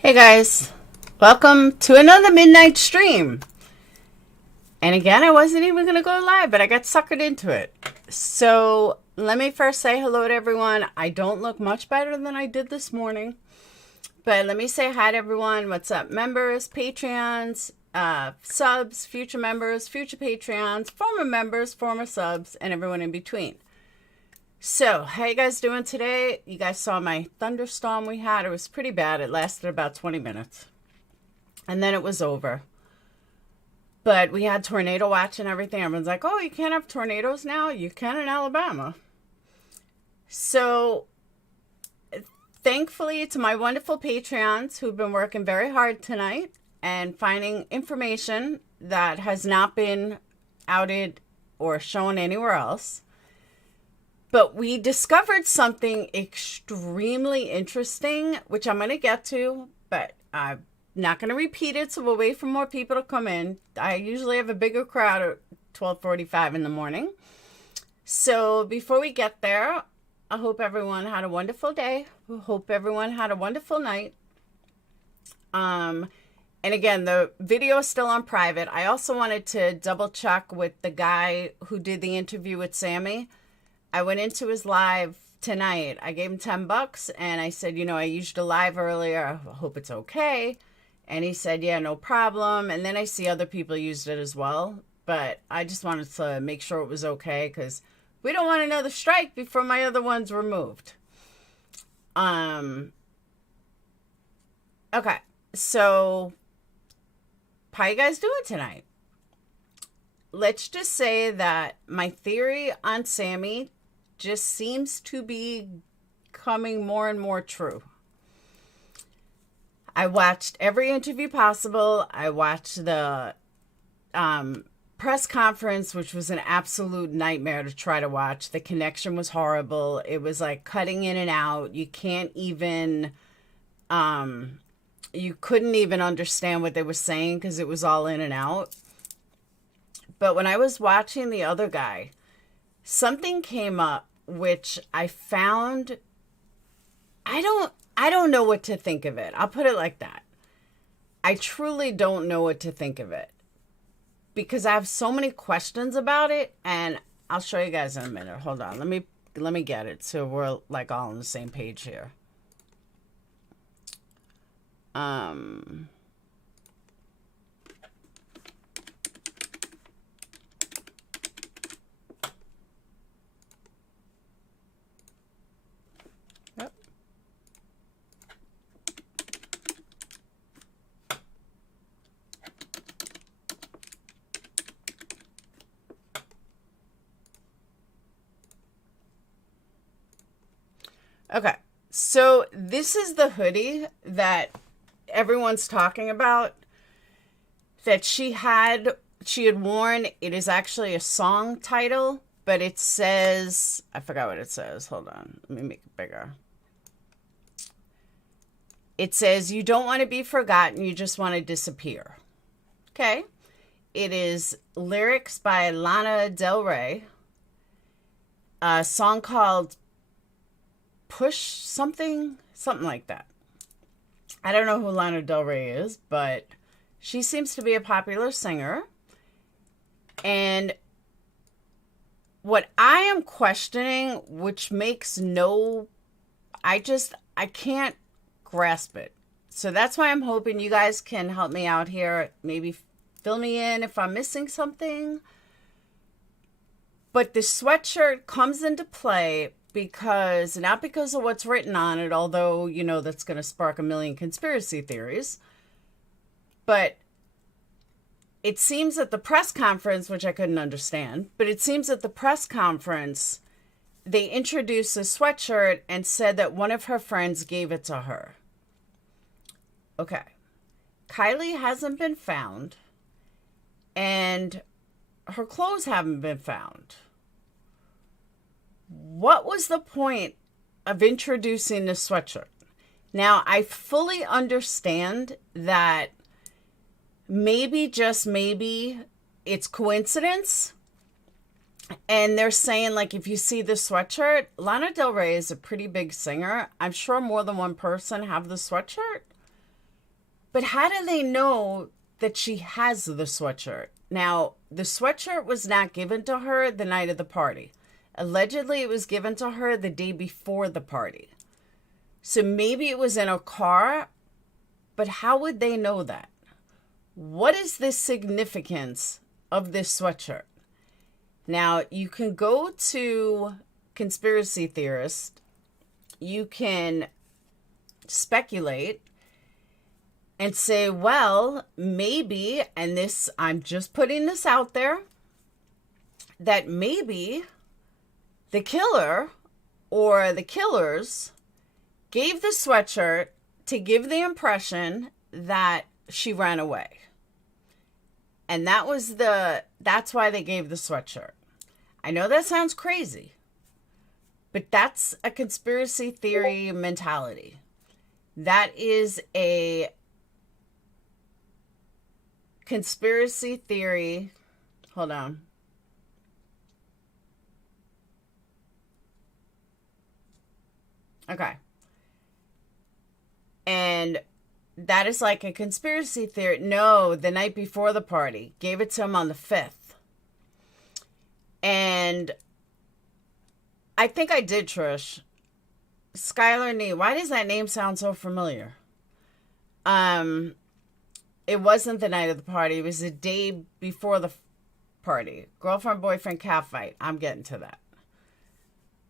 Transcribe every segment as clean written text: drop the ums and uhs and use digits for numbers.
Hey guys, welcome to another midnight stream. And again, I wasn't even going to go live, but I got suckered into it. So let me first say hello to everyone. I don't look much better than I did this morning, but let me say hi to everyone. What's up, members, Patreons, subs, future members, future Patreons, former members, former subs, and everyone in between. So, how you guys doing today? You guys saw my thunderstorm we had. It was pretty bad. It lasted about 20 minutes. And then it was over. But we had tornado watch and everything. Everyone's like, oh, you can't have tornadoes now? You can in Alabama. So, thankfully to my wonderful Patreons who've been working very hard tonight and finding information that has not been outed or shown anywhere else. But we discovered something extremely interesting, which I'm going to get to, but I'm not going to repeat it, so we'll wait for more people to come in. I usually have a bigger crowd at 12:45 in the morning. So before we get there, I hope everyone had a wonderful day. I hope everyone had a wonderful night. And again, the video is still on private. I also wanted to double check with the guy who did the interview with Sammy. I went into his live tonight. I gave him $10 and I said, I used a live earlier. I hope it's okay. And he said, yeah, no problem. And then I see other people used it as well. But I just wanted to make sure it was okay because we don't want another strike before my other one's removed. Okay. So how you guys doing tonight? Let's just say that my theory on Sammy just seems to be becoming more and more true. I watched every interview possible. I watched the press conference, which was an absolute nightmare to try to watch. The connection was horrible. It was like cutting in and out. You can't even, you couldn't even understand what they were saying because it was all in and out. But when I was watching the other guy, something came up which I found, I don't know what to think of it. I'll put it like that. I truly don't know what to think of it because I have so many questions about it, and I'll show you guys in a minute. Hold on. Let me get it so we're like all on the same page here. Okay, so this is the hoodie that everyone's talking about that she had worn. It is actually a song title, but it says, I forgot what it says. Hold on, let me make it bigger. It says, you don't want to be forgotten, you just want to disappear. Okay, it is lyrics by Lana Del Rey, a song called Push something like that. I don't know who Lana Del Rey is, but she seems to be a popular singer. And what I am questioning, which makes I can't grasp it. So that's why I'm hoping you guys can help me out here. Maybe fill me in if I'm missing something. But the sweatshirt comes into play not because of what's written on it, although, that's going to spark a million conspiracy theories. But it seems at the press conference, which I couldn't understand, but it seems at the press conference, they introduced a sweatshirt and said that one of her friends gave it to her. Okay. Kiely hasn't been found, and her clothes haven't been found. What was the point of introducing the sweatshirt? Now, I fully understand that maybe, just maybe, it's coincidence. And they're saying, like, if you see the sweatshirt, Lana Del Rey is a pretty big singer. I'm sure more than one person have the sweatshirt. But how do they know that she has the sweatshirt? Now, the sweatshirt was not given to her the night of the party. Allegedly, it was given to her the day before the party. So maybe it was in a car, but how would they know that? What is the significance of this sweatshirt? Now, you can go to conspiracy theorists. You can speculate and say, well, maybe, and this, I'm just putting this out there, that maybe the killer or the killers gave the sweatshirt to give the impression that she ran away. And that's why they gave the sweatshirt. I know that sounds crazy, but that's a conspiracy theory mentality. That is a conspiracy theory. Hold on. Okay. And that is like a conspiracy theory. No, the night before the party. Gave it to him on the 5th. And I think I did, Trish. Skylar Nee. Why does that name sound so familiar? It wasn't the night of the party. It was the day before the party. Girlfriend, boyfriend, catfight. I'm getting to that.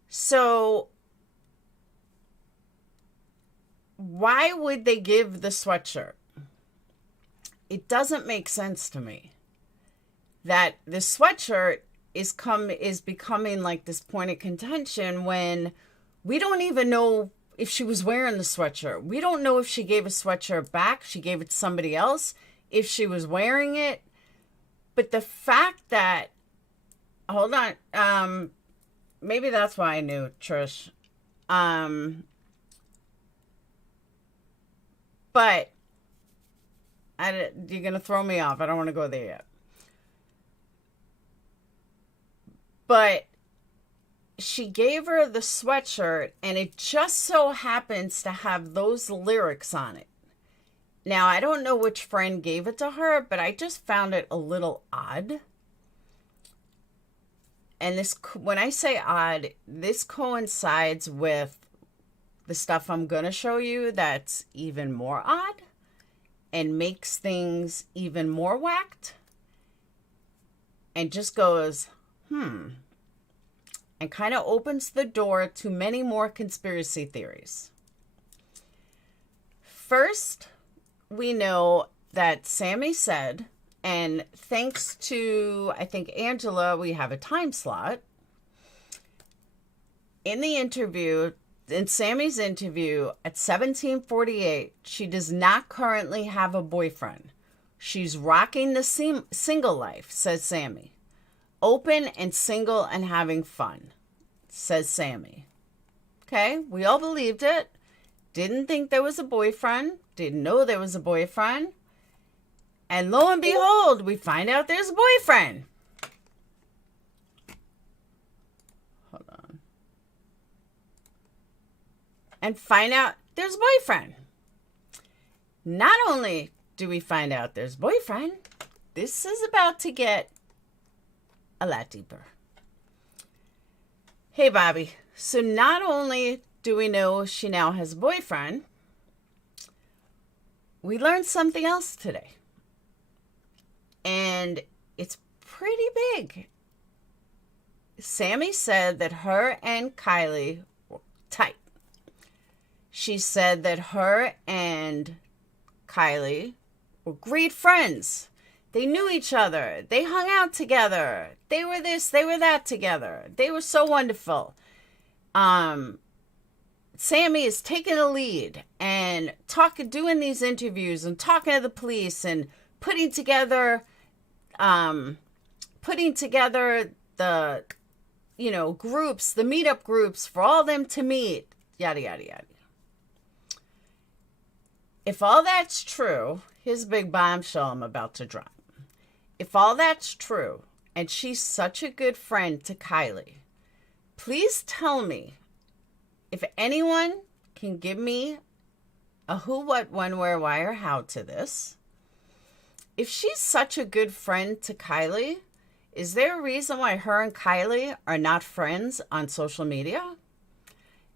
So why would they give the sweatshirt? It doesn't make sense to me that the sweatshirt is becoming like this point of contention when we don't even know if she was wearing the sweatshirt. We don't know if she gave a sweatshirt back, she gave it to somebody else, if she was wearing it. But the fact that, hold on, maybe that's why I knew, Trish. But you're going to throw me off. I don't want to go there yet. But she gave her the sweatshirt, and it just so happens to have those lyrics on it. Now, I don't know which friend gave it to her, but I just found it a little odd. And this, when I say odd, this coincides with the stuff I'm going to show you that's even more odd and makes things even more whacked. And just goes, and kind of opens the door to many more conspiracy theories. First, we know that Sammy said, and thanks to, I think, Angela, we have a time slot. In the interview, in Sammy's interview at 17:48, she does not currently have a boyfriend. She's rocking the single life, says Sammy. Open and single and having fun, says Sammy. Okay, we all believed it. Didn't think there was a boyfriend. Didn't know there was a boyfriend. And lo and behold, we find out there's a boyfriend. Hold on. And find out there's a boyfriend. Not only do we find out there's a boyfriend, this is about to get a lot deeper. Hey, Bobby. So not only do we know she now has a boyfriend, we learned something else today. And it's pretty big. Sammy said that her and Kiely were tight. She said that her and Kiely were great friends. They knew each other. They hung out together. They were this, they were that together. They were so wonderful. Sammy is taking the lead and doing these interviews and talking to the police and putting together the, groups, the meetup groups for all them to meet, yada, yada, yada. If all that's true, here's a big bombshell I'm about to drop. If all that's true, and she's such a good friend to Kiely, please tell me if anyone can give me a who, what, when, where, why, or how to this. If she's such a good friend to Kiely, is there a reason why her and Kiely are not friends on social media?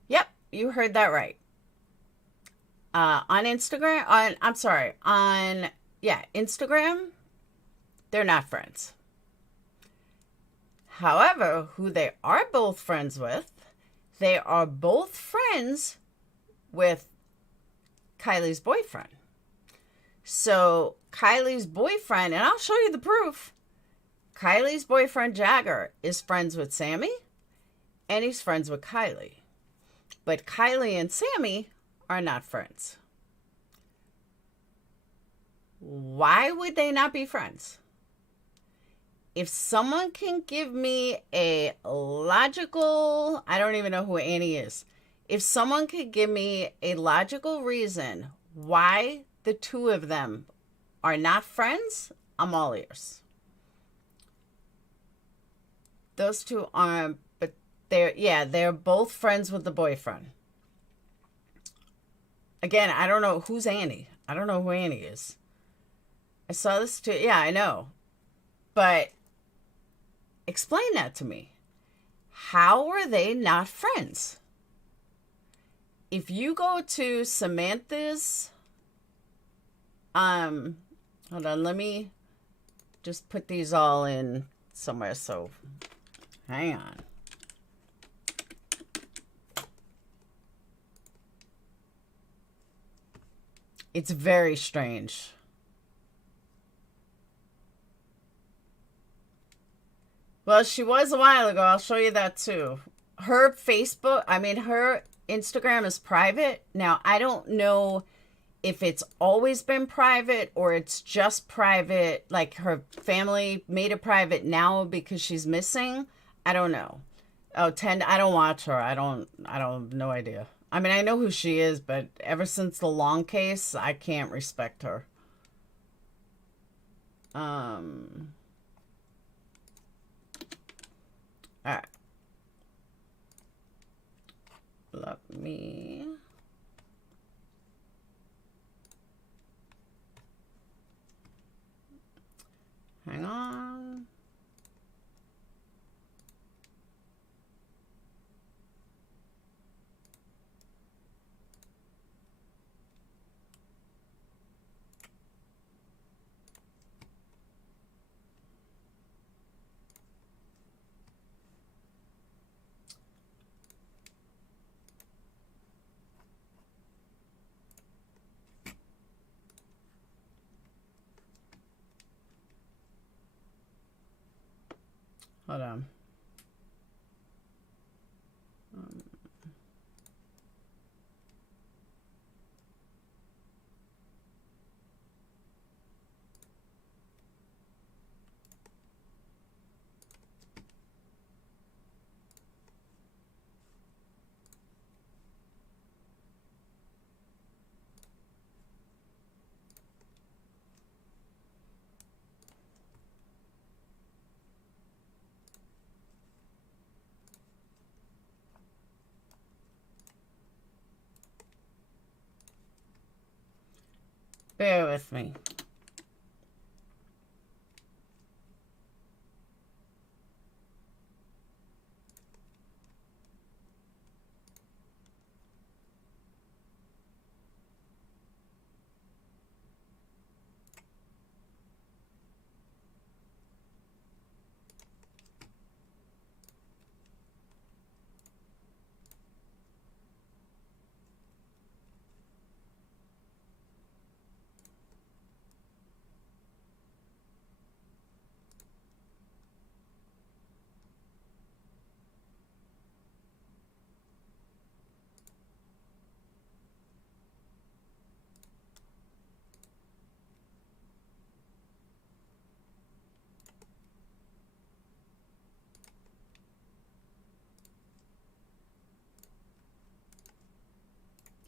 Yep, you heard that right. On Instagram, Instagram, they're not friends. However, who they are both friends with, they are both friends with Kiely's boyfriend. So Kiely's boyfriend, and I'll show you the proof, Kiely's boyfriend Jagger is friends with Sammy, and he's friends with Kiely. But Kiely and Sammy are not friends. Why would they not be friends? If someone can give me a logical, I don't even know who Annie is. If someone could give me a logical reason why the two of them are not friends, I'm all ears. Those two aren't, but they're both friends with the boyfriend. Again, I don't know who's Annie. I don't know who Annie is. I saw this too. Yeah, I know. But explain that to me. How are they not friends? If you go to Samantha's, hold on, let me just put these all in somewhere. So, hang on. It's very strange. Well, she was a while ago. I'll show you that too. Her Instagram is private. Now, I don't know if it's always been private or it's just private, like her family made it private now because she's missing. I don't know. I don't watch her. I don't no idea. I mean, I know who she is, but ever since the Long case, I can't respect her. All right. Let me... Hang on. Hold on. Bear with me.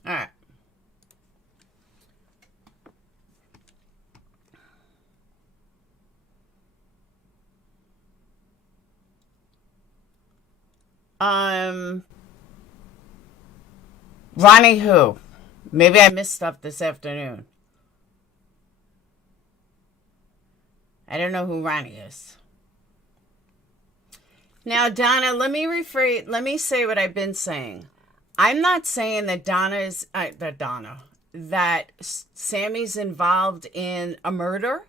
All right. Ronnie who? Maybe I missed stuff this afternoon. I don't know who Ronnie is. Now, Donna, let me rephrase. Let me say what I've been saying. I'm not saying that that Sammy's involved in a murder.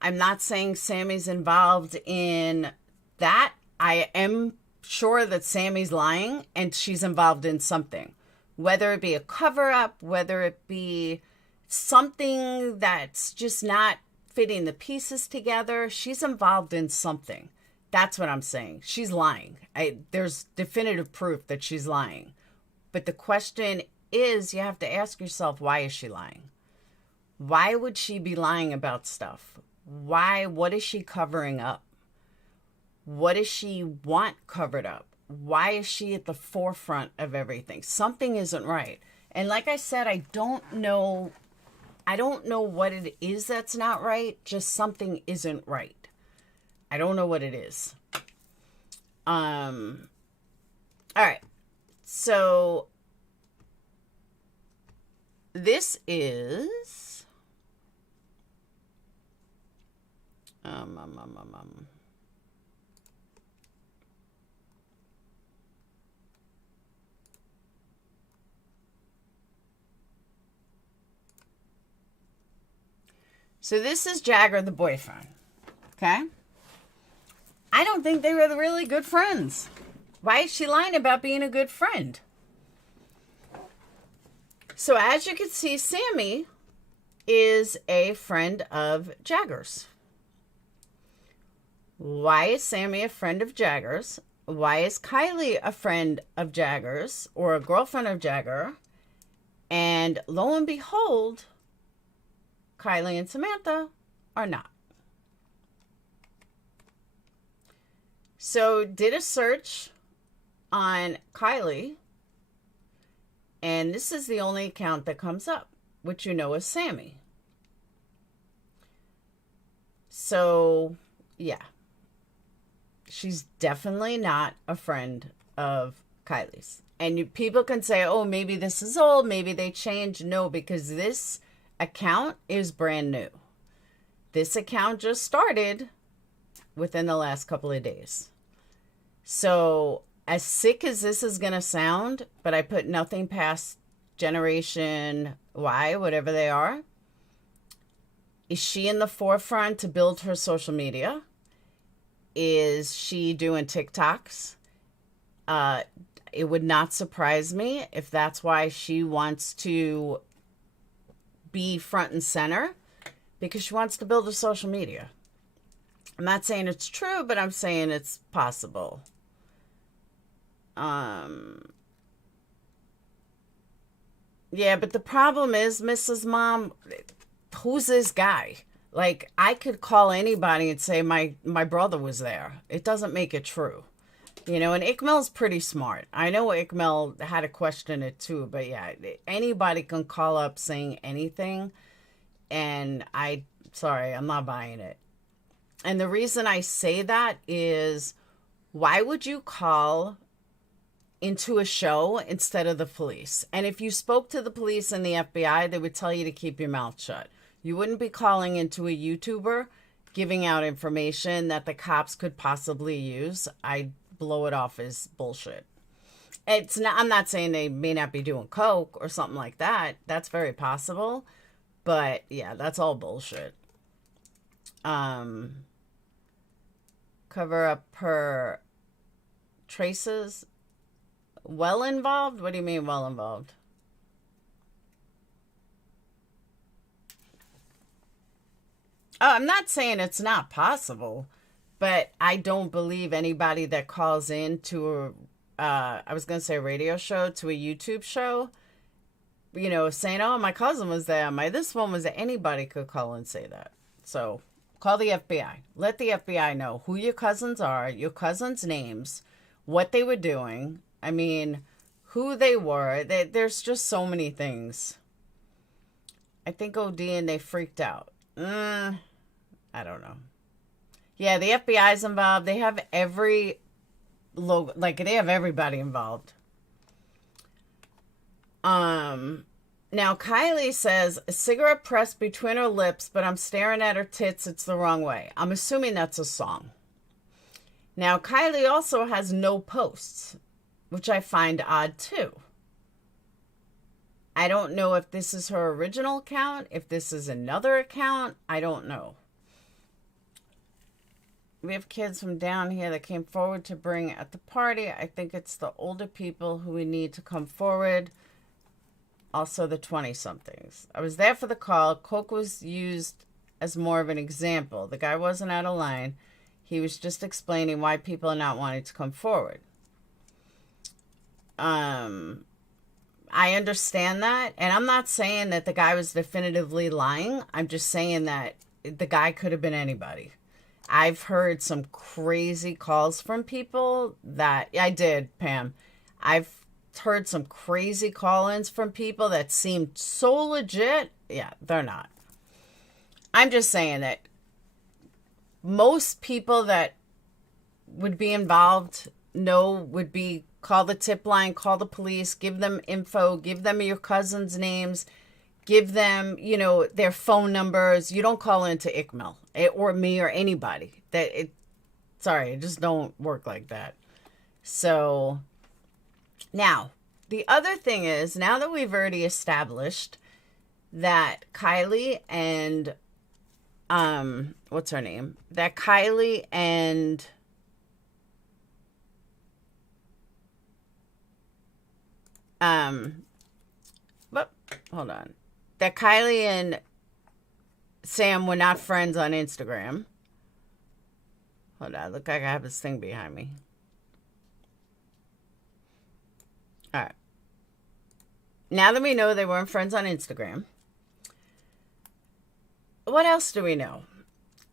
I'm not saying Sammy's involved in that. I am sure that Sammy's lying and she's involved in something, whether it be a cover-up, whether it be something that's just not fitting the pieces together. She's involved in something. That's what I'm saying. She's lying. There's definitive proof that she's lying. But the question is, you have to ask yourself, why is she lying? Why would she be lying about stuff? Why? What is she covering up? What does she want covered up? Why is she at the forefront of everything? Something isn't right. And like I said, I don't know what it is that's not right. Just something isn't right. I don't know what it is. All right. So this is So this is Jagger, the boyfriend. Okay? I don't think they were really good friends. Why is she lying about being a good friend? So as you can see, Sammy is a friend of Jagger's. Why is Sammy a friend of Jagger's? Why is Kiely a friend of Jagger's or a girlfriend of Jagger? And lo and behold, Kiely and Samantha are not. So did a search on Kiely, and this is the only account that comes up, which you know is Sammy. So, yeah. She's definitely not a friend of Kiely's. And people can say, oh, maybe this is old, maybe they changed. No, because this account is brand new. This account just started within the last couple of days. So as sick as this is going to sound, but I put nothing past Generation Y, whatever they are. Is she in the forefront to build her social media? Is she doing TikToks? It would not surprise me if that's why she wants to be front and center, because she wants to build a social media. I'm not saying it's true, but I'm saying it's possible. Yeah, but the problem is, Mrs. Mom, who's this guy? Like, I could call anybody and say my brother was there. It doesn't make it true. You know, and Ikmel's pretty smart. I know Ikmel had to question it too, but yeah, anybody can call up saying anything, and I'm not buying it. And the reason I say that is, why would you call into a show instead of the police? And if you spoke to the police and the FBI, they would tell you to keep your mouth shut. You wouldn't be calling into a YouTuber giving out information that the cops could possibly use. I'd blow it off as bullshit. It's not, I'm not saying they may not be doing coke or something like that. That's very possible. But yeah, that's all bullshit. Cover up her traces. Well involved? What do you mean well involved? Oh, I'm not saying it's not possible, but I don't believe anybody that calls in to I was going to say a radio show, to a YouTube show, you know, saying, oh, my cousin was there, this one was there. Anybody could call and say that. So call the FBI. Let the FBI know who your cousins are, your cousins' names, what they were doing. I mean, who they were. There's just so many things. I think OD and they freaked out. I don't know. Yeah, the FBI's involved. They have every they have everybody involved. And Now, Kiely says, a cigarette pressed between her lips, but I'm staring at her tits. It's the wrong way. I'm assuming that's a song. Now, Kiely also has no posts, which I find odd too. I don't know if this is her original account, if this is another account. I don't know. We have kids from down here that came forward to bring at the party. I think it's the older people who we need to come forward. Also the 20-somethings. I was there for the call. Coke was used as more of an example. The guy wasn't out of line. He was just explaining why people are not wanting to come forward. I understand that. And I'm not saying that the guy was definitively lying. I'm just saying that the guy could have been anybody. I've heard some crazy calls from people that... I did, Pam. I've heard some crazy call-ins from people that seemed so legit. Yeah, they're not. I'm just saying that most people that would be involved would be call the tip line, call the police, give them info, give them your cousin's names, give them, their phone numbers. You don't call into ICML or me or anybody. Sorry, it just don't work like that. So now, the other thing is, now that we've already established that Kiely and, what's her name? That Kiely and, hold on. That Kiely and Sam were not friends on Instagram. Hold on, look like I have this thing behind me. All right. Now that we know they weren't friends on Instagram, what else do we know?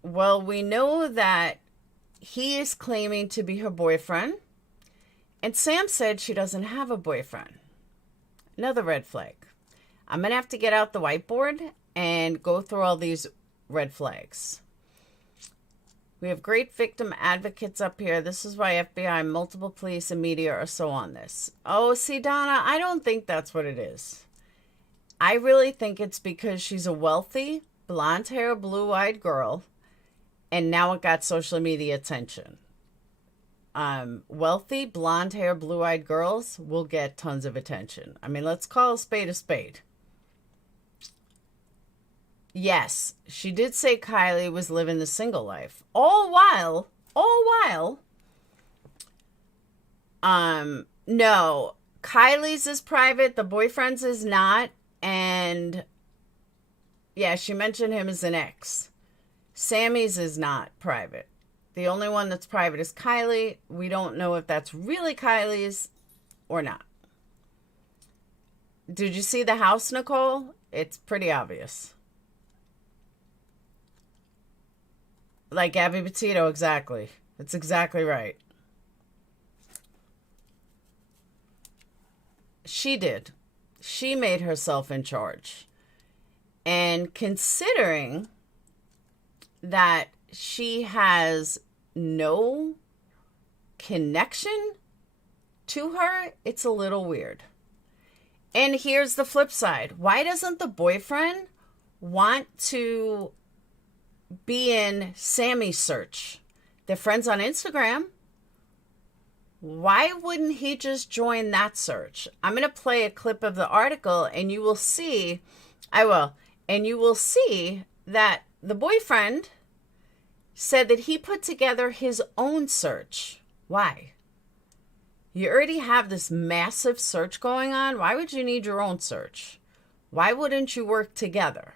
Well, we know that he is claiming to be her boyfriend, and Sam said she doesn't have a boyfriend. Another red flag. I'm going to have to get out the whiteboard and go through all these red flags. We have great victim advocates up here. This is why FBI, multiple police, and media are so on this. Oh, see, Donna, I don't think that's what it is. I really think it's because she's a wealthy, blonde-hair, blue-eyed girl, and now it got social media attention. Wealthy, blonde-hair, blue-eyed girls will get tons of attention. I mean, let's call a spade a spade. Yes, she did say Kiely was living the single life. All while, no, Kylie's is private, the boyfriend's is not, and yeah, she mentioned him as an ex. Sammy's is not private. The only one that's private is Kiely. We don't know if that's really Kylie's or not. Did you see the house, Nicole? It's pretty obvious. Like Gabby Petito, exactly. That's exactly right. She did. She made herself in charge. And considering that she has no connection to her, it's a little weird. And here's the flip side. Why doesn't the boyfriend want to be in Sammy's search? They're friends on Instagram. Why wouldn't he just join that search? I'm going to play a clip of the article and you will see, and you will see that the boyfriend said that he put together his own search. Why? You already have this massive search going on. Why would you need your own search? Why wouldn't you work together?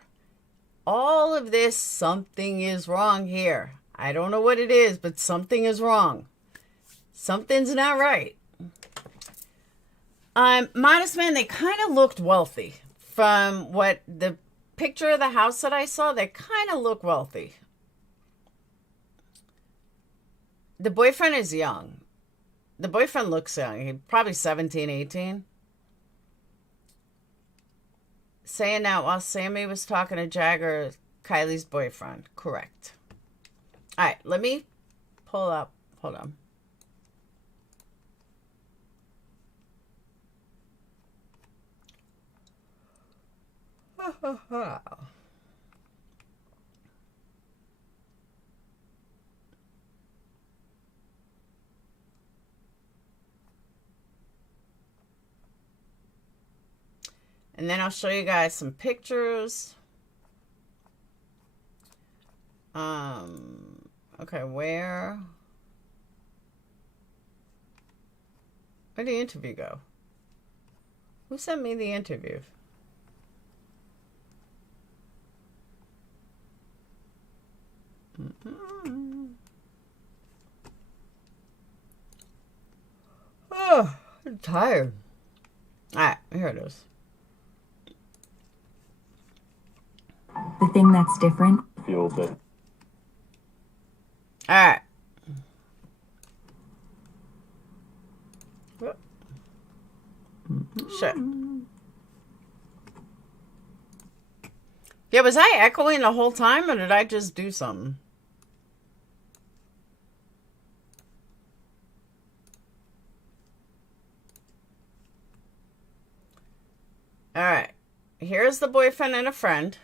All of this, something is wrong here. I don't know what it is, but something is wrong. Something's not right. Modest Man, they kind of looked wealthy. From what the picture of the house that I saw, they kind of look wealthy. The boyfriend is young. The boyfriend looks young. He's probably 17, 18. Saying that while Sammy was talking to Jagger, Kylie's boyfriend. Correct. All right, let me pull up. Hold on. And then I'll show you guys some pictures. Okay, where'd the interview go? Who sent me the interview? Oh, I'm tired. Alright, here it is. The thing that's different. Feel that. Alright. Shit. Yeah, was I echoing the whole time, or did I just do something? Alright. Here's the boyfriend and a friend.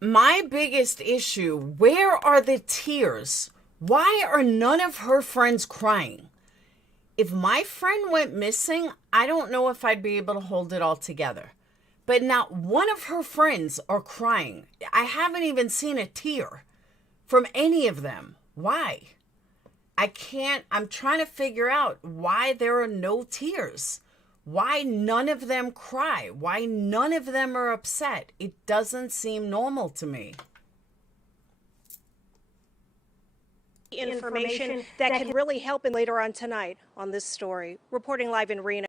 My biggest issue, where are the tears? Why are none of her friends crying? If my friend went missing, I don't know if I'd be able to hold it all together. But not one of her friends are crying. I haven't even seen a tear from any of them. Why? I'm trying to figure out why there are no tears. Why none of them cry? Why none of them are upset? It doesn't seem normal to me. Information that can really help in later on tonight on this story. Reporting live in Reno.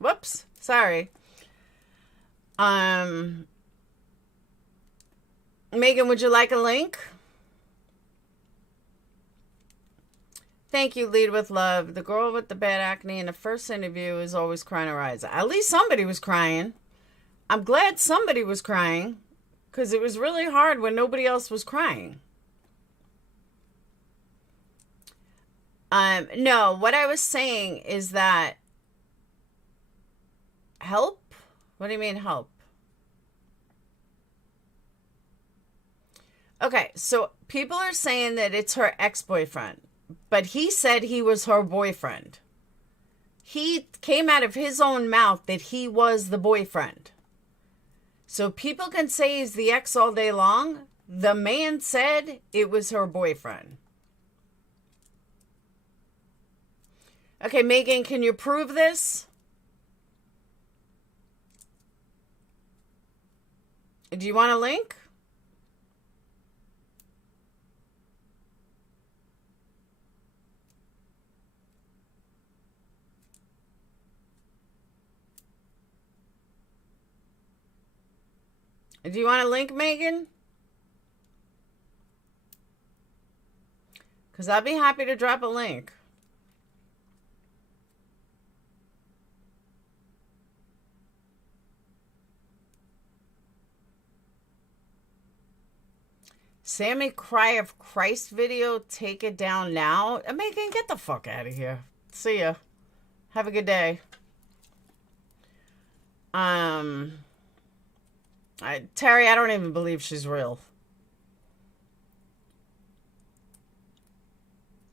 Whoops, sorry. Megan, would you like a link? Thank you, Lead with Love. The girl with the bad acne in the first interview is always crying her eyes. At least somebody was crying. I'm glad somebody was crying, because it was really hard when nobody else was crying. No, what I was saying is that help? What do you mean help? Okay, so people are saying that it's her ex-boyfriend, but he said he was her boyfriend. He came out of his own mouth that he was the boyfriend. So people can say he's the ex all day long. The man said it was her boyfriend. Okay, Megan, can you prove this? Do you want a link? Do you want a link, Megan? Because I'll be happy to drop a link. Sammy Cry of Christ video, take it down now. Megan, get the fuck out of here. See ya. Have a good day. Terry, I don't even believe she's real.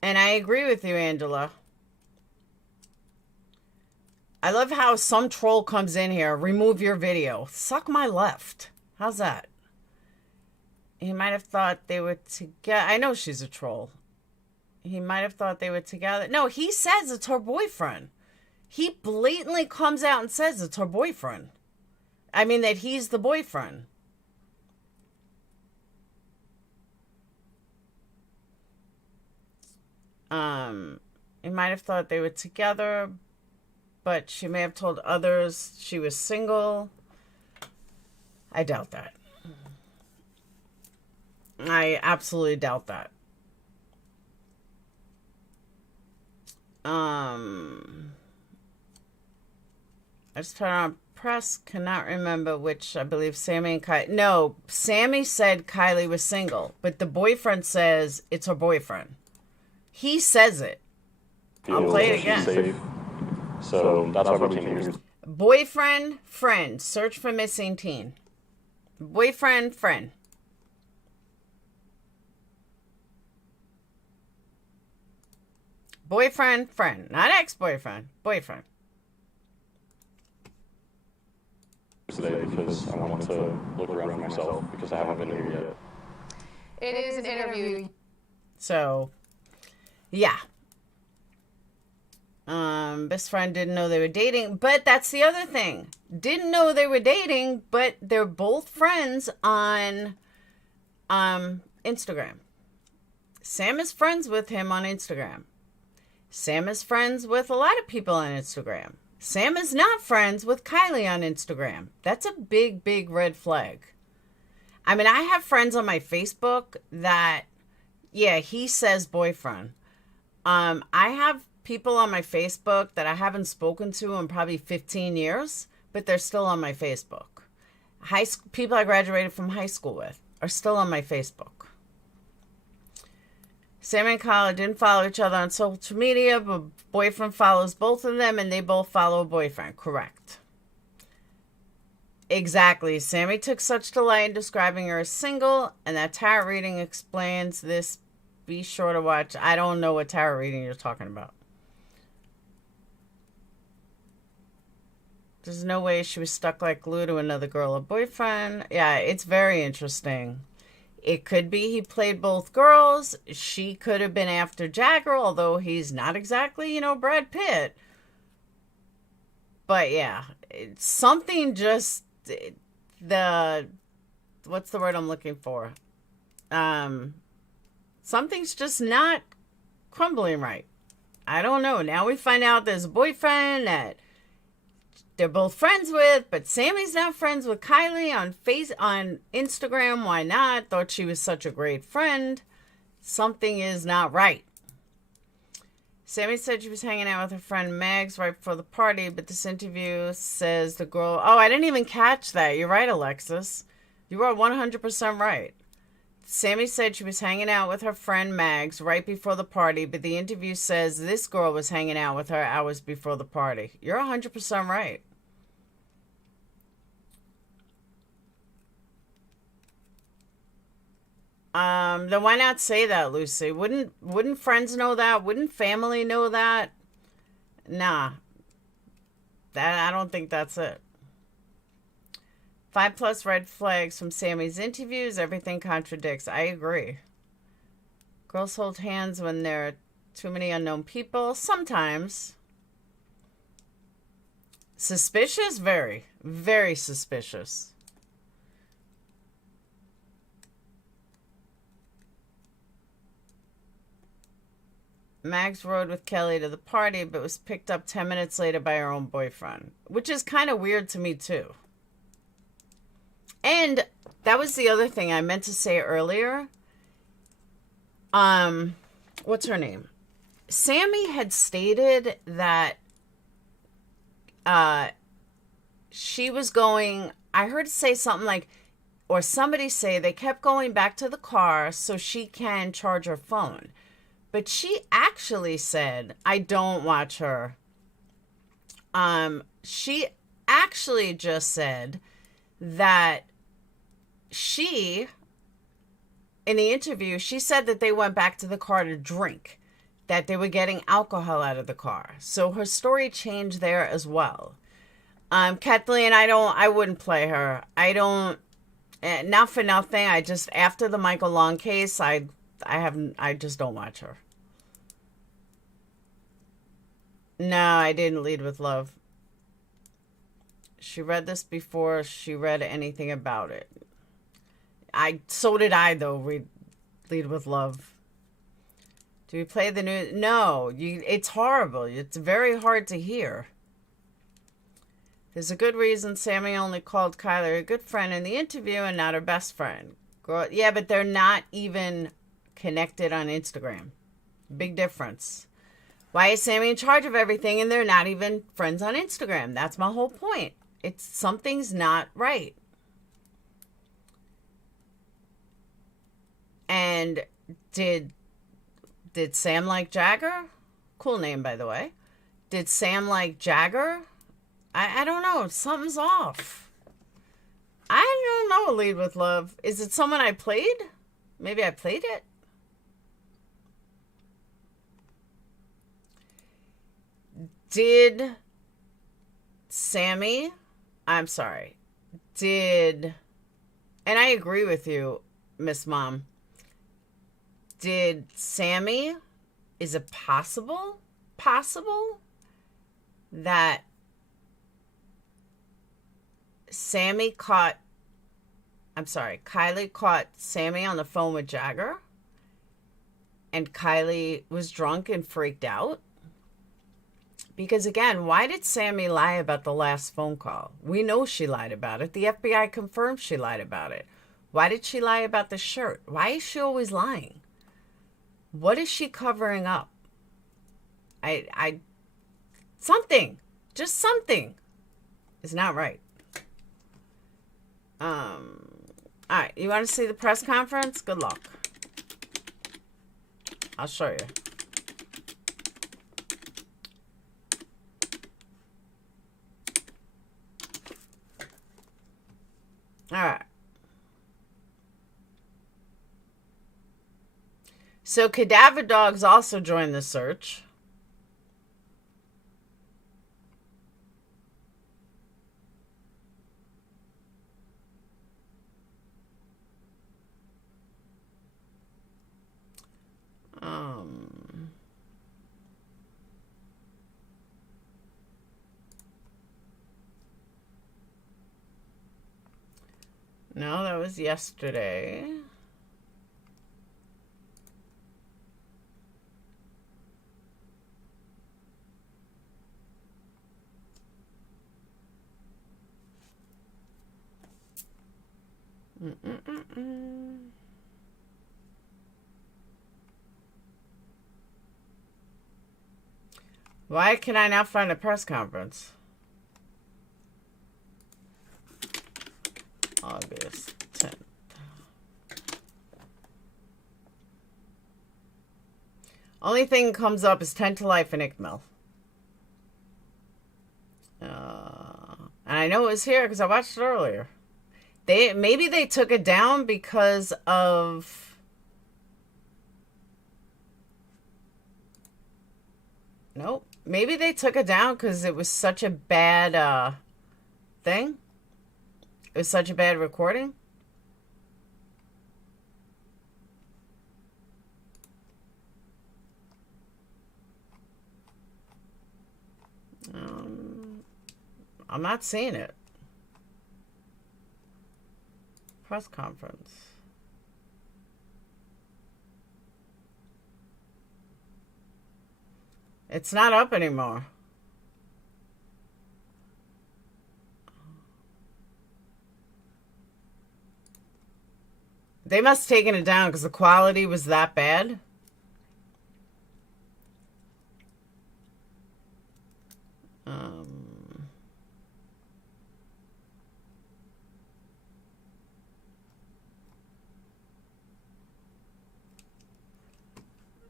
And I agree with you, Angela. I love how some troll comes in here. Remove your video. Suck my left. How's that? He might have thought they were together. I know she's a troll. He might have thought they were together. No, he says it's her boyfriend. He blatantly comes out and says it's her boyfriend. I mean, that he's the boyfriend. He might have thought they were together, but she may have told others she was single. I doubt that. I absolutely doubt that. I just turned on press, cannot remember which, I believe Sammy and Kylie. No, Sammy said Kylie was single, but the boyfriend says it's her boyfriend. He says it. I'll play it again. Safe. So that's why we're here. Boyfriend, friend. Search for missing teen. Boyfriend, friend. Boyfriend, friend. Not ex-boyfriend. Boyfriend. Today because I want to look around myself because I haven't been here yet. It is an interview. So, yeah. Best friend didn't know they were dating, but that's the other thing. Didn't know they were dating, but they're both friends on Instagram. Sam is friends with him on Instagram. Sam is friends with a lot of people on Instagram. Sam is not friends with Kylie on Instagram. That's a big, big red flag. I mean, I have friends on my Facebook that, yeah, he says boyfriend. I have people on my Facebook that I haven't spoken to in probably 15 years, but they're still on my Facebook. People I graduated from high school with are still on my Facebook. Sam and Kylie didn't follow each other on social media, but boyfriend follows both of them, and they both follow boyfriend. Correct. Exactly. Sammy took such delight in describing her as single, and that tarot reading explains this. Be sure to watch. I don't know what tarot reading you're talking about. There's no way she was stuck like glue to another girl or boyfriend. Yeah, it's very interesting. It could be he played both girls. She could have been after Jagger, although he's not exactly, Brad Pitt. But yeah, it's something just, what's the word I'm looking for? Something's just not crumbling right. I don't know. Now we find out there's a boyfriend that they're both friends with, but Sammy's not friends with Kylie on Instagram. Why not? Thought she was such a great friend. Something is not right. Sammy said she was hanging out with her friend Mags right before the party, but this interview says the girl... Oh, I didn't even catch that. You're right, Alexis. You are 100% right. Sammy said she was hanging out with her friend Mags right before the party, but the interview says this girl was hanging out with her hours before the party. You're 100% right. Then why not say that, Lucy? Wouldn't friends know that? Wouldn't family know that? Nah. I don't think that's it. 5+ red flags from Sammy's interviews. Everything contradicts. I agree. Girls hold hands when there are too many unknown people. Sometimes. Suspicious? Very. Very suspicious. Mags rode with Kelly to the party, but was picked up 10 minutes later by her own boyfriend. Which is kind of weird to me, too. And that was the other thing I meant to say earlier. What's her name? Sammy had stated that she was going... I heard say something like... Or somebody say they kept going back to the car so she can charge her phone. But she actually said, I don't watch her She actually just said that in the interview, she said that they went back to the car to drink, that they were getting alcohol out of the car. So her story changed there as well. Kathleen, I wouldn't play her. I don't, not for nothing. I just, after the Michael Long case, I just don't watch her. No, I didn't lead with love. She read this before she read anything about it. So did I, though. Lead with love. Do we play the news? No, it's horrible. It's very hard to hear. There's a good reason Sammy only called Kiely a good friend in the interview and not her best friend. Yeah, but they're not even connected on Instagram. Big difference. Why is Sammy in charge of everything and they're not even friends on Instagram? That's my whole point. Something's not right. And did Sam like Jagger? Cool name, by the way. Did Sam like Jagger? I don't know. Something's off. I don't know, Lead with Love. Is it someone I played? Maybe I played it? Did Sammy... I'm sorry. And I agree with you, Miss Mom. Did Sammy... Is it possible that Kiely caught Sammy on the phone with Jagger and Kiely was drunk and freaked out? Because again, why did Sammy lie about the last phone call? We know she lied about it. The FBI confirmed she lied about it. Why did she lie about the shirt? Why is she always lying? What is she covering up? Something is not right. All right, you want to see the press conference? Good luck. I'll show you. All right. So cadaver dogs also joined the search. No, that was yesterday. Why can I not find a press conference? August 10th. Only thing comes up is 10 to Life and ICML. And I know it was here because I watched it earlier. Maybe they took it down because of... Nope. Maybe they took it down because it was such a bad thing. It was such a bad recording. I'm not seeing it. Press conference. It's not up anymore. They must have taken it down because the quality was that bad.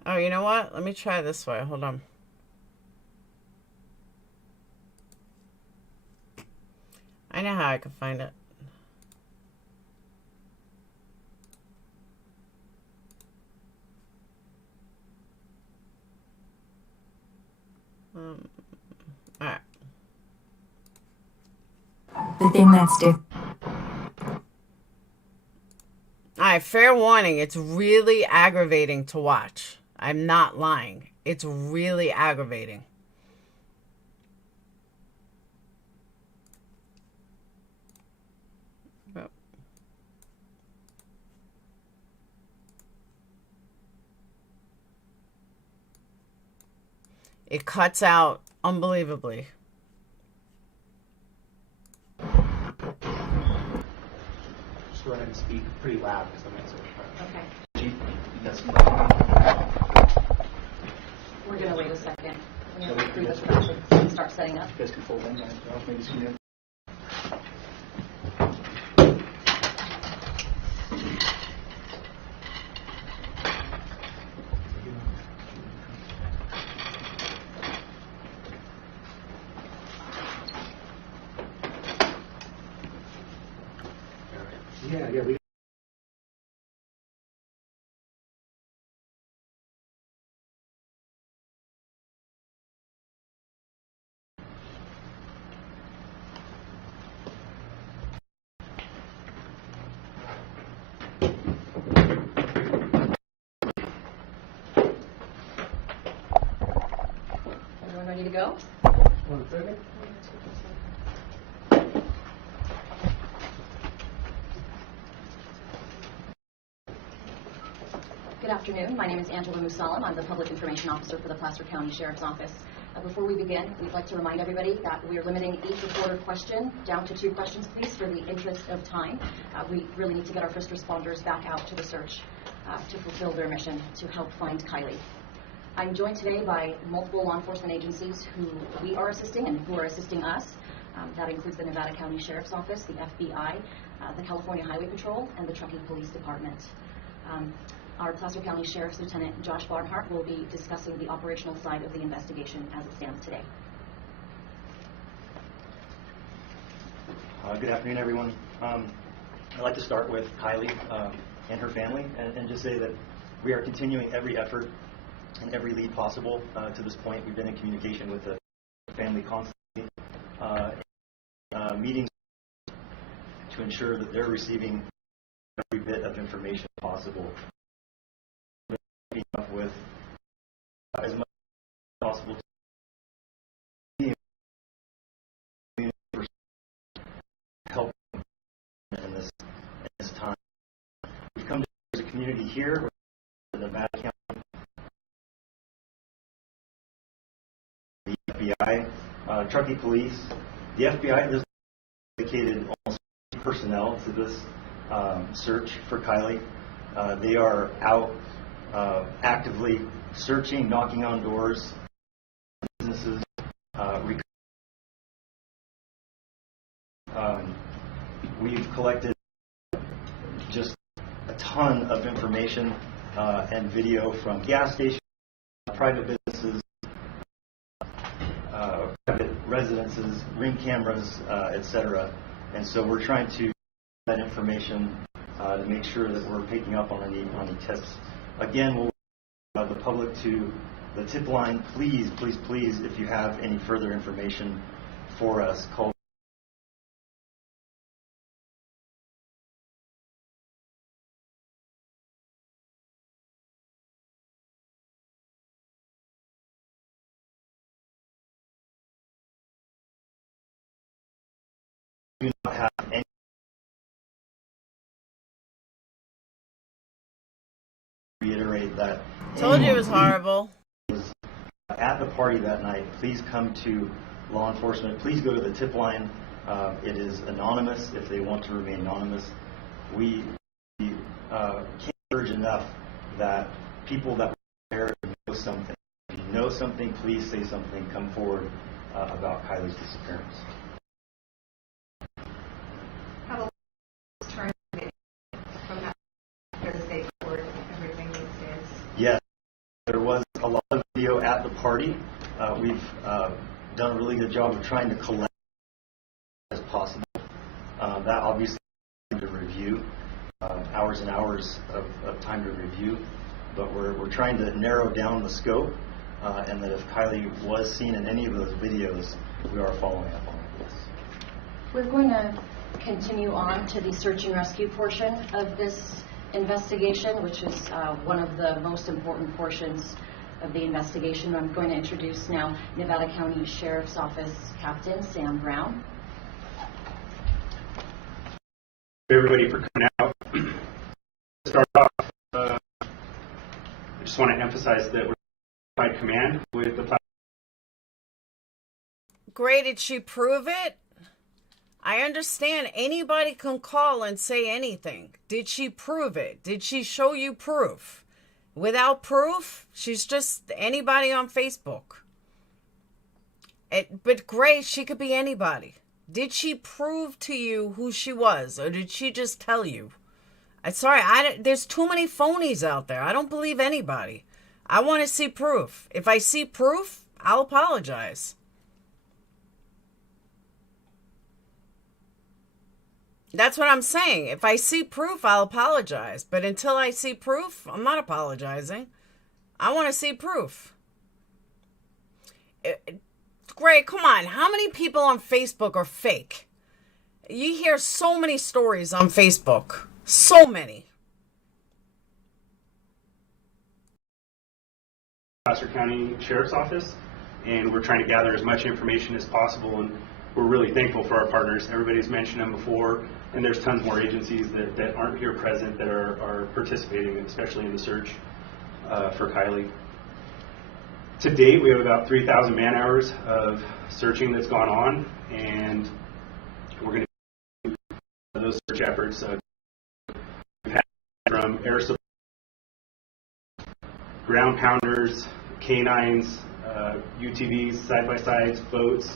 Oh, you know what? Let me try this way. Hold on. I know how I can find it. All right. The thing that's different. Alright, fair warning, it's really aggravating to watch. I'm not lying. It's really aggravating. Yep. It cuts out unbelievably. Go ahead and speak pretty loud because I'm not so Okay. That's We're going to wait a second. We're going to through this production and start setting up. You guys can fold in guys. Maybe scoot in. Yeah, we. Everyone ready to go? 1 second. Good afternoon. My name is Angela Musalam. I'm the Public Information Officer for the Placer County Sheriff's Office. Before we begin, we'd like to remind everybody that we are limiting each reporter question down to 2 questions, please, for the interest of time. We really need to get our first responders back out to the search to fulfill their mission to help find Kiely. I'm joined today by multiple law enforcement agencies who we are assisting and who are assisting us. That includes the Nevada County Sheriff's Office, the FBI, the California Highway Patrol, and the Truckee Police Department. Our Placer County Sheriff's Lieutenant Josh Barnhart will be discussing the operational side of the investigation as it stands today. Good afternoon, everyone. I'd like to start with Kiely and her family and just say that we are continuing every effort and every lead possible to this point. We've been in communication with the family constantly, meetings to ensure that they're receiving every bit of information possible. Up with as much as possible to help in this time. We've come to as a community here in Nevada County, the FBI, Truckee Police, the FBI. There's dedicated almost personnel to this search for Kiely. They are out actively searching, knocking on doors, businesses. We've collected just a ton of information and video from gas stations, private businesses, private residences, ring cameras, etc. And so we're trying to that information to make sure that we're picking up on any tips. Again, we'll allow the public to the tip line. Please, please, please, if you have any further information for us, call. Do not have any. Reiterate that. Told you it was horrible. At the party that night, please come to law enforcement. Please go to the tip line. It is anonymous if they want to remain anonymous. We can't urge enough that people that were there know something. If you know something, please say something. Come forward about Kiely's disappearance. How about turn from that to the state court, everything these days? Yes, there was a lot of video at the party. We've done a really good job of trying to collect as possible. That obviously to review, hours and hours of time to review, but we're trying to narrow down the scope, and that if Kiely was seen in any of those videos, we are following up on it. We're going to continue on to the search and rescue portion of this investigation, which is one of the most important portions of the investigation. I'm going to introduce now Nevada County Sheriff's Office Captain Sam Brown. Everybody for coming out. To start off, I just want to emphasize that we're by command with the. Great, did she prove it? I understand anybody can call and say anything. Did she prove it? Did she show you proof? Without proof, she's just anybody on Facebook. But Grace, she could be anybody. Did she prove to you who she was, or did she just tell you? I'm sorry, there's too many phonies out there. I don't believe anybody. I want to see proof. If I see proof, I'll apologize. That's what I'm saying. If I see proof, I'll apologize. But until I see proof, I'm not apologizing. I want to see proof. Great, come on. How many people on Facebook are fake? You hear so many stories on Facebook. So many. Placer County Sheriff's Office, and we're trying to gather as much information as possible, and we're really thankful for our partners. Everybody's mentioned them before, and there's tons more agencies that aren't here present that are participating, especially in the search for Kiely. To date, we have about 3,000 man hours of searching that's gone on, and we're going to do those search efforts. We've had from air support, ground pounders, canines, UTVs, side-by-sides, boats,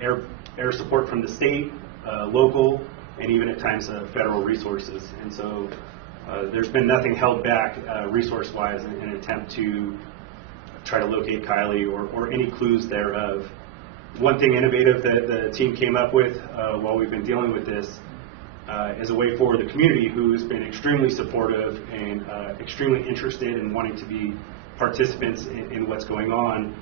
air support from the state, local, and even at times federal resources. And so there's been nothing held back resource-wise in an attempt to try to locate Kiely or any clues thereof. One thing innovative that the team came up with while we've been dealing with this is a way for the community, who's been extremely supportive and extremely interested in wanting to be participants in what's going on,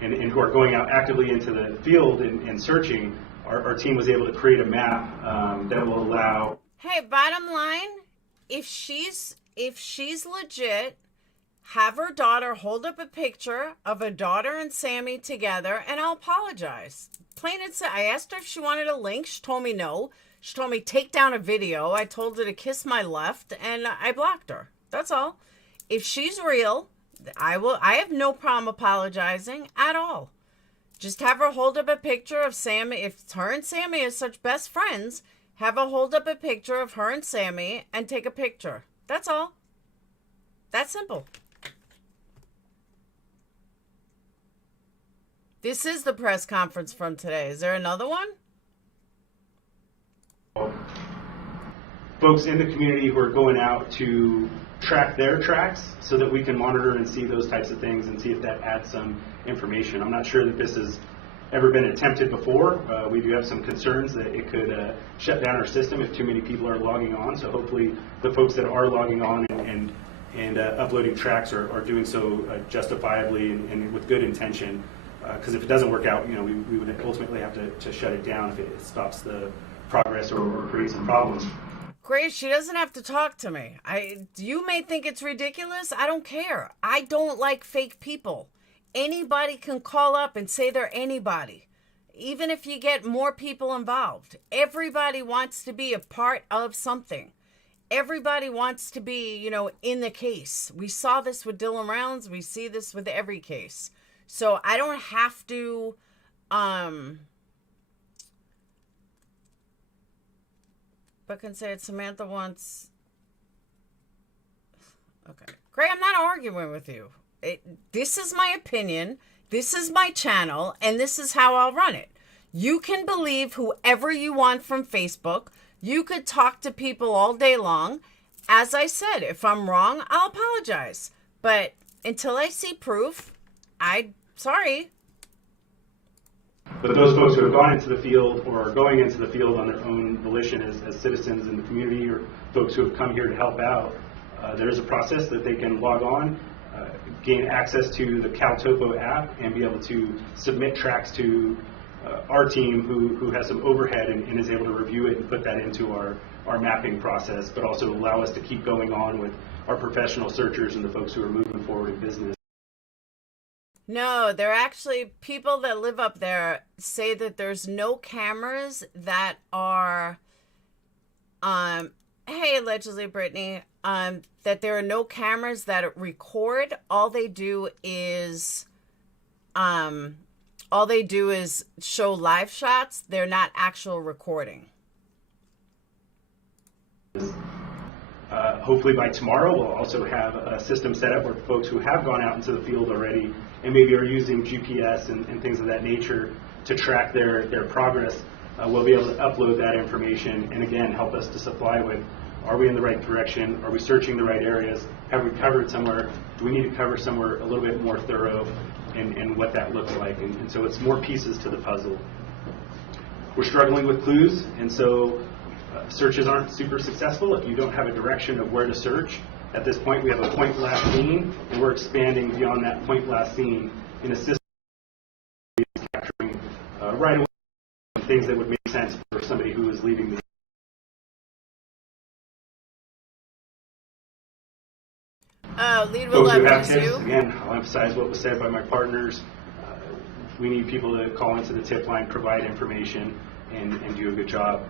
and who are going out actively into the field and searching. Our team was able to create a map that will allow. Hey, bottom line, if she's legit, have her daughter hold up a picture of her daughter and Sammy together, and I'll apologize. Plain and simple. I asked her if she wanted a link. She told me no. She told me take down a video. I told her to kiss my left, and I blocked her. That's all. If she's real, I have no problem apologizing at all. Just have her hold up a picture of Sammy. If her and Sammy are such best friends, have her hold up a picture of her and Sammy and take a picture. That's all. That's simple. This is the press conference from today. Is there another one? Folks in the community who are going out to track their tracks so that we can monitor and see those types of things and see if that adds some information. I'm not sure that this has ever been attempted before. We do have some concerns that it could shut down our system if too many people are logging on. So hopefully the folks that are logging on and uploading tracks are doing so justifiably and with good intention. Because if it doesn't work out, we would ultimately have to shut it down if it stops the progress or creates some problems. Grace, she doesn't have to talk to me. You may think it's ridiculous. I don't care. I don't like fake people. Anybody can call up and say they're anybody, even if you get more people involved. Everybody wants to be a part of something. Everybody wants to be, in the case. We saw this with Dylan Rounds. We see this with every case. So I don't have to, but can say it. Samantha wants, okay. Gray, I'm not arguing with you. This is my opinion. This is my channel, and this is how I'll run it. You can believe whoever you want from Facebook. You could talk to people all day long. As I said, if I'm wrong, I'll apologize. But until I see proof, sorry. But those folks who have gone into the field or are going into the field on their own volition as citizens in the community, or folks who have come here to help out, there's a process that they can log on, gain access to the CalTopo app, and be able to submit tracks to our team who has some overhead and is able to review it and put that into our mapping process, but also allow us to keep going on with our professional searchers and the folks who are moving forward in business. No, they're actually, people that live up there say that there's no cameras that are, hey, allegedly, Brittany, that there are no cameras that record. All they do is show live shots. They're not actual recording. Hopefully by tomorrow, we'll also have a system set up where folks who have gone out into the field already and maybe are using GPS and things of that nature to track their progress, will be able to upload that information and again help us to supply with, are we in the right direction? Are we searching the right areas? Have we covered somewhere? Do we need to cover somewhere a little bit more thorough, and what that looks like? And so it's more pieces to the puzzle. We're struggling with clues, and so searches aren't super successful if you don't have a direction of where to search. At this point, we have a point blast scene, and we're expanding beyond that point blast scene in a system capturing right away things that would make sense for somebody who is leaving the. Lead with Folks who have left is tips, you. again, I'll emphasize what was said by my partners. We need people to call into the tip line, provide information, and do a good job.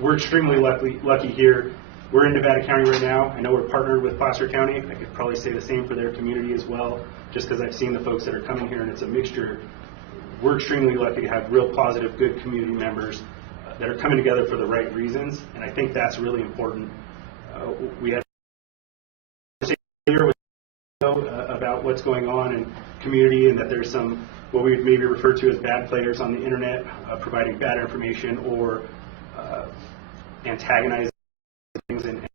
We're extremely lucky here. We're in Nevada County right now. I know we're partnered with Placer County. I could probably say the same for their community as well, just because I've seen the folks that are coming here, and it's a mixture. We're extremely lucky to have real positive, good community members that are coming together for the right reasons, and I think that's really important. We had here with about what's going on in community, and that there's some what we would maybe refer to as bad players on the internet providing bad information or antagonizing things, and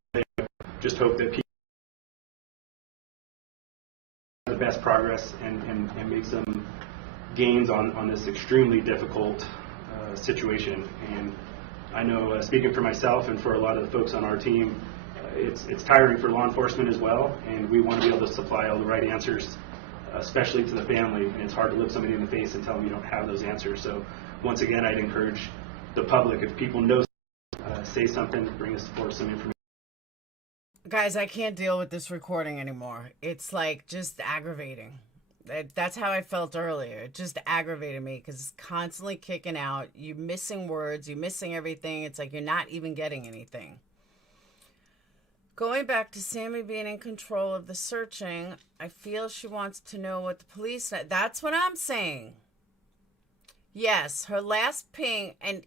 just hope that people have the best progress and make some gains on this extremely difficult situation. And I know, speaking for myself and for a lot of the folks on our team, it's tiring for law enforcement as well, and we want to be able to supply all the right answers, especially to the family, and it's hard to look somebody in the face and tell them you don't have those answers. So once again, I'd encourage the public, if people know, say something, bring us forth some information. Guys, I can't deal with this recording anymore. It's like just aggravating. That's how I felt earlier. It just aggravated me because it's constantly kicking out. You're missing words. You're missing everything. It's like you're not even getting anything. Going back to Sammy being in control of the searching, I feel she wants to know what the police know. That's what I'm saying. Yes, her last ping. And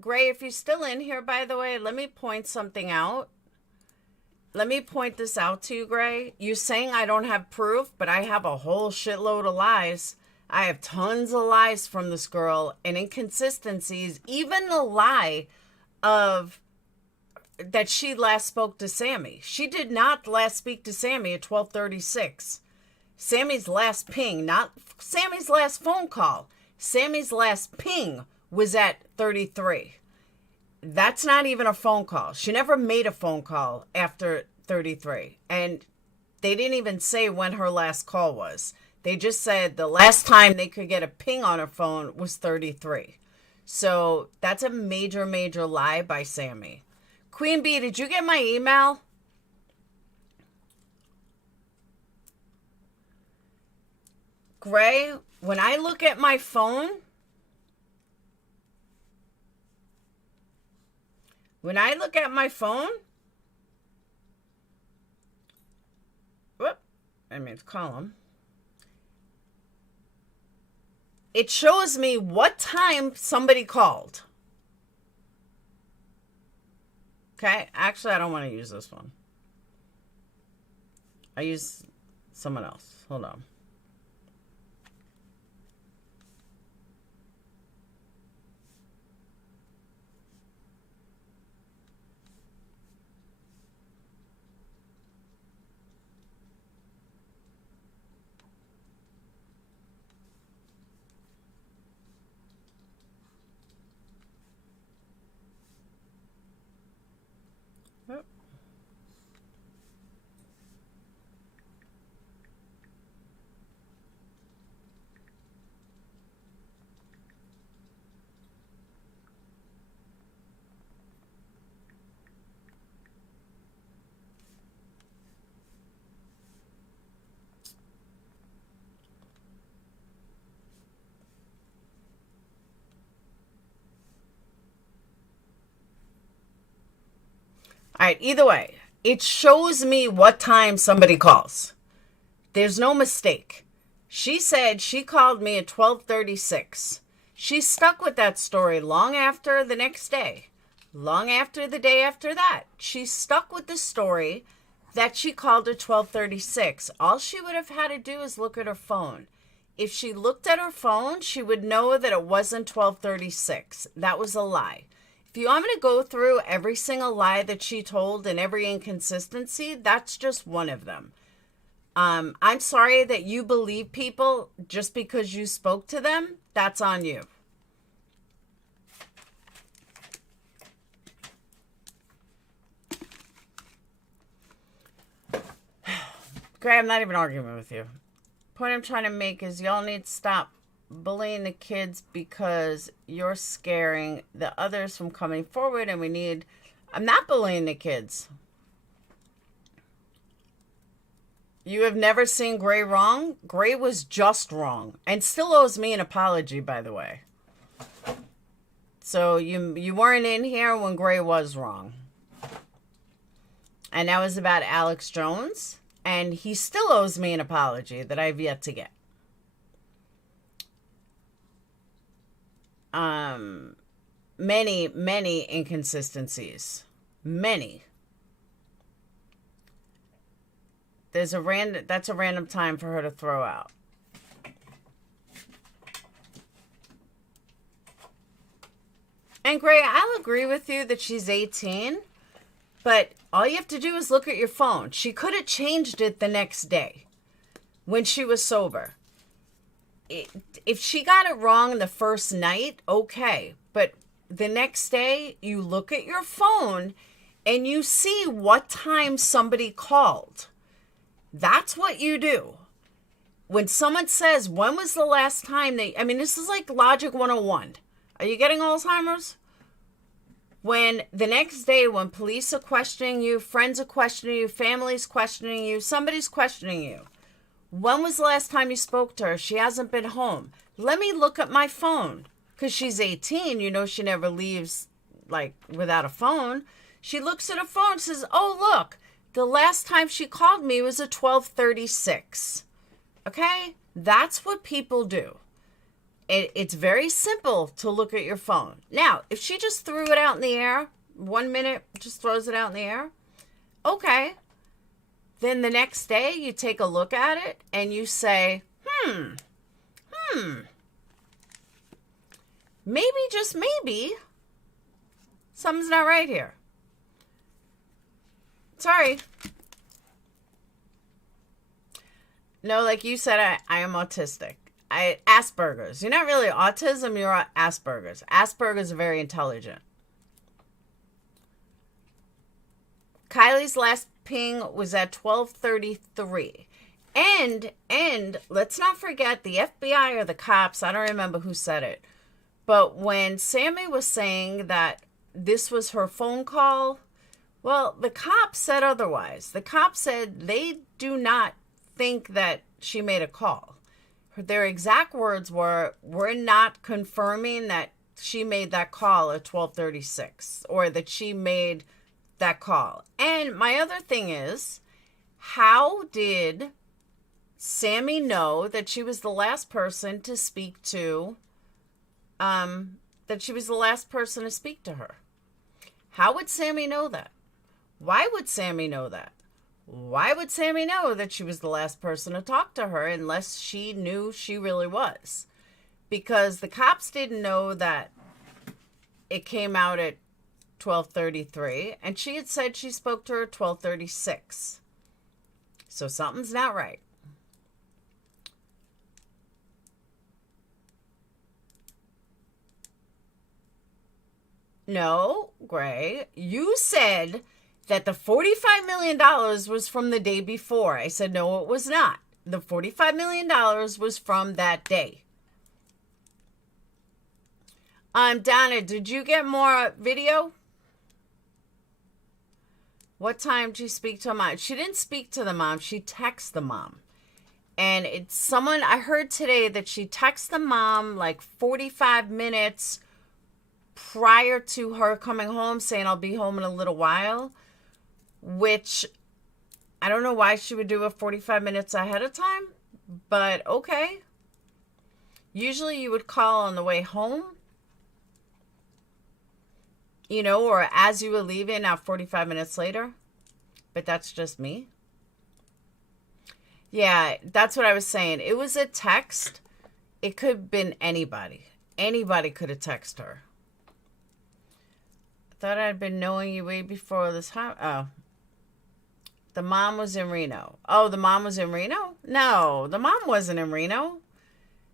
Gray, if you're still in here, by the way, let me point something out. Let me point this out to you, Gray. You're saying I don't have proof, but I have a whole shitload of lies. I have tons of lies from this girl and inconsistencies. Even the lie of that she last spoke to Sammy. She did not last speak to Sammy at 12:36. Sammy's last ping, not Sammy's last phone call. Sammy's last ping was at 33. That's not even a phone call. She never made a phone call after 33. And they didn't even say when her last call was. They just said the last time they could get a ping on her phone was 33. So that's a major, major lie by Sammy. Queen Bee, did you get my email? Gray, when I look at my phone, whoop, I mean to column, it shows me what time somebody called. Okay, actually, I don't want to use this one. I use someone else. Hold on. All right, either way, it shows me what time somebody calls. There's no mistake. She said she called me at 12:36. She stuck with that story long after the next day, long after the day after that. She stuck with the story that she called at 12:36. All she would have had to do is look at her phone. If she looked at her phone, she would know that it wasn't 12:36. That was a lie. If you want me to go through every single lie that she told and every inconsistency, that's just one of them. I'm sorry that you believe people just because you spoke to them. That's on you. Gray, I'm not even arguing with you. Point I'm trying to make is y'all need to stop bullying the kids because you're scaring the others from coming forward, and I'm not bullying the kids. You have never seen Gray wrong? Gray was just wrong and still owes me an apology, by the way. So you weren't in here when Gray was wrong. And that was about Alex Jones. And he still owes me an apology that I've yet to get. Many inconsistencies. Many. That's a random time for her to throw out. And Gray, I'll agree with you that she's 18, but all you have to do is look at your phone. She could have changed it the next day when she was sober. If she got it wrong the first night, okay. But the next day, you look at your phone and you see what time somebody called. That's what you do. When someone says, when was the last time this is like Logic 101. Are you getting Alzheimer's? When the next day, when police are questioning you, friends are questioning you, family's questioning you, somebody's questioning you. When was the last time you spoke to her? She hasn't been home. Let me look at my phone. Because she's 18, she never leaves, without a phone. She looks at her phone and says, oh, look, the last time she called me was at 12:36. Okay? That's what people do. It's very simple to look at your phone. Now, if she just threw it out in the air, 1 minute, just throws it out in the air, okay. Then the next day, you take a look at it and you say, maybe, just maybe, something's not right here. Sorry. No, like you said, I am autistic. Asperger's. You're not really autism, you're Asperger's. Asperger's are very intelligent. Kiely's last ping was at 12:33. And let's not forget the FBI or the cops, I don't remember who said it, but when Sammy was saying that this was her phone call, well, the cops said otherwise. The cops said they do not think that she made a call. Their exact words were, we're not confirming that she made that call at 12:36 or that she made that call. And my other thing is, how did Sammy know that she was the last person to speak to, her? How would Sammy know that? Why would Sammy know that? Why would Sammy know that she was the last person to talk to her unless she knew she really was? Because the cops didn't know that it came out at 12:33, and she had said she spoke to her at 12:36. So something's not right. No, Gray, you said that the $45 million was from the day before. I said, no, it was not. The $45 million was from that day. Donna, did you get more video? What time did she speak to her mom? She didn't speak to the mom. She texted the mom. And it's someone, I heard today that she texted the mom like 45 minutes prior to her coming home saying, I'll be home in a little while. which I don't know why she would do it 45 minutes ahead of time, but okay. Usually you would call on the way home, you know, or as you were leaving, not 45 minutes later. But that's just me. Yeah, that's what I was saying. It was a text. It could have been anybody. Anybody could have texted her. I thought I'd been knowing you way before this happened. Oh. The mom was in Reno. Oh, the mom was in Reno? No, the mom wasn't in Reno.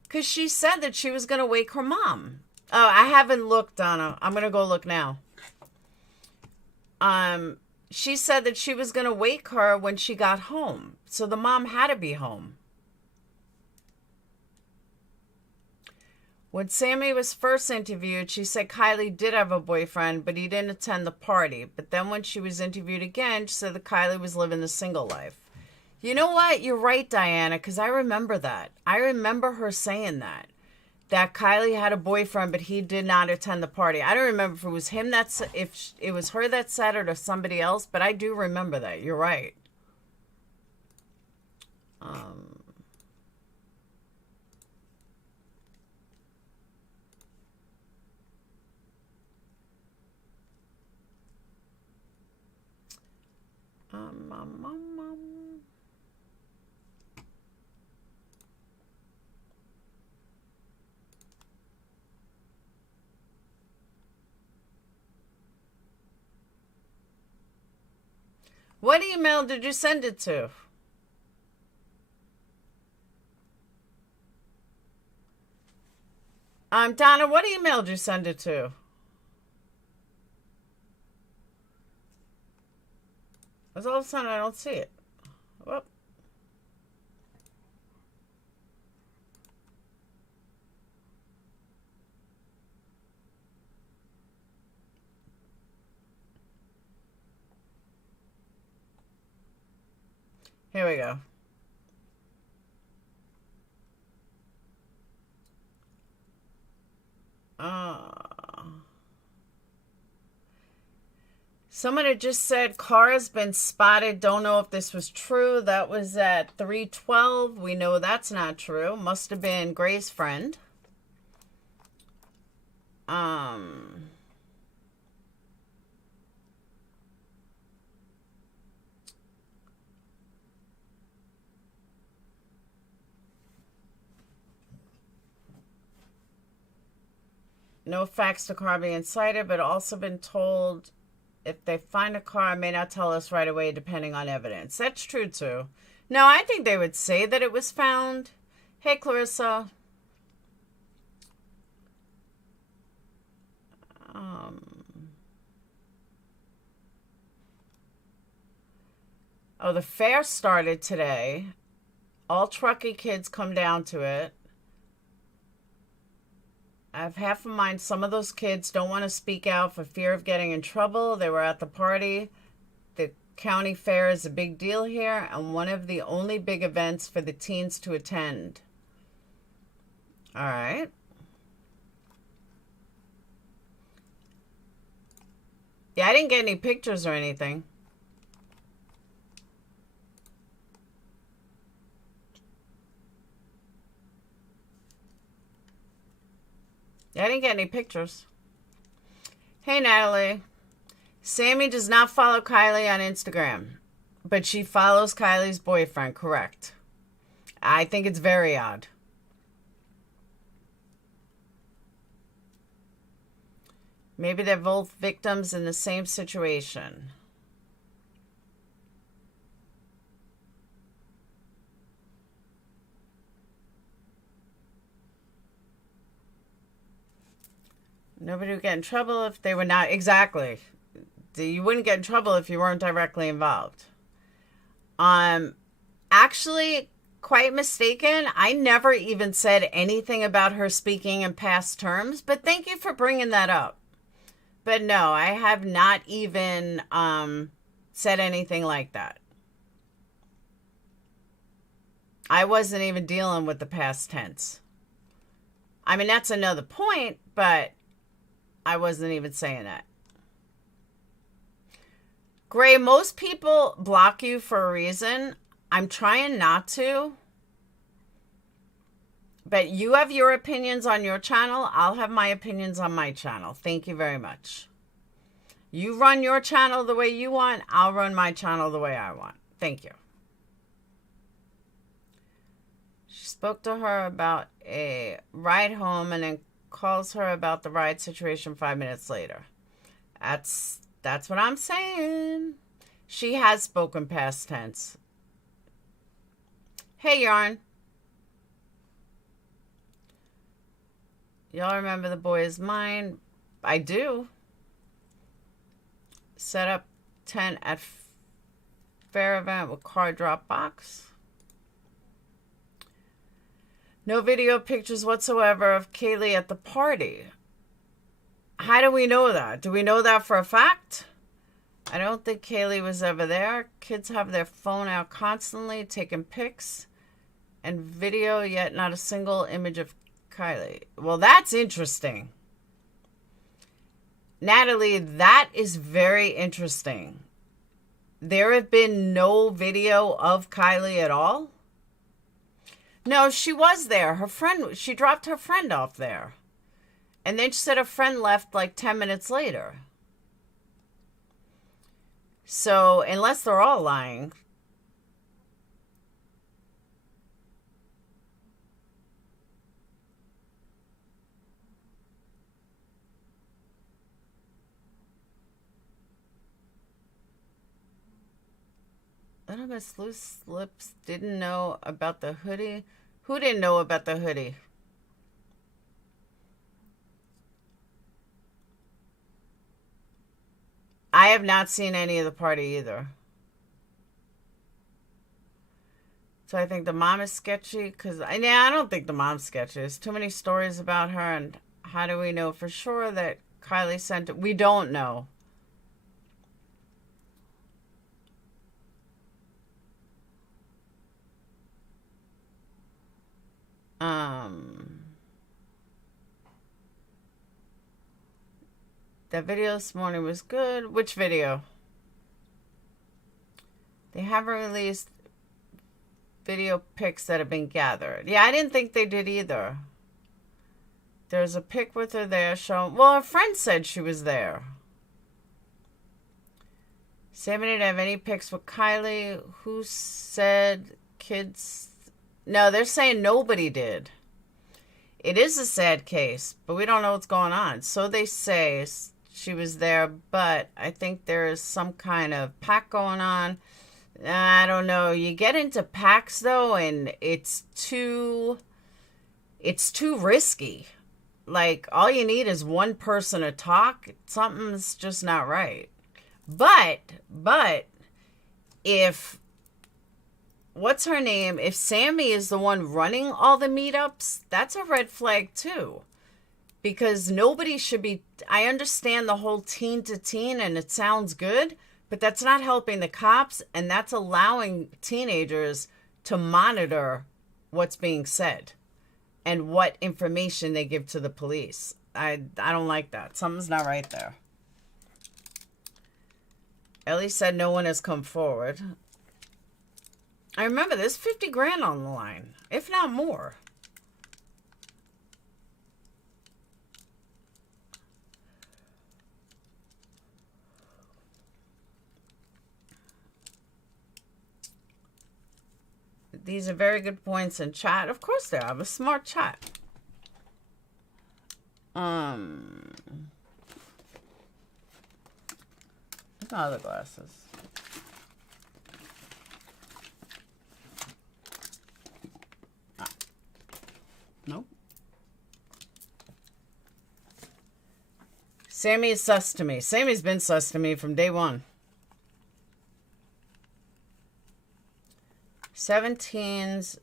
Because she said that she was going to wake her mom. Oh, I haven't looked, Donna. I'm going to go look now. She said that she was going to wake her when she got home. So the mom had to be home. When Sammy was first interviewed, she said Kiely did have a boyfriend, but he didn't attend the party. But then when she was interviewed again, she said that Kiely was living the single life. You know what? You're right, Diana, because I remember that. I remember her saying that Kiely had a boyfriend, but he did not attend the party. I don't remember if it was him if it was her that said it or somebody else, but I do remember that. You're right. What email did you send it to? Donna, what email did you send it to? Because all of a sudden I don't see it. Whoop. Here we go. Someone had just said car has been spotted. Don't know if this was true. That was at 3:12. We know that's not true. Must have been Gray's friend. No facts to car being cited, but also been told if they find a car, may not tell us right away depending on evidence. That's true too. No, I think they would say that it was found. Hey, Clarissa. Oh, the fair started today. All Truckee kids come down to it. I have half in mind some of those kids don't want to speak out for fear of getting in trouble. They were at the party. The county fair is a big deal here and one of the only big events for the teens to attend. All right. Yeah, I didn't get any pictures or anything. I didn't get any pictures. Hey, Natalie. Sammy does not follow Kiely on Instagram, but she follows Kiely's boyfriend, correct? I think it's very odd. Maybe they're both victims in the same situation. Nobody would get in trouble if they were not. Exactly. You wouldn't get in trouble if you weren't directly involved. Actually, quite mistaken. I never even said anything about her speaking in past terms, but thank you for bringing that up. But no, I have not even said anything like that. I wasn't even dealing with the past tense. I mean, that's another point, but I wasn't even saying that. Gray, most people block you for a reason. I'm trying not to. But you have your opinions on your channel. I'll have my opinions on my channel. Thank you very much. You run your channel the way you want. I'll run my channel the way I want. Thank you. She spoke to her about a ride home and then calls her about the ride situation 5 minutes later. That's what I'm saying. She has spoken past tense. Hey, Yarn. Y'all remember the boy is mine? I do. Set up tent at fair event with car drop box. No video pictures whatsoever of Kiely at the party. How do we know that? Do we know that for a fact? I don't think Kiely was ever there. Kids have their phone out constantly, taking pics and video, yet not a single image of Kiely. Well, that's interesting. Natalie, that is very interesting. There have been no video of Kiely at all? No, she was there. Her friend, she dropped her friend off there. And then she said her friend left like 10 minutes later. So, unless they're all lying. Little Miss Loose Lips didn't know about the hoodie. Who didn't know about the hoodie? I have not seen any of the party either. So I think the mom is sketchy because I don't think the mom's sketchy. There's too many stories about her, and how do we know for sure that Kiely sent it? We don't know. That video this morning was good. Which video? They haven't released video pics that have been gathered. Yeah, I didn't think they did either. There's a pic with her there showing... Well, her friend said she was there. Sammy didn't have any pics with Kiely. Who said kids... No, they're saying nobody did. It is a sad case, but we don't know what's going on. So they say she was there, but I think there is some kind of pack going on. I don't know. You get into packs, though, and it's too risky. Like, all you need is one person to talk. Something's just not right. But if... What's her name? If Sammy is the one running all the meetups, that's a red flag too. Because nobody should be... I understand the whole teen to teen and it sounds good, but that's not helping the cops, and that's allowing teenagers to monitor what's being said and what information they give to the police. I don't like that. Something's not right there. Ellie said no one has come forward. I remember there's 50 grand on the line, if not more. These are very good points in chat. Of course they are. I have a smart chat. Where's my other glasses? Nope. Sammy is sus to me. Sammy's been sus to me from day one. 17's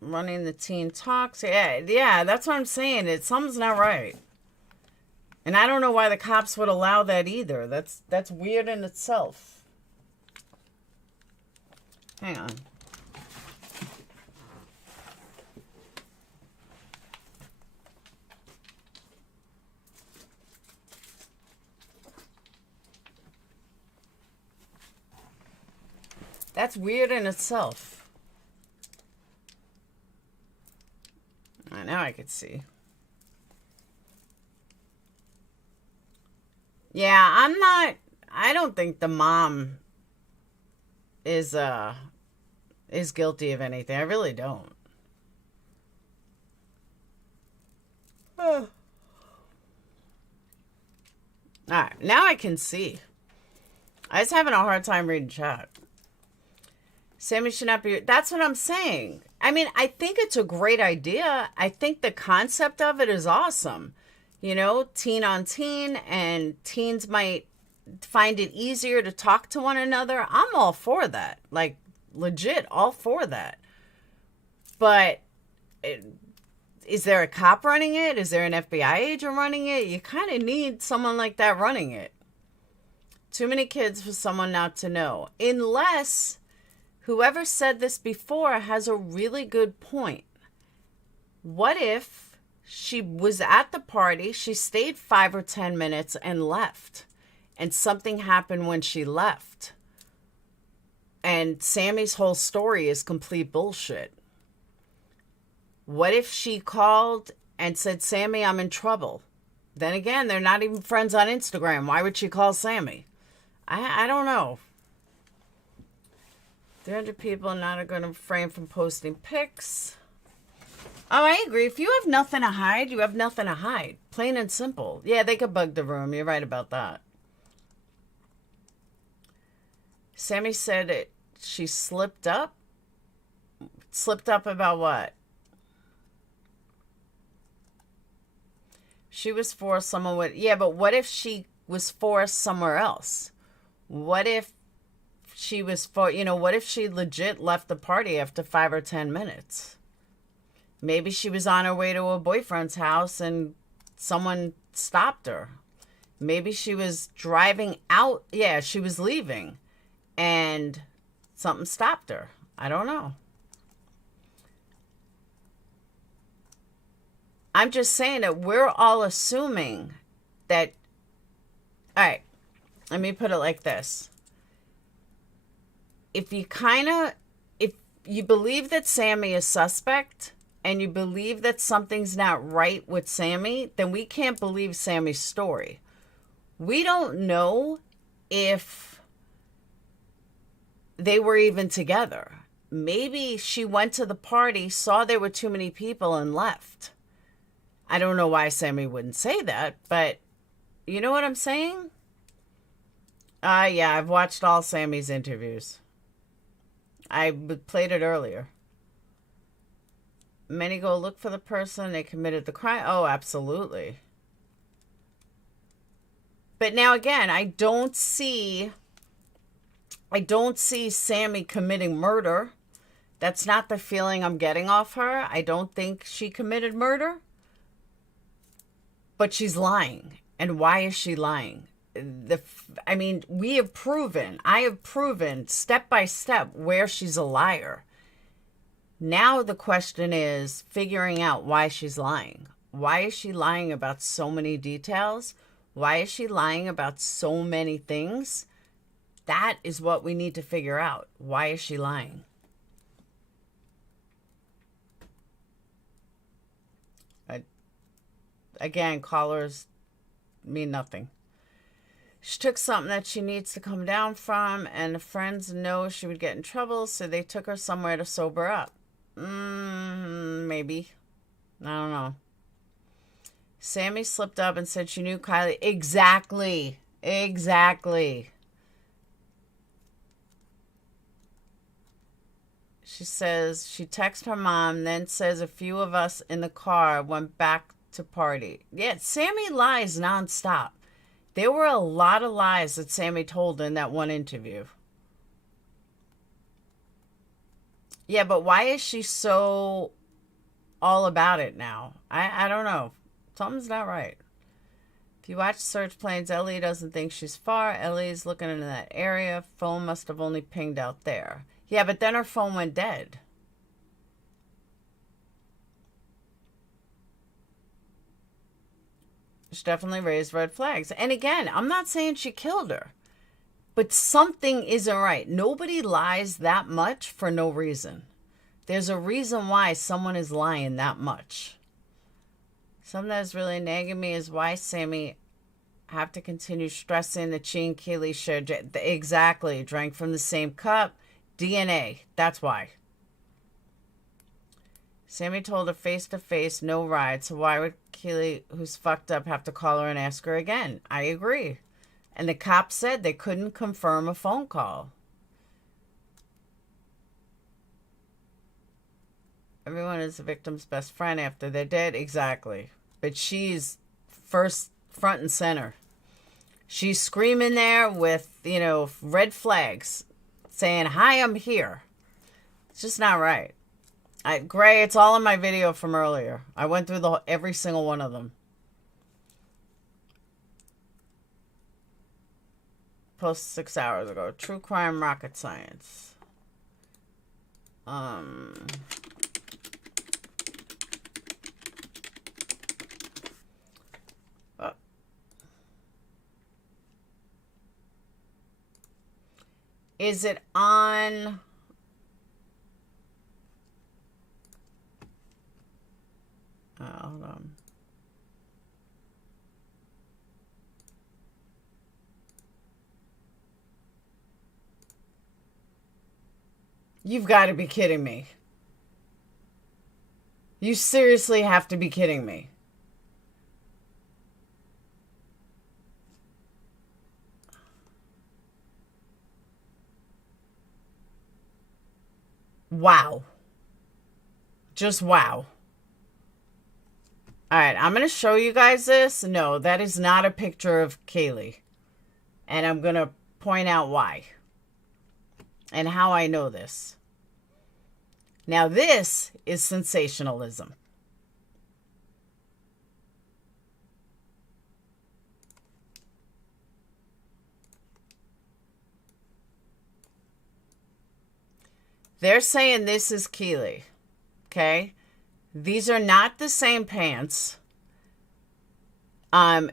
running the teen talks. Yeah, that's what I'm saying. Something's not right. And I don't know why the cops would allow that either. That's weird in itself. Hang on. That's weird in itself. Now I could see. Yeah, I don't think the mom is guilty of anything. I really don't. All right, now I can see. I was having a hard time reading chat. Sammy should not be... That's what I'm saying. I mean, I think it's a great idea. I think the concept of it is awesome. You know, teen on teen, and teens might find it easier to talk to one another. I'm all for that. Like, legit, all for that. But is there a cop running it? Is there an FBI agent running it? You kind of need someone like that running it. Too many kids for someone not to know. Unless whoever said this before has a really good point. What if she was at the party, she stayed 5 or 10 minutes and left, and something happened when she left? And Sammy's whole story is complete bullshit. What if she called and said, Sammy, I'm in trouble? Then again, they're not even friends on Instagram. Why would she call Sammy? I don't know. 300 people not going to refrain from posting pics. Oh, I agree. If you have nothing to hide, you have nothing to hide. Plain and simple. Yeah, they could bug the room. You're right about that. Sammy said she slipped up. Slipped up about what? She was forced someone would... Yeah, but what if she was forced somewhere else? What if she was for... You know, what if she legit left the party after 5 or 10 minutes? Maybe she was on her way to her boyfriend's house and someone stopped her. Maybe she was driving out. Yeah, she was leaving and something stopped her. I don't know. I'm just saying that we're all assuming that... All right, let me put it like this. If you believe that Sammy is suspect and you believe that something's not right with Sammy, then we can't believe Sammy's story. We don't know if they were even together. Maybe she went to the party, saw there were too many people, and left. I don't know why Sammy wouldn't say that, but you know what I'm saying? Yeah, I've watched all Sammy's interviews. I played it earlier. Many go look for the person they committed the crime. Oh, absolutely. But now again, I don't see Sammy committing murder. That's not the feeling I'm getting off her. I don't think she committed murder. But she's lying. And why is she lying? I mean, I have proven step by step where she's a liar. Now the question is figuring out why she's lying. Why is she lying about so many details? Why is she lying about so many things? That is what we need to figure out. Why is she lying? Again, callers mean nothing. She took something that she needs to come down from, and the friends know she would get in trouble, so they took her somewhere to sober up. Maybe. I don't know. Sammy slipped up and said she knew Kiely. Exactly. She says she texted her mom, then says a few of us in the car went back to party. Yeah, Sammy lies nonstop. There were a lot of lies that Sammy told in that one interview. Yeah, but why is she so all about it now? I don't know. Something's not right. If you watch search planes, Ellie doesn't think she's far. Ellie's looking into that area. Phone must have only pinged out there. Yeah, but then her phone went dead. She definitely raised red flags. And again, I'm not saying she killed her. But something isn't right. Nobody lies that much for no reason. There's a reason why someone is lying that much. Something that's really nagging me is why Sammy have to continue stressing that she and Kiely shared. Exactly. Drank from the same cup. DNA. That's why. Sammy told her face-to-face, no ride. So why would Kiely, who's fucked up, have to call her and ask her again? I agree. And the cops said they couldn't confirm a phone call. Everyone is the victim's best friend after they're dead. Exactly. But she's front and center. She's screaming there with, you know, red flags saying, hi, I'm here. It's just not right. Gray, it's all in my video from earlier. I went through every single one of them. Post 6 hours ago. True crime, rocket science. Is it on? Hold on. You've got to be kidding me. You seriously have to be kidding me. Wow. Just wow. All right, I'm going to show you guys this. No, that is not a picture of Kiely. And I'm going to point out why. And how I know this. Now, this is sensationalism. They're saying this is Kiely. Okay? These are not the same pants.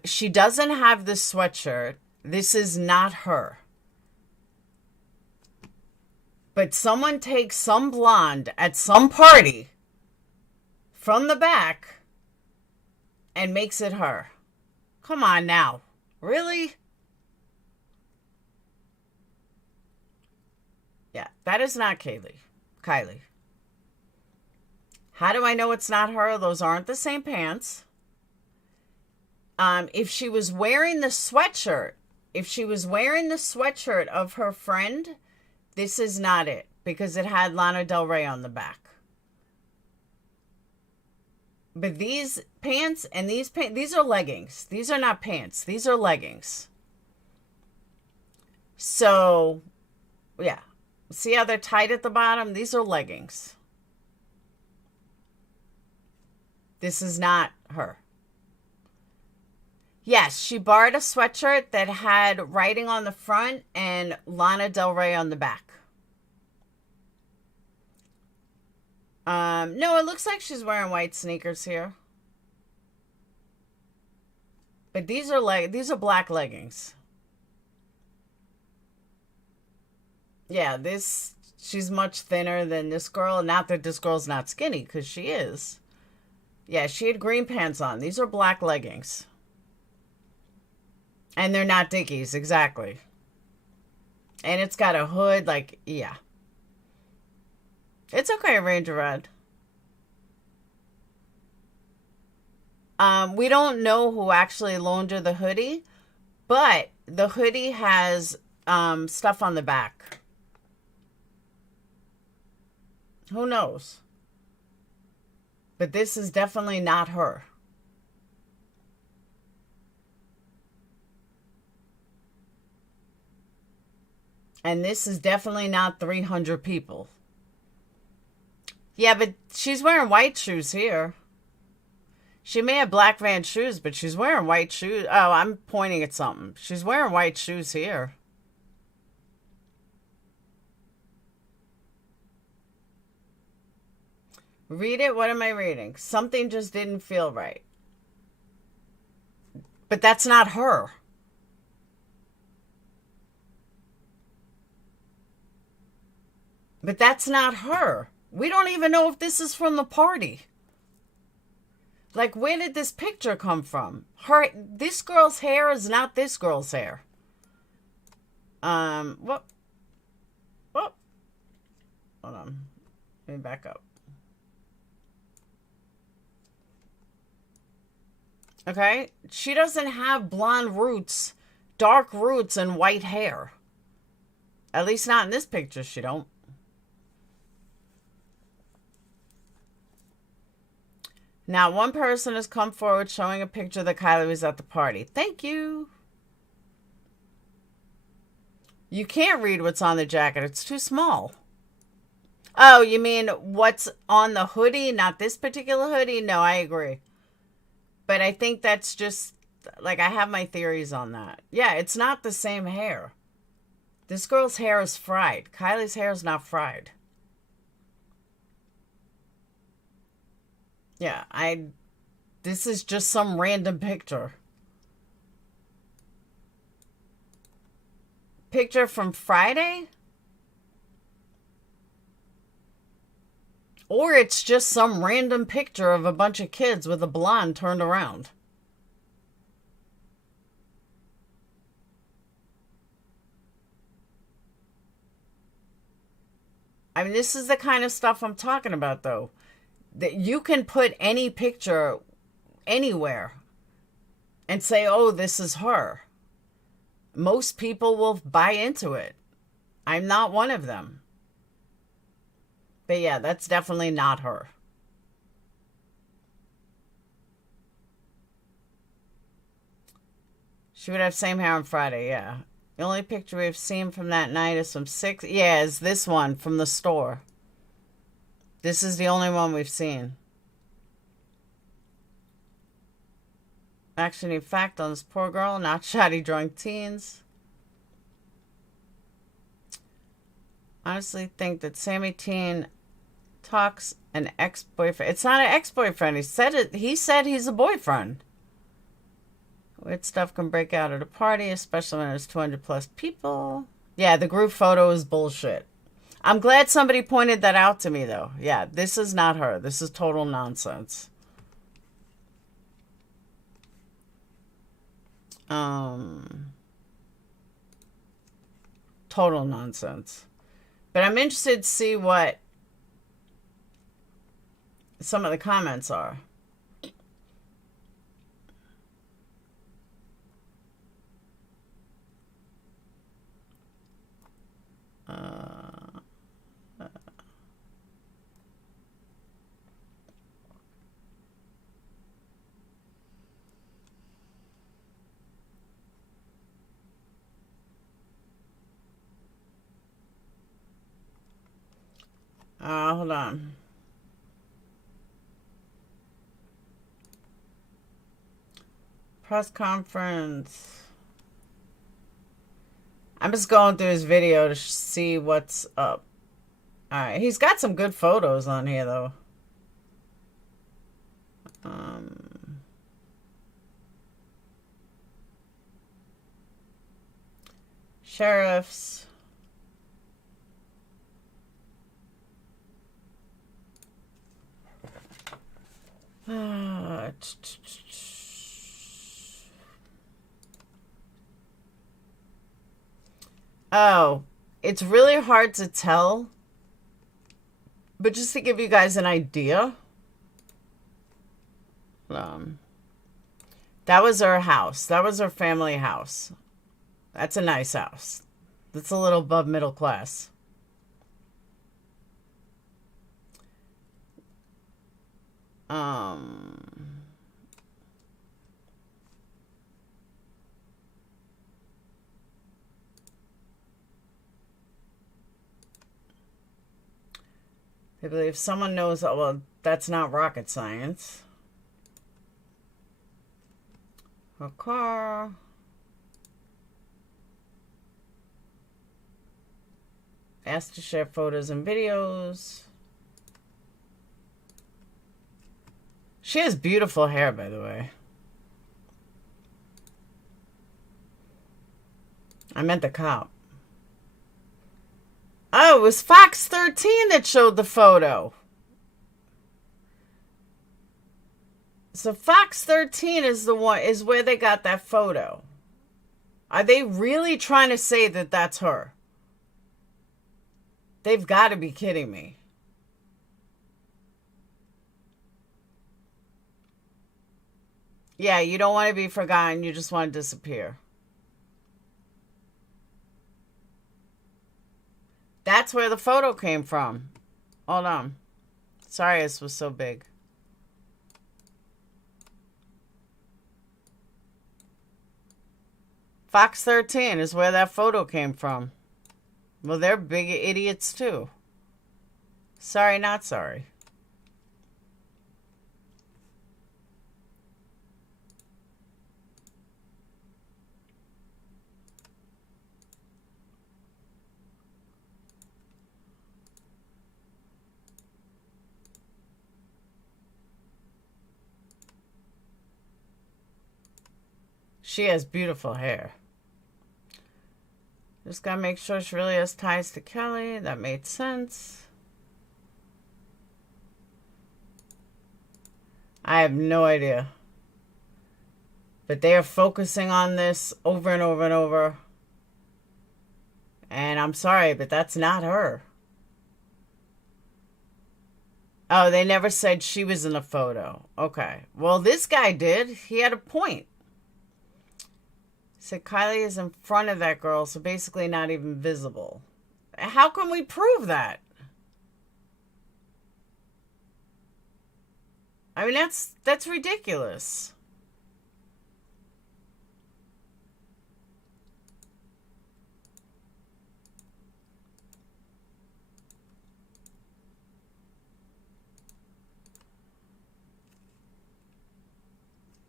She doesn't have the sweatshirt. This is not her. But someone takes some blonde at some party from the back and makes it her. Come on now. Really? Yeah, that is not Kiely. How do I know it's not her? Those aren't the same pants. If she was wearing the sweatshirt, of her friend, this is not it, because it had Lana Del Rey on the back. But these pants and these are leggings. These are not pants. These are leggings. So, yeah. See how they're tight at the bottom? These are leggings. This is not her. Yes, she borrowed a sweatshirt that had writing on the front and Lana Del Rey on the back. No, it looks like she's wearing white sneakers here. But these are black leggings. Yeah, she's much thinner than this girl. Not that this girl's not skinny, because she is. Yeah, she had green pants on. These are black leggings. And they're not Dickies, exactly. And it's got a hood, like, yeah. It's okay, Ranger Red. We don't know who actually loaned her the hoodie, but the hoodie has stuff on the back. Who knows? But this is definitely not her. And this is definitely not 300 people. Yeah, but she's wearing white shoes here. She may have black Vans shoes, but she's wearing white shoes. Oh, I'm pointing at something. She's wearing white shoes here. Read it. What am I reading? Something just didn't feel right. But that's not her. But that's not her. We don't even know if this is from the party. Like, where did this picture come from? This girl's hair is not this girl's hair. What? Hold on. Let me back up. Okay? She doesn't have blonde roots, dark roots, and white hair. At least not in this picture, she don't. Now, one person has come forward showing a picture that Kiely was at the party. Thank you. You can't read what's on the jacket. It's too small. Oh, you mean what's on the hoodie? Not this particular hoodie? No, I agree. But I think that's just, like, I have my theories on that. Yeah, it's not the same hair. This girl's hair is fried. Kiely's hair is not fried. Yeah, this is just some random picture. Picture from Friday? Or it's just some random picture of a bunch of kids with a blonde turned around. I mean, this is the kind of stuff I'm talking about, though. That you can put any picture anywhere and say, oh, this is her. Most people will buy into it. I'm not one of them. But yeah, that's definitely not her. She would have same hair on Friday, yeah. The only picture we've seen from that night is from 6. Yeah, is this one from the store. This is the only one we've seen. Action in fact on this poor girl, not shoddy drunk teens. Honestly think that Sammy Teen talks an ex-boyfriend. It's not an ex-boyfriend. He said he's a boyfriend. Weird stuff can break out at a party, especially when there's 200 plus people. Yeah, the group photo is bullshit. I'm glad somebody pointed that out to me, though. Yeah, this is not her. This is total nonsense. Total nonsense. But I'm interested to see what some of the comments are. Hold on. Press conference. I'm just going through his video to see what's up. Alright, he's got some good photos on here, though. Sheriffs. Oh, it's really hard to tell, but just to give you guys an idea, that was her house. That was her family house. That's a nice house. That's a little above middle class. I believe someone knows that, well, that's not rocket science. Her car. Asked to share photos and videos. She has beautiful hair, by the way. I meant the cop. Oh, No, it was Fox 13 that showed the photo. So Fox 13 is where they got that photo. Are they really trying to say that that's her? They've got to be kidding me. Yeah, you don't want to be forgotten. You just want to disappear. That's where the photo came from. Hold on. Sorry this was so big. Fox 13 is where that photo came from. Well, they're big idiots too. Sorry, not sorry. She has beautiful hair. Just gotta make sure she really has ties to Kelly. That made sense. I have no idea. But they are focusing on this over and over and over. And I'm sorry, but that's not her. Oh, they never said she was in the photo. Okay. Well, this guy did. He had a point. Said Kiely is in front of that girl, so basically not even visible. How can we prove that? I mean, that's ridiculous.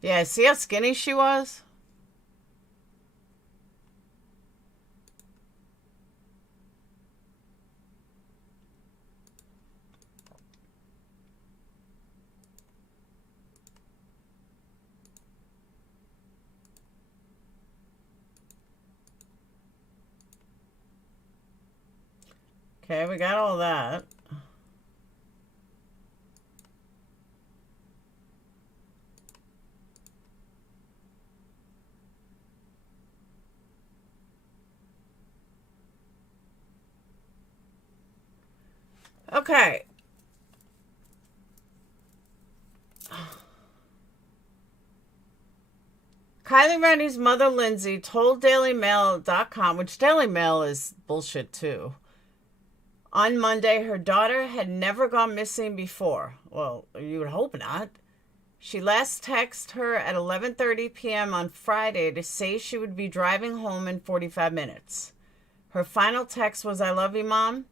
Yeah, see how skinny she was? Okay, we got all that. Okay. Kiely Rodni's mother, Lindsay, told DailyMail.com, which Daily Mail is bullshit too, on Monday her daughter had never gone missing before. Well, you would hope not. She last texted her at 11:30 p.m. on Friday to say she would be driving home in 45 minutes. Her final text was, "I love you, Mom."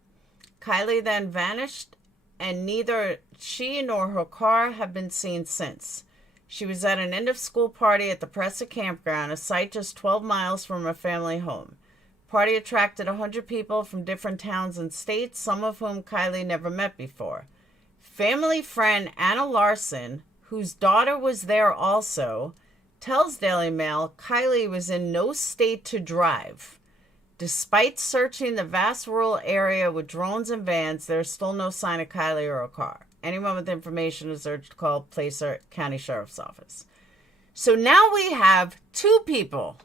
Kiely then vanished, and neither she nor her car have been seen since. She was at an end-of-school party at the Presser Campground, a site just 12 miles from her family home. Party attracted 100 people from different towns and states, some of whom Kiely never met before. Family friend Anna Larson, whose daughter was there also, tells Daily Mail Kiely was in no state to drive. Despite searching the vast rural area with drones and vans, there's still no sign of Kiely or her car. Anyone with information is urged to call Placer County Sheriff's Office. So now we have two people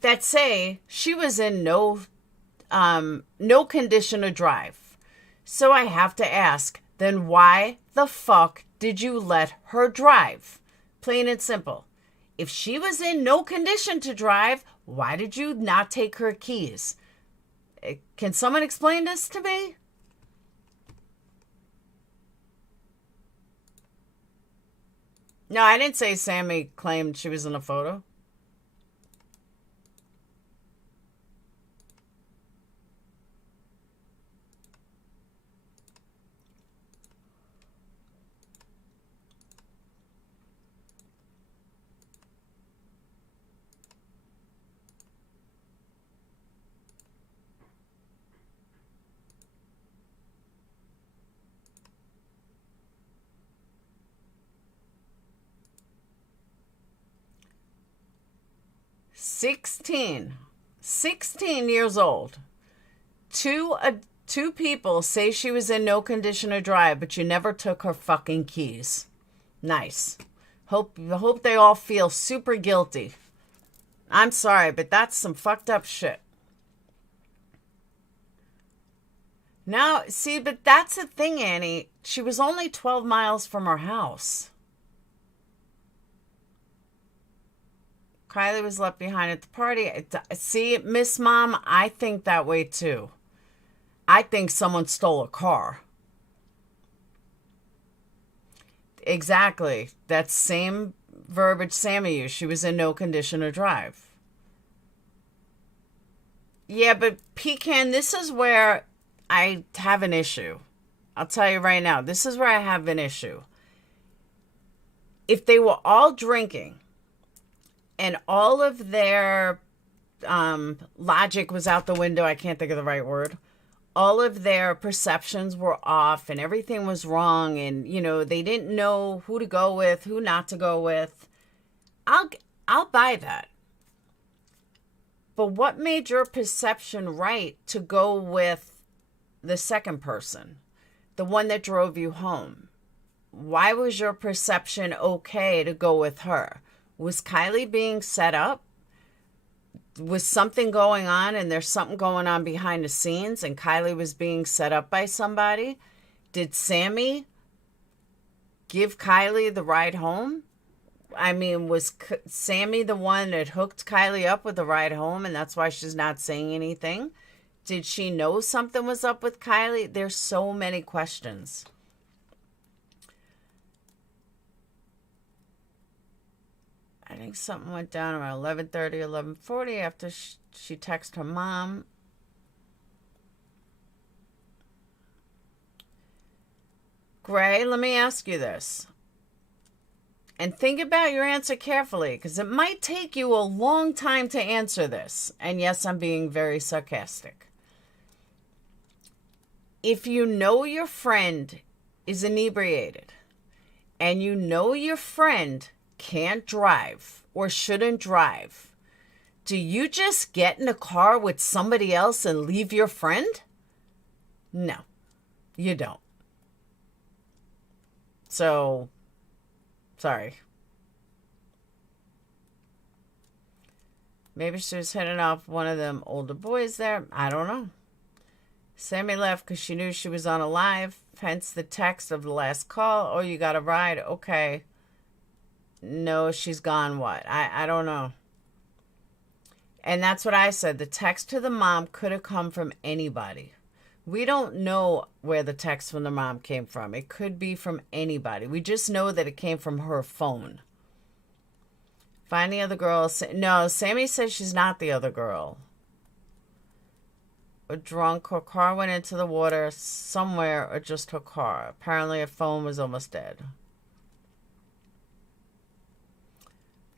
that say she was in no condition to drive. So I have to ask, then why the fuck did you let her drive? Plain and simple. If she was in no condition to drive, why did you not take her keys? Can someone explain this to me? No, I didn't say Sammy claimed she was in a photo. 16 years old. Two people say she was in no condition to drive, but you never took her fucking keys. Nice. Hope they all feel super guilty. I'm sorry, but that's some fucked up shit. Now, see, but that's the thing, Annie. She was only 12 miles from her house. Kiely was left behind at the party. See, Miss Mom, I think that way too. I think someone stole a car. Exactly. That same verbiage Sammy used. She was in no condition to drive. Yeah, but Pecan, this is where I have an issue. I'll tell you right now. This is where I have an issue. If they were all drinking and all of their logic was out the window, I can't think of the right word, all of their perceptions were off and everything was wrong, and you know, they didn't know who to go with, who not to go with, I'll buy that. But what made your perception right to go with the second person, the one that drove you home? Why was your perception okay to go with her? Was Kiely being set up? Was something going on, and there's something going on behind the scenes, and Kiely was being set up by somebody? Did Sammy give Kiely the ride home? I mean, was Sammy the one that hooked Kiely up with the ride home, and that's why she's not saying anything? Did she know something was up with Kiely? There's so many questions. I think something went down around 11:30, 11:40 after she texted her mom. Gray, let me ask you this. And think about your answer carefully, because it might take you a long time to answer this. And yes, I'm being very sarcastic. If you know your friend is inebriated, and you know your friend can't drive or shouldn't drive, do you just get in a car with somebody else and leave your friend? No, you don't. So, sorry. Maybe she was hitting off one of them older boys there. I don't know. Sammy left because she knew she was on a live, hence the text of the last call. Oh, you got a ride? Okay. No, she's gone. What? I don't know. And that's what I said. The text to the mom could have come from anybody. We don't know where the text from the mom came from. It could be from anybody. We just know that it came from her phone. Find the other girl. No, Sammy says she's not the other girl. Or drunk. Her car went into the water somewhere, or just her car. Apparently her phone was almost dead.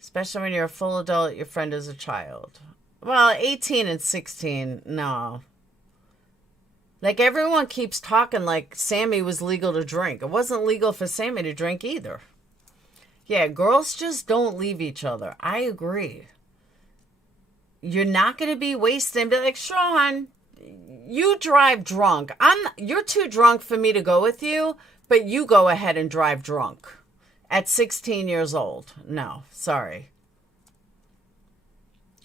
Especially when you're a full adult, your friend is a child. Well, 18 and 16, no. Like, everyone keeps talking like Sammy was legal to drink. It wasn't legal for Sammy to drink either. Yeah, girls just don't leave each other. I agree. You're not going to be wasted and be like, sure, hon, you drive drunk. You're too drunk for me to go with you, but you go ahead and drive drunk. At 16 years old. No, sorry.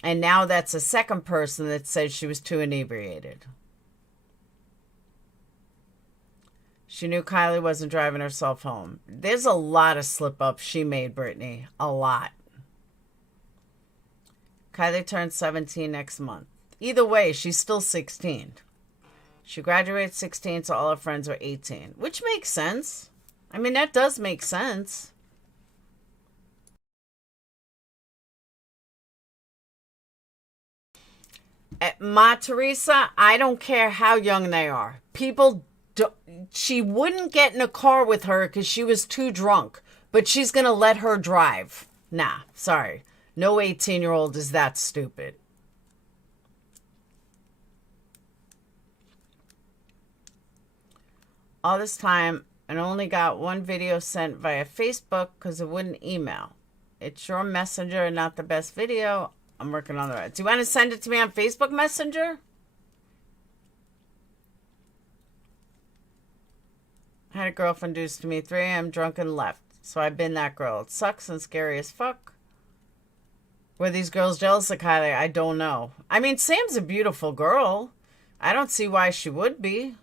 And now that's a second person that says she was too inebriated. She knew Kiely wasn't driving herself home. There's a lot of slip-ups she made, Brittany. A lot. Kiely turns 17 next month. Either way, she's still 16. She graduated 16, so all her friends are 18. Which makes sense. I mean, that does make sense. Ma Teresa, I don't care how young they are. She wouldn't get in a car with her because she was too drunk, but she's going to let her drive. Nah, sorry. No 18-year-old is that stupid. All this time, and only got one video sent via Facebook because it wouldn't email. It's your messenger, not the best video. I'm working on the right. Do you want to send it to me on Facebook Messenger? I had a girl introduced to me 3 a.m. drunk and left. So I've been that girl. It sucks and scary as fuck. Were these girls jealous of Kiely? I don't know. I mean, Sam's a beautiful girl. I don't see why she would be.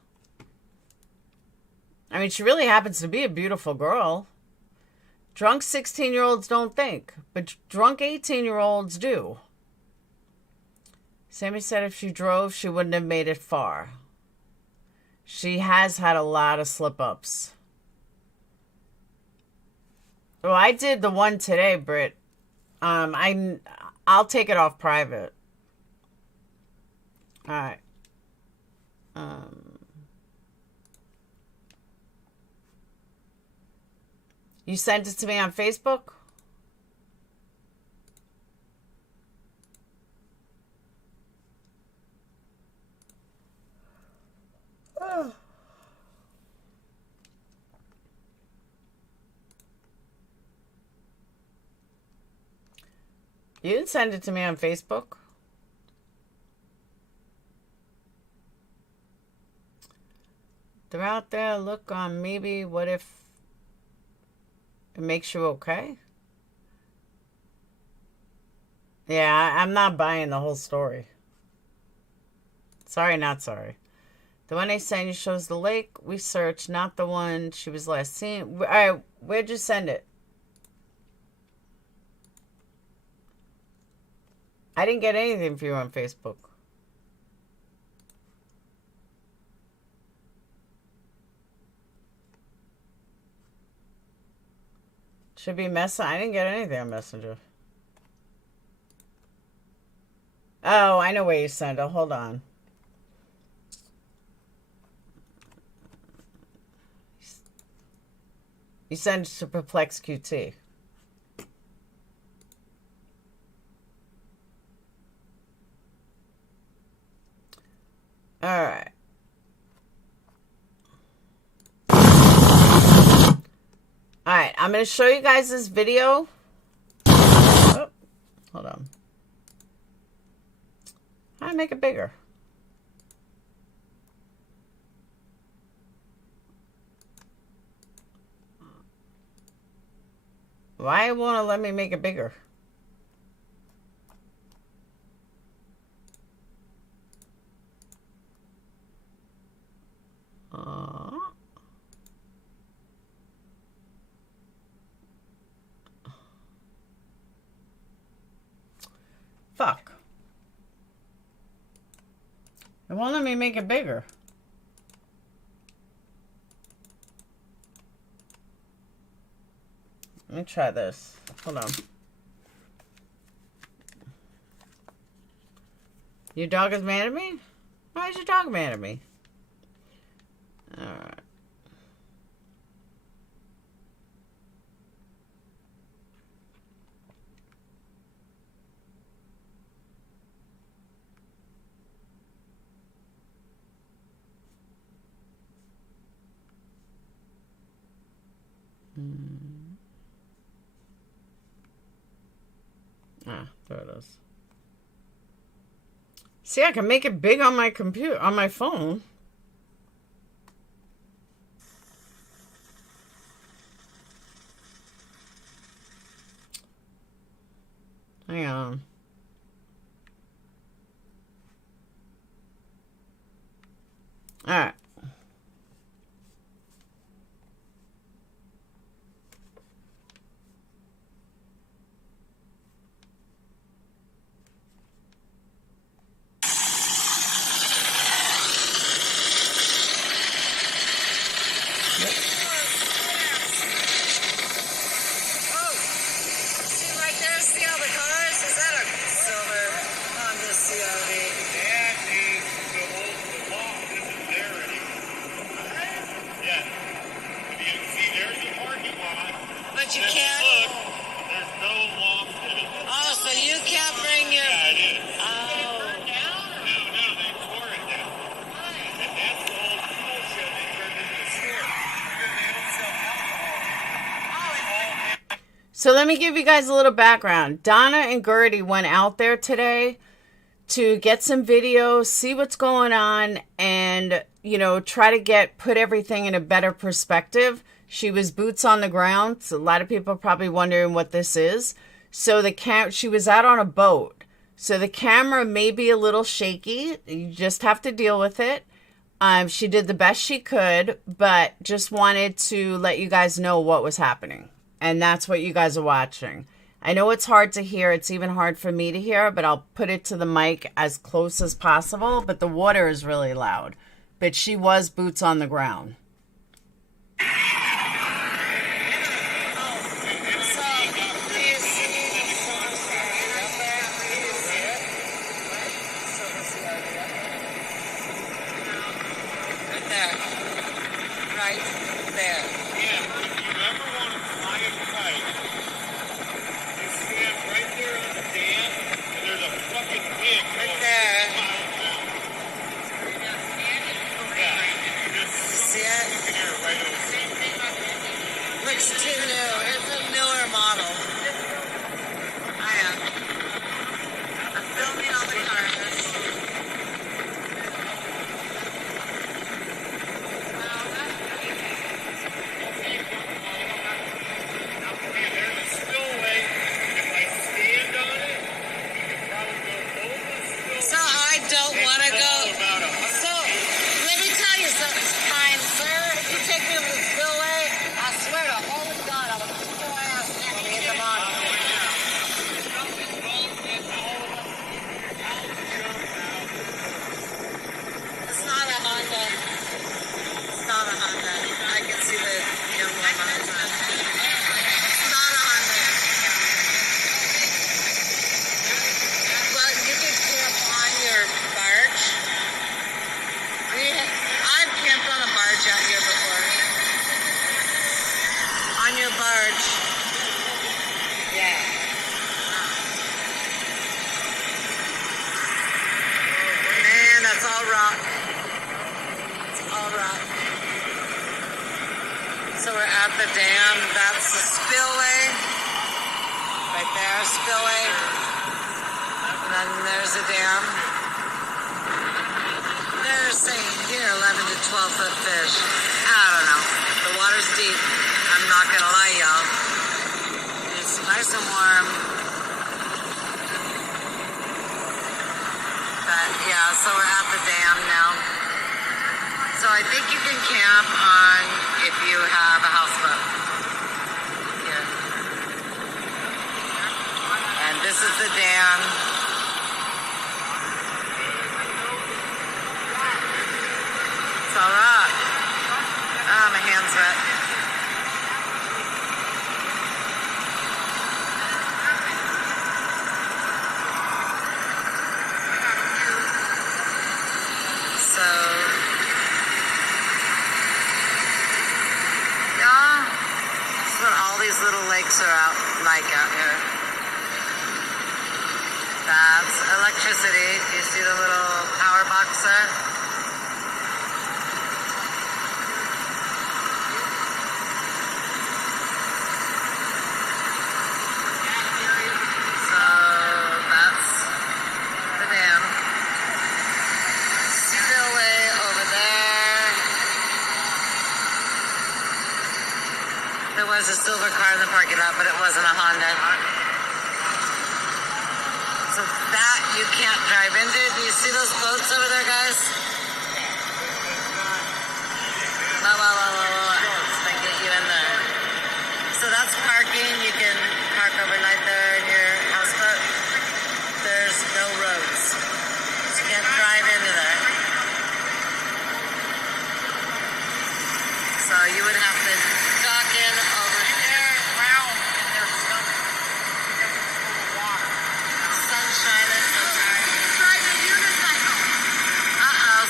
I mean, she really happens to be a beautiful girl. Drunk 16-year-olds don't think, but drunk 18-year-olds do. Sammy said if she drove, she wouldn't have made it far. She has had a lot of slip-ups. Well, I did the one today, Britt. I'll take it off private. All right. You sent it to me on Facebook? Oh. You didn't send it to me on Facebook? They're out there. Look on maybe what if it makes you okay? Yeah, I'm not buying the whole story. Sorry, not sorry. The one they sent you shows the lake. We searched, not the one she was last seen. All right, where'd you send it? I didn't get anything for you on Facebook. Should be Messenger. I didn't get anything on Messenger. Oh, I know where you sent it. Hold on. You sent it to PURPLEXEDQT. All right. All right, I'm going to show you guys this video. Oh, hold on. How do I make it bigger? Why won't it let me make it bigger? Fuck. It won't let me make it bigger. Let me try this. Hold on. Your dog is mad at me? Why is your dog mad at me? Alright. Ah, there it is. See, I can make it big on my computer, on my phone. Hang on. All right. But you can't. Look, there's no loft in it. Oh, so you can't bring your. Yeah, it is. Oh. Did it burn down? No, they tore it down. And that's the old pool shed they turned into a store. They don't sell alcohol. So let me give you guys a little background. Donna and Gertie went out there today to get some videos, see what's going on, and, you know, try to put everything in a better perspective. She was boots on the ground. So a lot of people are probably wondering what this is. So she was out on a boat. So the camera may be a little shaky. You just have to deal with it. She did the best she could, but just wanted to let you guys know what was happening. And that's what you guys are watching. I know it's hard to hear. It's even hard for me to hear, but I'll put it to the mic as close as possible. But the water is really loud. But she was boots on the ground. The dam, that's the spillway. Right there, spillway. And then there's a dam. They're saying here 11 to 12 foot fish. I don't know. The water's deep. I'm not gonna lie, y'all. It's nice and warm. But yeah, so we're at the dam now. So I think you can camp on if you have a houseboat. Here. And this is the dam. It's all right. Ah, my hand's wet. Little lakes are out here. That's electricity. Do you see the little power box there? So that's the dam. Spillway over there. There was a silver car in the parking lot, but it wasn't a Honda. So that you can't drive into. Do you see those boats over there, guys? They get you in there. So that's parking. You can park overnight there in your houseboat. There's no roads. So you can't drive into there. So you would have to dock in over there. Wow. And there's sunshine and ride a unicycle. Uh-oh,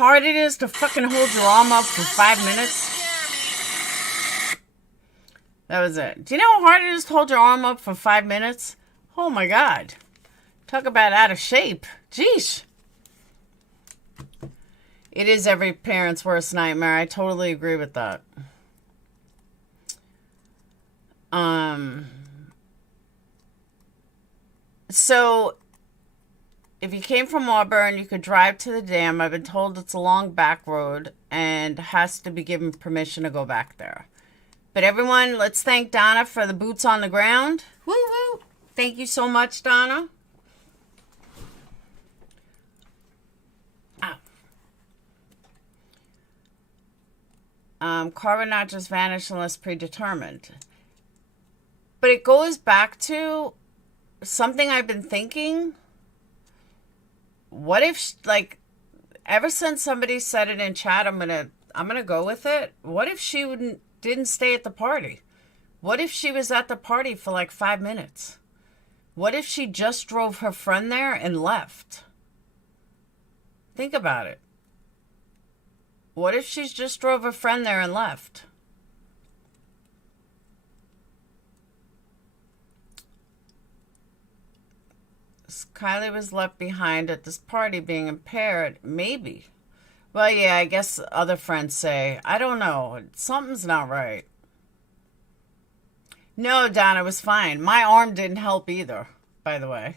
hard it is to fucking hold your arm up for 5 minutes? That was it. Do you know how hard it is to hold your arm up for 5 minutes? Oh my God. Talk about out of shape. Jeez. It is every parent's worst nightmare. I totally agree with that. So, if you came from Auburn, you could drive to the dam. I've been told it's a long back road and has to be given permission to go back there. But everyone, let's thank Donna for the boots on the ground. Woo woo. Thank you so much, Donna. Car would not just vanish unless predetermined. But it goes back to something I've been thinking. What if, like, ever since somebody said it in chat, I'm gonna go with it. What if she didn't stay at the party? What if she was at the party for like 5 minutes? What if she just drove her friend there and left? Think about it. What if she just drove her friend there and left? Kiely was left behind at this party being impaired. Maybe. Well, yeah, I guess other friends say. I don't know. Something's not right. No, Donna, it was fine. My arm didn't help either, by the way.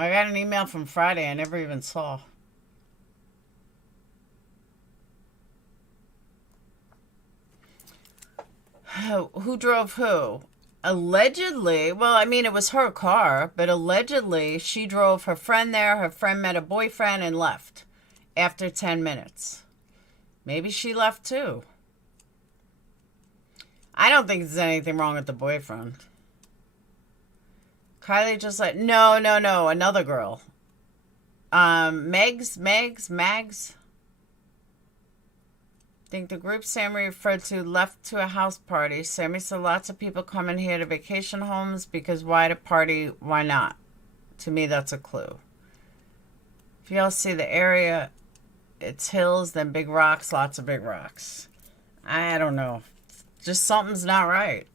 I got an email from Friday I never even saw. Who drove who? Allegedly, well, I mean, it was her car, but allegedly she drove her friend there. Her friend met a boyfriend and left after 10 minutes. Maybe she left too. I don't think there's anything wrong with the boyfriend. Kiely just like, no, another girl. Mags. I think the group Sammy referred to left to a house party. Sammy said lots of people come in here to vacation homes because why to party, why not? To me, that's a clue. If y'all see the area, it's hills, then big rocks, lots of big rocks. I don't know. Just something's not right.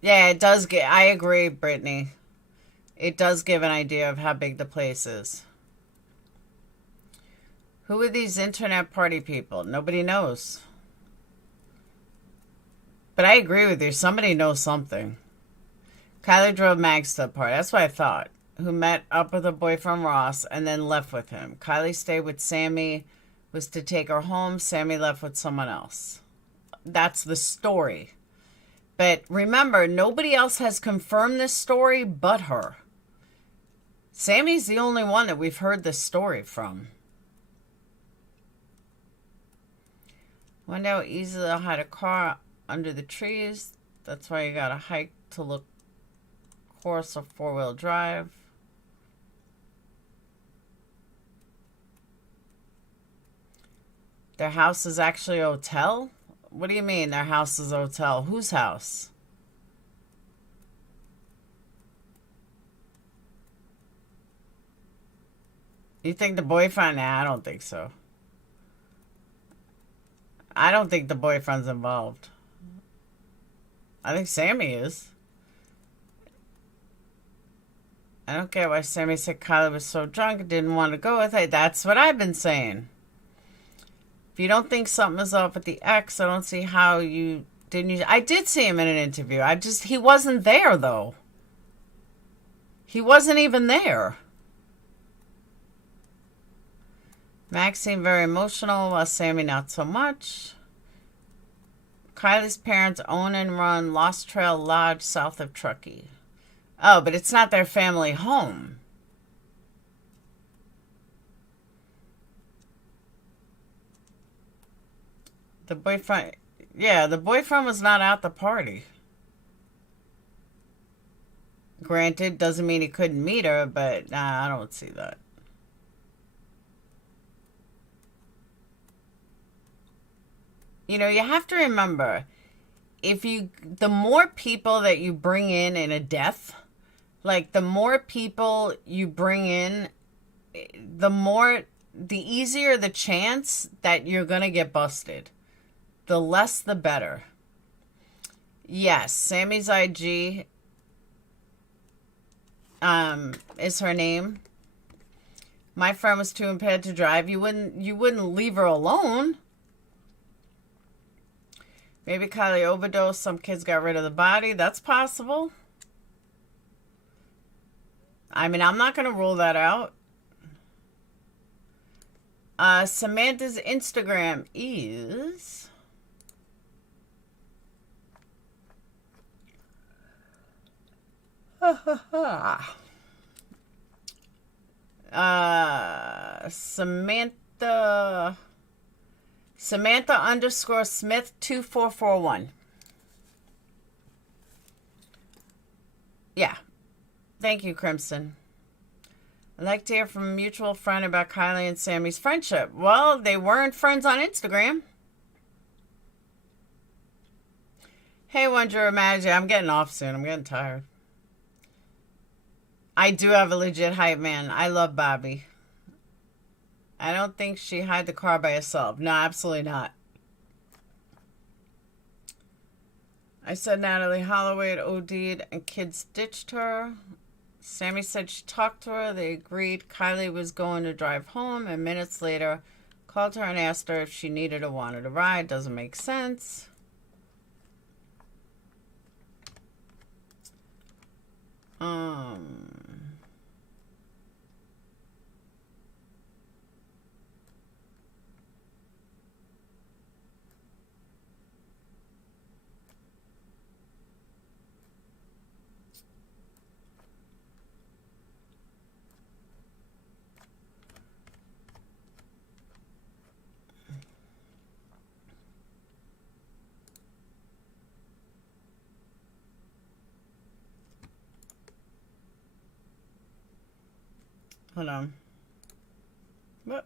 Yeah, it does get, I agree, Brittany. It does give an idea of how big the place is. Who are these internet party people? Nobody knows. But I agree with you. Somebody knows something. Kiely drove Mags to the party. That's what I thought. Who met up with her boyfriend Ross and then left with him. Kiely stayed with Sammy, was to take her home. Sammy left with someone else. That's the story. But remember, nobody else has confirmed this story but her. Sammy's the only one that we've heard this story from. Wonder how easy they'll hide a car under the trees. That's why you gotta hike to look course of four-wheel drive. Their house is actually a hotel? What do you mean their house is a hotel? Whose house? You think the boyfriend? Nah, I don't think so. I don't think the boyfriend's involved. I think Sammy is. I don't get why Sammy said Kiely was so drunk and didn't want to go with it. That's what I've been saying. If you don't think something is up with the ex, I don't see how you didn't. I did see him in an interview. He wasn't there, though. He wasn't even there. Max seemed very emotional, while Sammy not so much. Kiely's parents own and run Lost Trail Lodge south of Truckee. Oh, but it's not their family home. The boyfriend, yeah, the boyfriend was not at the party. Granted, doesn't mean he couldn't meet her, but nah, I don't see that. You know, you have to remember, the more people that you bring in a death, like the more people you bring in, the easier the chance that you're going to get busted. The less, the better. Yes, Sammy's IG is her name. My friend was too impaired to drive. You wouldn't leave her alone. Maybe Kiely overdosed. Some kids got rid of the body. That's possible. I mean, I'm not going to rule that out. Samantha's Instagram is... Samantha _Smith 2441. Yeah. Thank you, Crimson. I'd like to hear from a mutual friend about Kiely and Sammy's friendship. Well, they weren't friends on Instagram. Hey, Wonder Imagine. I'm getting off soon. I'm getting tired. I do have a legit hype man. I love Bobby. I don't think she hid the car by herself. No, absolutely not. I said Natalie Holloway had OD'd and kids ditched her. Sammy said she talked to her. They agreed Kiely was going to drive home, and minutes later called her and asked her if she needed or wanted a ride. Doesn't make sense. Hold on. What?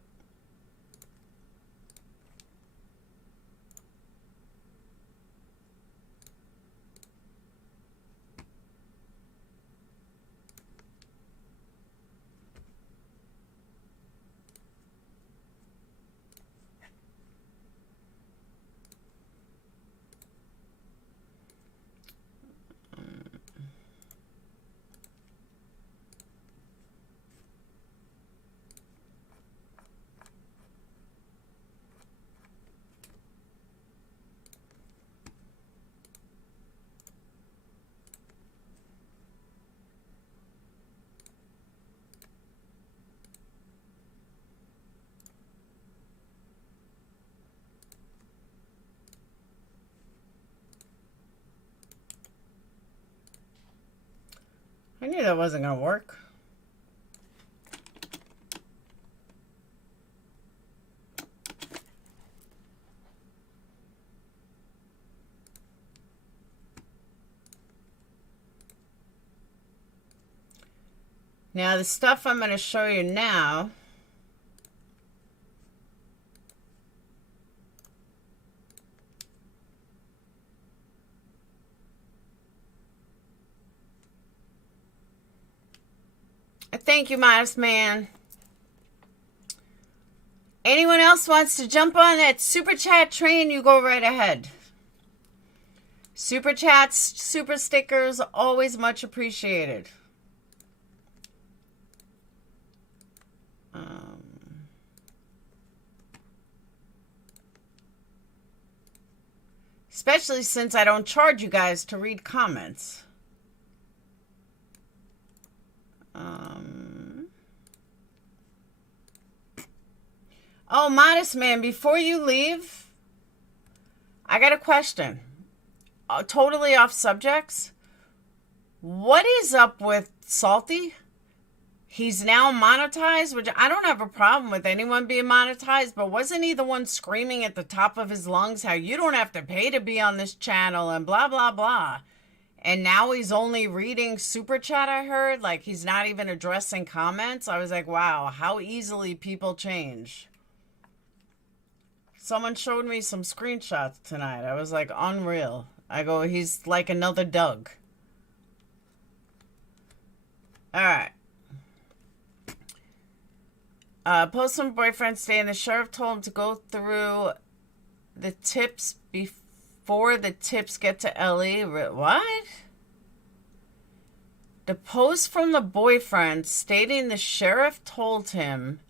I knew that wasn't going to work. Now, the stuff I'm going to show you now thank you, Modest Man. Anyone else wants to jump on that super chat train, you go right ahead. Super chats, super stickers, always much appreciated. Especially since I don't charge you guys to read comments. Oh, Modest Man, before you leave, I got a question. Totally off subjects. What is up with Salty? He's now monetized, which I don't have a problem with anyone being monetized, but wasn't he the one screaming at the top of his lungs how you don't have to pay to be on this channel and blah, blah, blah. And now he's only reading super chat, I heard. Like, he's not even addressing comments. I was like, wow, how easily people change. Someone showed me some screenshots tonight. I was like, unreal. I go, he's like another Doug. All right. Post from boyfriend saying the sheriff told him to go through the tips before the tips get to Ellie. What? The post from the boyfriend stating the sheriff told him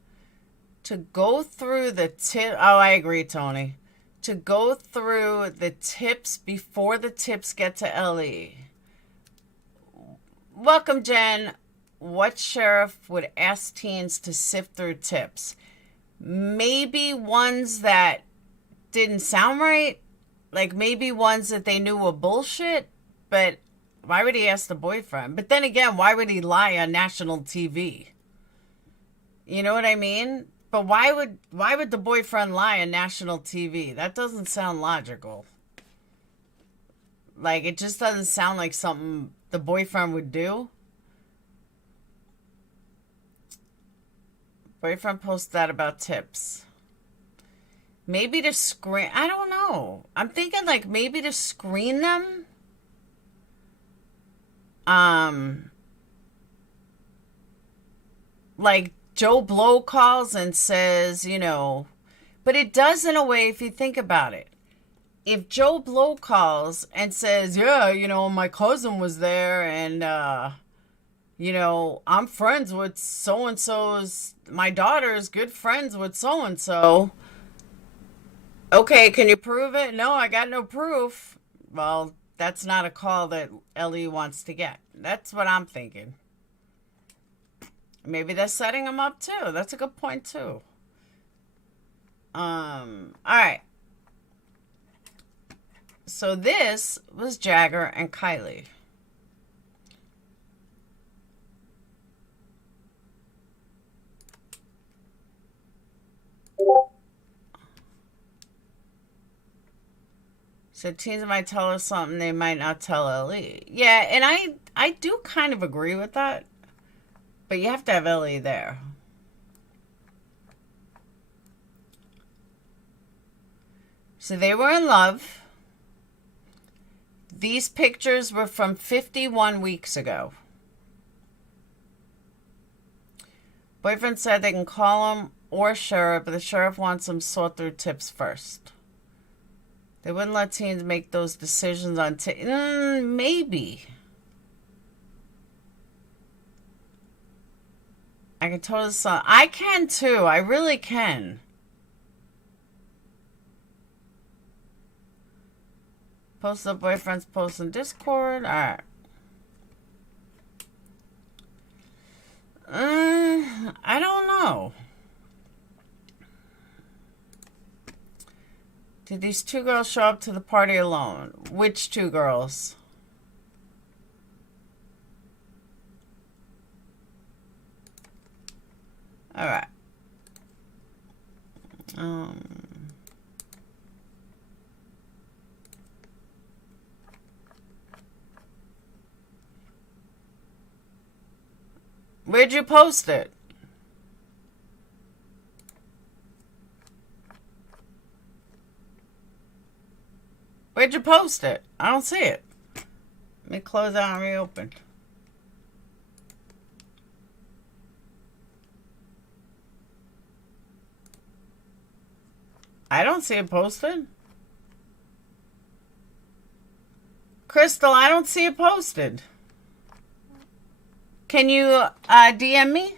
to go through the tip. Oh, I agree, Tony. To go through the tips before the tips get to Ellie. Welcome, Jen. What sheriff would ask teens to sift through tips? Maybe ones that didn't sound right. Like maybe ones that they knew were bullshit. But why would he ask the boyfriend? But then again, why would he lie on national TV? You know what I mean? But why would the boyfriend lie on national TV? That doesn't sound logical. Like, it just doesn't sound like something the boyfriend would do. Boyfriend posted that about tips. Maybe to screen... I don't know. I'm thinking, like, maybe to screen them. Like, Joe Blow calls and says, you know... But it does in a way if you think about it. If Joe Blow calls and says, yeah, you know, my cousin was there and... you know, I'm friends with so-and-so's... My daughter's good friends with so-and-so. Okay, can you prove it? No, I got no proof. Well, that's not a call that Ellie wants to get. That's what I'm thinking. Maybe they're setting him up, too. That's a good point, too. All right. So this was Jagger and Kiely. So teens might tell us something they might not tell Ellie. Yeah, and I do kind of agree with that. But you have to have Ellie there. So they were in love. These pictures were from 51 weeks ago. Boyfriend said they can call him or sheriff, but the sheriff wants them to sort through tips first. They wouldn't let teens make those decisions on maybe. I can totally saw. I can too. I really can. Post the boyfriend's post in Discord. All right. I don't know. Did these two girls show up to the party alone? Which two girls? All right. Where'd you post it? Where'd you post it? I don't see it. Let me close out and reopen. I don't see it posted. Crystal, I don't see it posted. Can you DM me?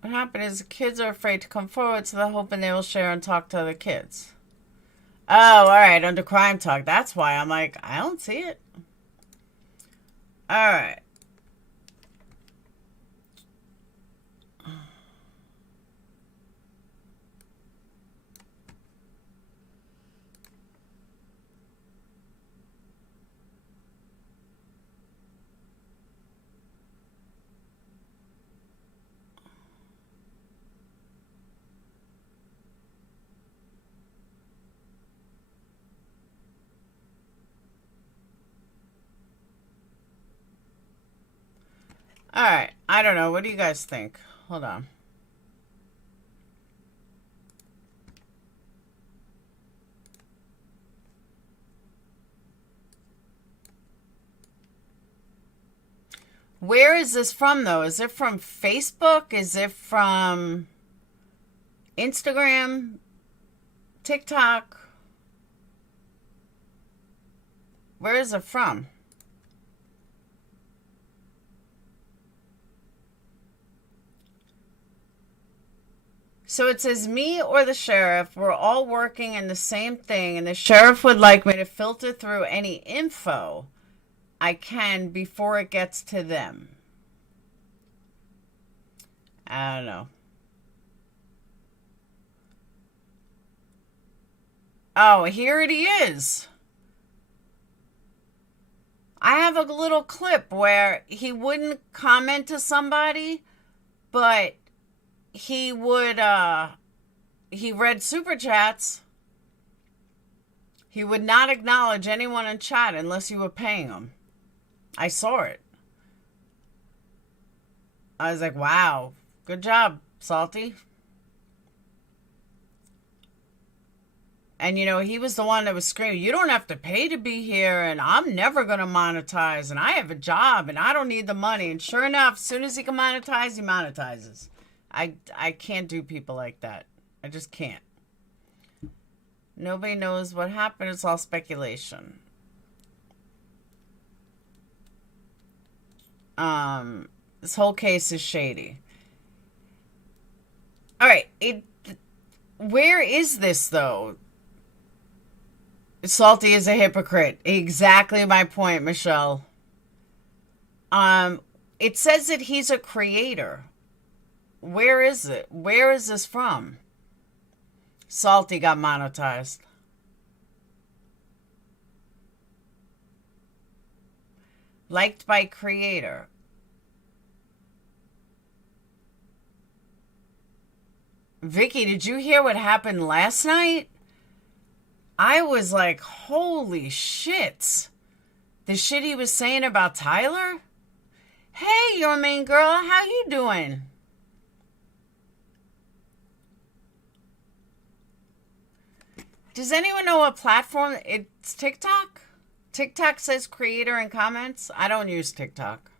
What happened is the kids are afraid to come forward, so they're hoping they will share and talk to other kids. Oh, all right, under Crime Talk. That's why I'm like, I don't see it. All right. All right. I don't know. What do you guys think? Hold on. Where is this from, though? Is it from Facebook? Is it from Instagram? TikTok? Where is it from? So it says, me or the sheriff, we're all working in the same thing, and the sheriff would like me to filter through any info I can before it gets to them. I don't know. Oh, here it is. I have a little clip where he wouldn't comment to somebody, but he would, he read super chats. He would not acknowledge anyone in chat unless you were paying him. I saw it. I was like, wow, good job, Salty. And, you know, he was the one that was screaming, you don't have to pay to be here, and I'm never going to monetize, and I have a job, and I don't need the money. And sure enough, as soon as he can monetize, he monetizes. I can't do people like that. I just can't. Nobody knows what happened. It's all speculation. This whole case is shady. All right. Where is this, though? Salty is a hypocrite. Exactly my point, Michelle. It says that he's a creator. Where is it? Where is this from? Salty got monetized. Liked by creator. Vicky, did you hear what happened last night? I was like, holy shit. The shit he was saying about Tyler? Hey, your main girl, how you doing? Does anyone know what platform? It's TikTok? TikTok says creator in comments. I don't use TikTok.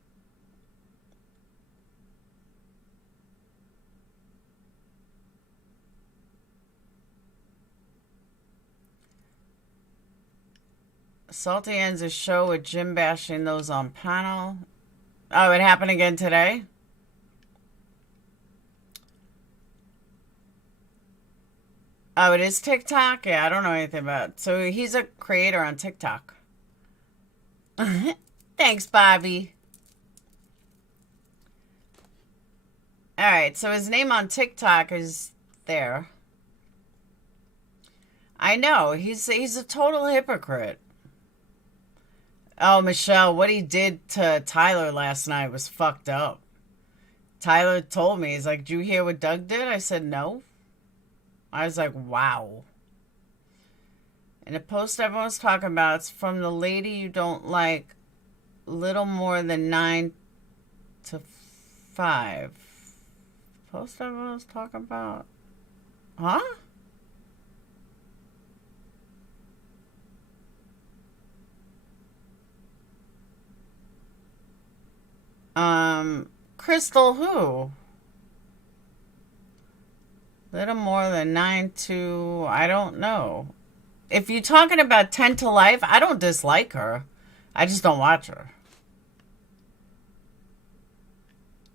Salty ends a show with Jim bashing those on panel. Oh, it happened again today? Oh, it is TikTok? Yeah, I don't know anything about it. So he's a creator on TikTok. Thanks, Bobby. All right, so his name on TikTok is there. I know, he's a total hypocrite. Oh, Michelle, what he did to Tyler last night was fucked up. Tyler told me, he's like, did you hear what Doug did? I said, no. I was like, wow. And the post everyone's talking about, it's from the lady you don't like, little more than 9 to 5. Post everyone's talking about? Huh? Crystal who? Little more than 9 to... I don't know. If you're talking about 10 to life, I don't dislike her. I just don't watch her.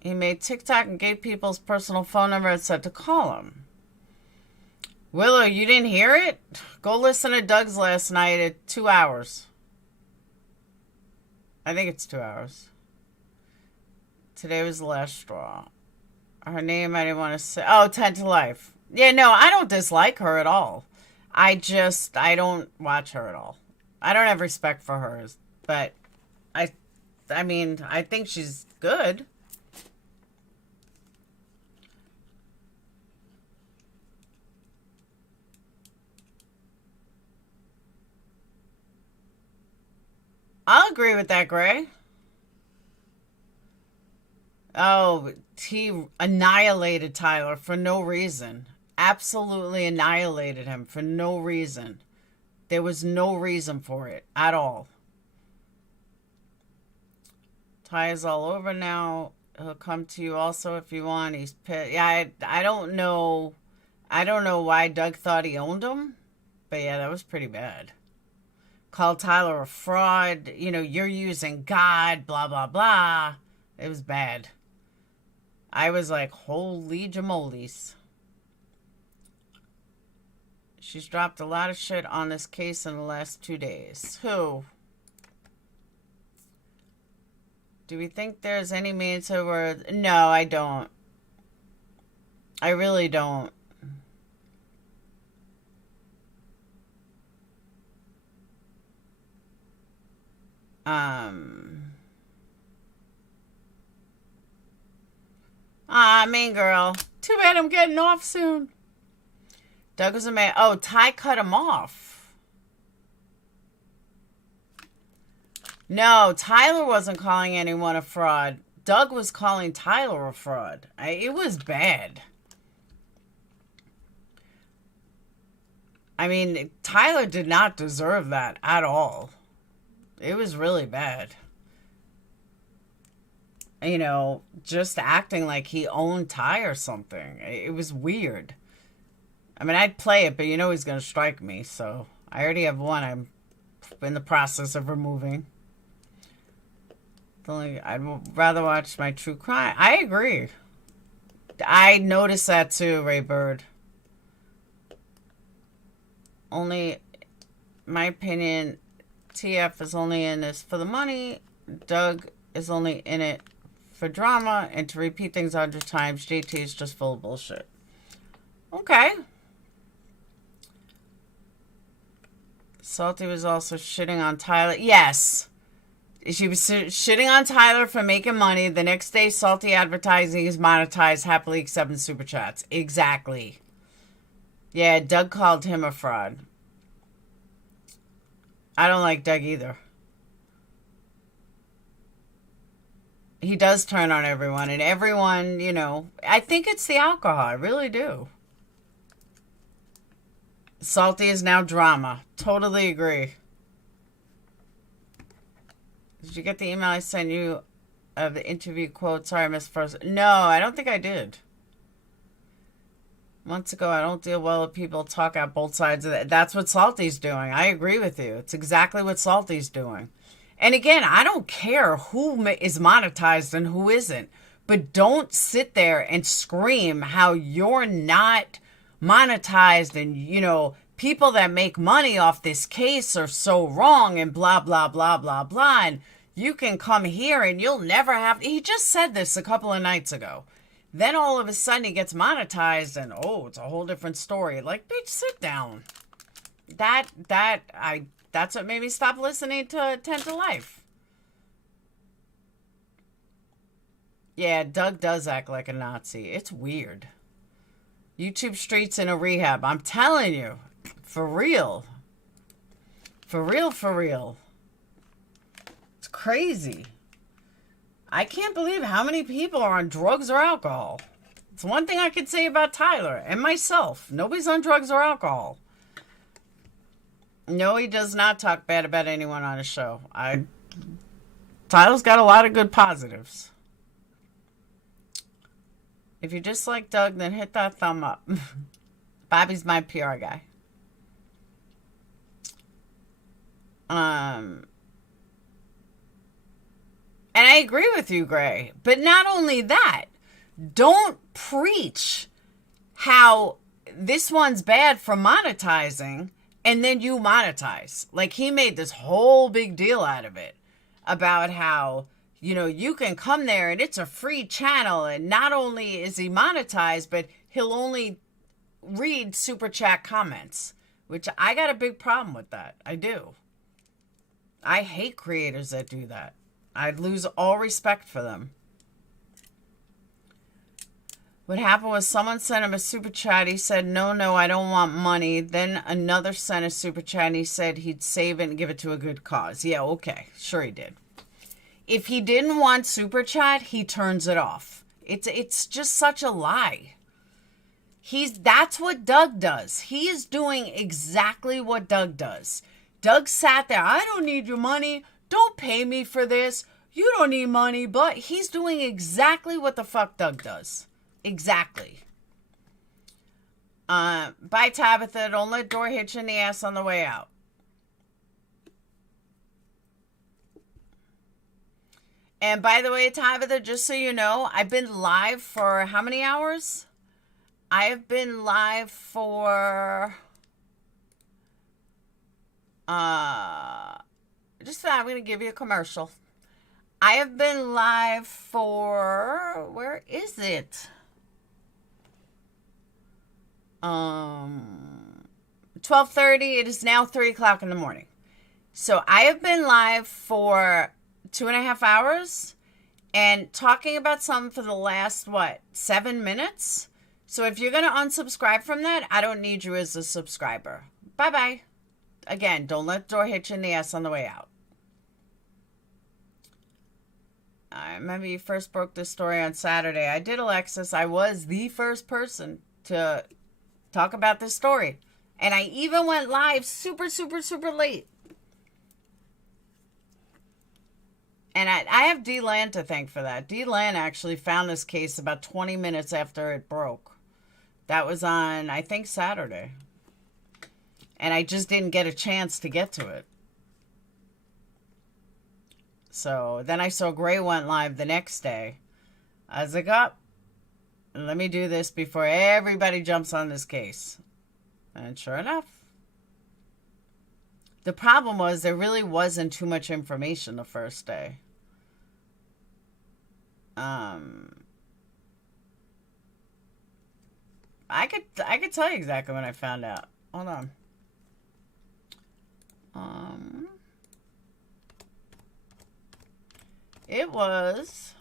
He made TikTok and gave people's personal phone number and said to call him. Willow, you didn't hear it? Go listen to Doug's last night at 2 hours. I think it's 2 hours. Today was the last straw. Her name, I didn't want to say. Oh, 10 to life. Yeah, no, I don't dislike her at all. I don't watch her at all. I don't have respect for her. But, I mean, I think she's good. I'll agree with that, Gray. Oh, he annihilated Tyler for no reason. Absolutely annihilated him for no reason. There was no reason for it at all. Ty is all over now. He'll come to you also if you want. He's pissed. Yeah, I don't know. I don't know why Doug thought he owned him. But yeah, that was pretty bad. Called Tyler a fraud. You know, you're using God, blah, blah, blah. It was bad. I was like, holy jamolies. She's dropped a lot of shit on this case in the last 2 days. Who? Do we think there's any means to word? No, I don't. I really don't. Mean girl. Too bad I'm getting off soon. Doug was a man. Oh, Ty cut him off. No, Tyler wasn't calling anyone a fraud. Doug was calling Tyler a fraud. It was bad. I mean, Tyler did not deserve that at all. It was really bad. You know, just acting like he owned Ty or something. It was weird. I mean, I'd play it, but you know he's going to strike me. So I already have one I'm in the process of removing. I'd rather watch my true crime. I agree. I noticed that too, Ray Bird. Only, my opinion, TF is only in this for the money. Doug is only in it for drama, and to repeat things 100 times. JT is just full of bullshit. Okay. Salty was also shitting on Tyler. Yes. She was shitting on Tyler for making money. The next day, Salty advertising is monetized, happily accepting super chats. Exactly. Yeah, Doug called him a fraud. I don't like Doug either. He does turn on everyone, and everyone, you know, I think it's the alcohol. I really do. Salty is now drama. Totally agree. Did you get the email I sent you of the interview quote? Sorry, I missed first. No, I don't think I did. Months ago, I don't deal well with people talk out both sides of that. That's what Salty's doing. I agree with you. It's exactly what Salty's doing. And again, I don't care who is monetized and who isn't. But don't sit there and scream how you're not monetized and, you know, people that make money off this case are so wrong and blah, blah, blah, blah, blah. And you can come here and you'll never have... He just said this a couple of nights ago. Then all of a sudden he gets monetized and, oh, it's a whole different story. Like, bitch, sit down. That's what made me stop listening to 10 to Life. Yeah, Doug does act like a Nazi. It's weird. YouTube Street's in a rehab. I'm telling you. For real. For real, for real. It's crazy. I can't believe how many people are on drugs or alcohol. It's one thing I could say about Tyler and myself. Nobody's on drugs or alcohol. No, he does not talk bad about anyone on his show. Tyler's got a lot of good positives. If you just like Doug, then hit that thumb up. Bobby's my PR guy. And I agree with you, Gray. But not only that, don't preach how this one's bad for monetizing and then you monetize. Like, he made this whole big deal out of it about how, you know, you can come there and it's a free channel, and not only is he monetized, but he'll only read super chat comments, which I got a big problem with that. I do. I hate creators that do that. I'd lose all respect for them. What happened was someone sent him a super chat. He said, no, I don't want money. Then another sent a super chat and he said he'd save it and give it to a good cause. Yeah, okay. Sure he did. if he didn't want super chat, he turns it off. It's just such a lie. That's what Doug does. He is doing exactly what Doug does. Doug sat there. I don't need your money. Don't pay me for this. You don't need money. But he's doing exactly what the fuck Doug does. Exactly. Bye, Tabitha. Don't let door hit you in the ass on the way out. And by the way, Tabitha, just so you know, I've been live for how many hours? I have been live for... I'm going to give you a commercial. I have been live for... Where is it? 12:30. It is now 3 o'clock in the morning. So I have been live for 2.5 hours and talking about something for the last, 7 minutes? So if you're going to unsubscribe from that, I don't need you as a subscriber. Bye-bye. Again, don't let the door hit you in the ass on the way out. I remember you first broke this story on Saturday. I did, Alexis. I was the first person to talk about this story. And I even went live super, super, super late. And I have D-Lan to thank for that. D-Lan actually found this case about 20 minutes after it broke. That was on, I think, Saturday. And I just didn't get a chance to get to it. So then I saw Gray went live the next day. I was like, let me do this before everybody jumps on this case. And sure enough. The problem was there really wasn't too much information the first day. I could tell you exactly when I found out. Hold on. It was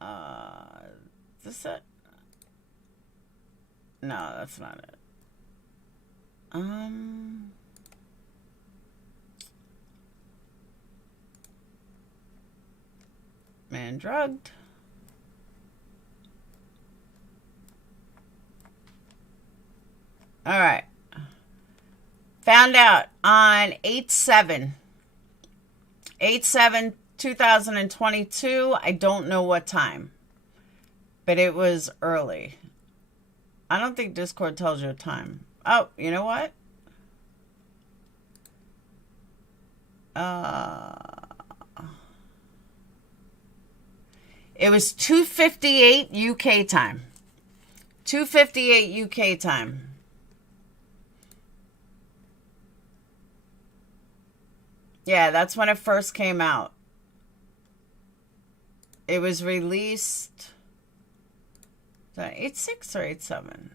is this it? No, that's not it. Man drugged. All right. Found out on 8/7/2022. I don't know what time, but it was early. I don't think Discord tells you a time. Oh, you know what? It was 2:58 UK time. 2:58 UK time. Yeah, that's when it first came out. It was released... Is that 8/6 or 8/7?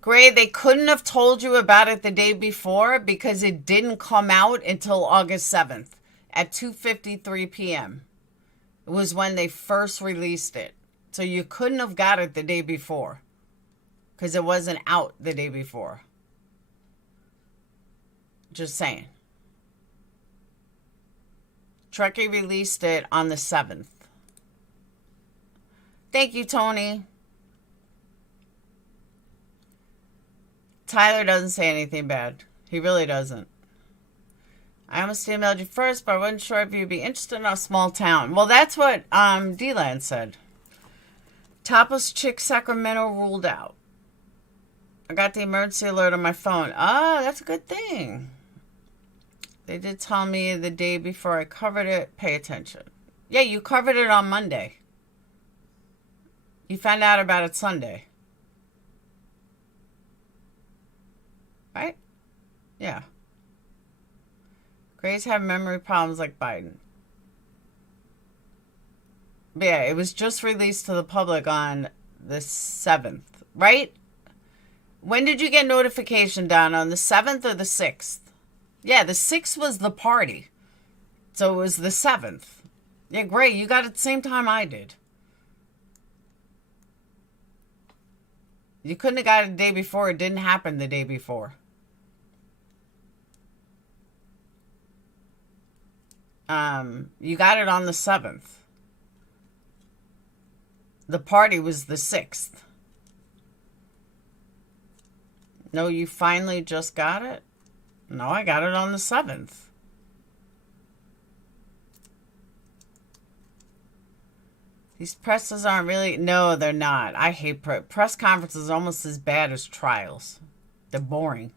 Gray, they couldn't have told you about it the day before because it didn't come out until August 7th at 2:53 p.m. It was when they first released it. So you couldn't have got it the day before because it wasn't out the day before. Just saying. Trekkie released it on the 7th. Thank you, Tony. Tyler doesn't say anything bad. He really doesn't. I almost emailed you first, but I wasn't sure if you'd be interested in a small town. Well, that's what D-Land said. Topless chick Sacramento ruled out. I got the emergency alert on my phone. Ah, that's a good thing. They did tell me the day before I covered it, pay attention. Yeah, you covered it on Monday. You found out about it Sunday. Right? Yeah. Grays have memory problems like Biden. But yeah, it was just released to the public on the 7th, right? When did you get notification, Don? On the 7th or the 6th? Yeah, the 6th was the party. So it was the 7th. Yeah, great. You got it the same time I did. You couldn't have got it the day before. It didn't happen the day before. You got it on the 7th. The party was the 6th. No, you finally just got it? No, I got it on the 7th. These presses aren't really... No, they're not. I hate press conferences almost as bad as trials. They're boring.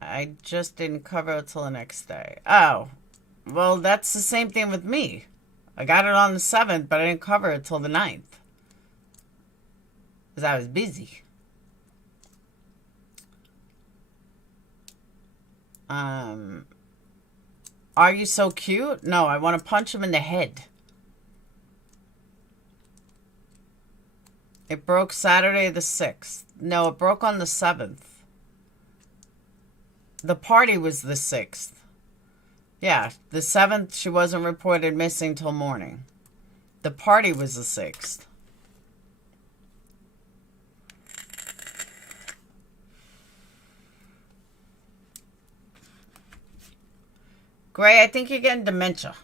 I just didn't cover it till the next day. Oh, well, that's the same thing with me. I got it on the 7th, but I didn't cover it till the 9th. Because I was busy. Are you so cute? No, I want to punch him in the head. It broke Saturday the 6th. No, it broke on the 7th. The party was the 6th. Yeah, the 7th she wasn't reported missing till morning. The party was the 6th. Gray, I think you're getting dementia.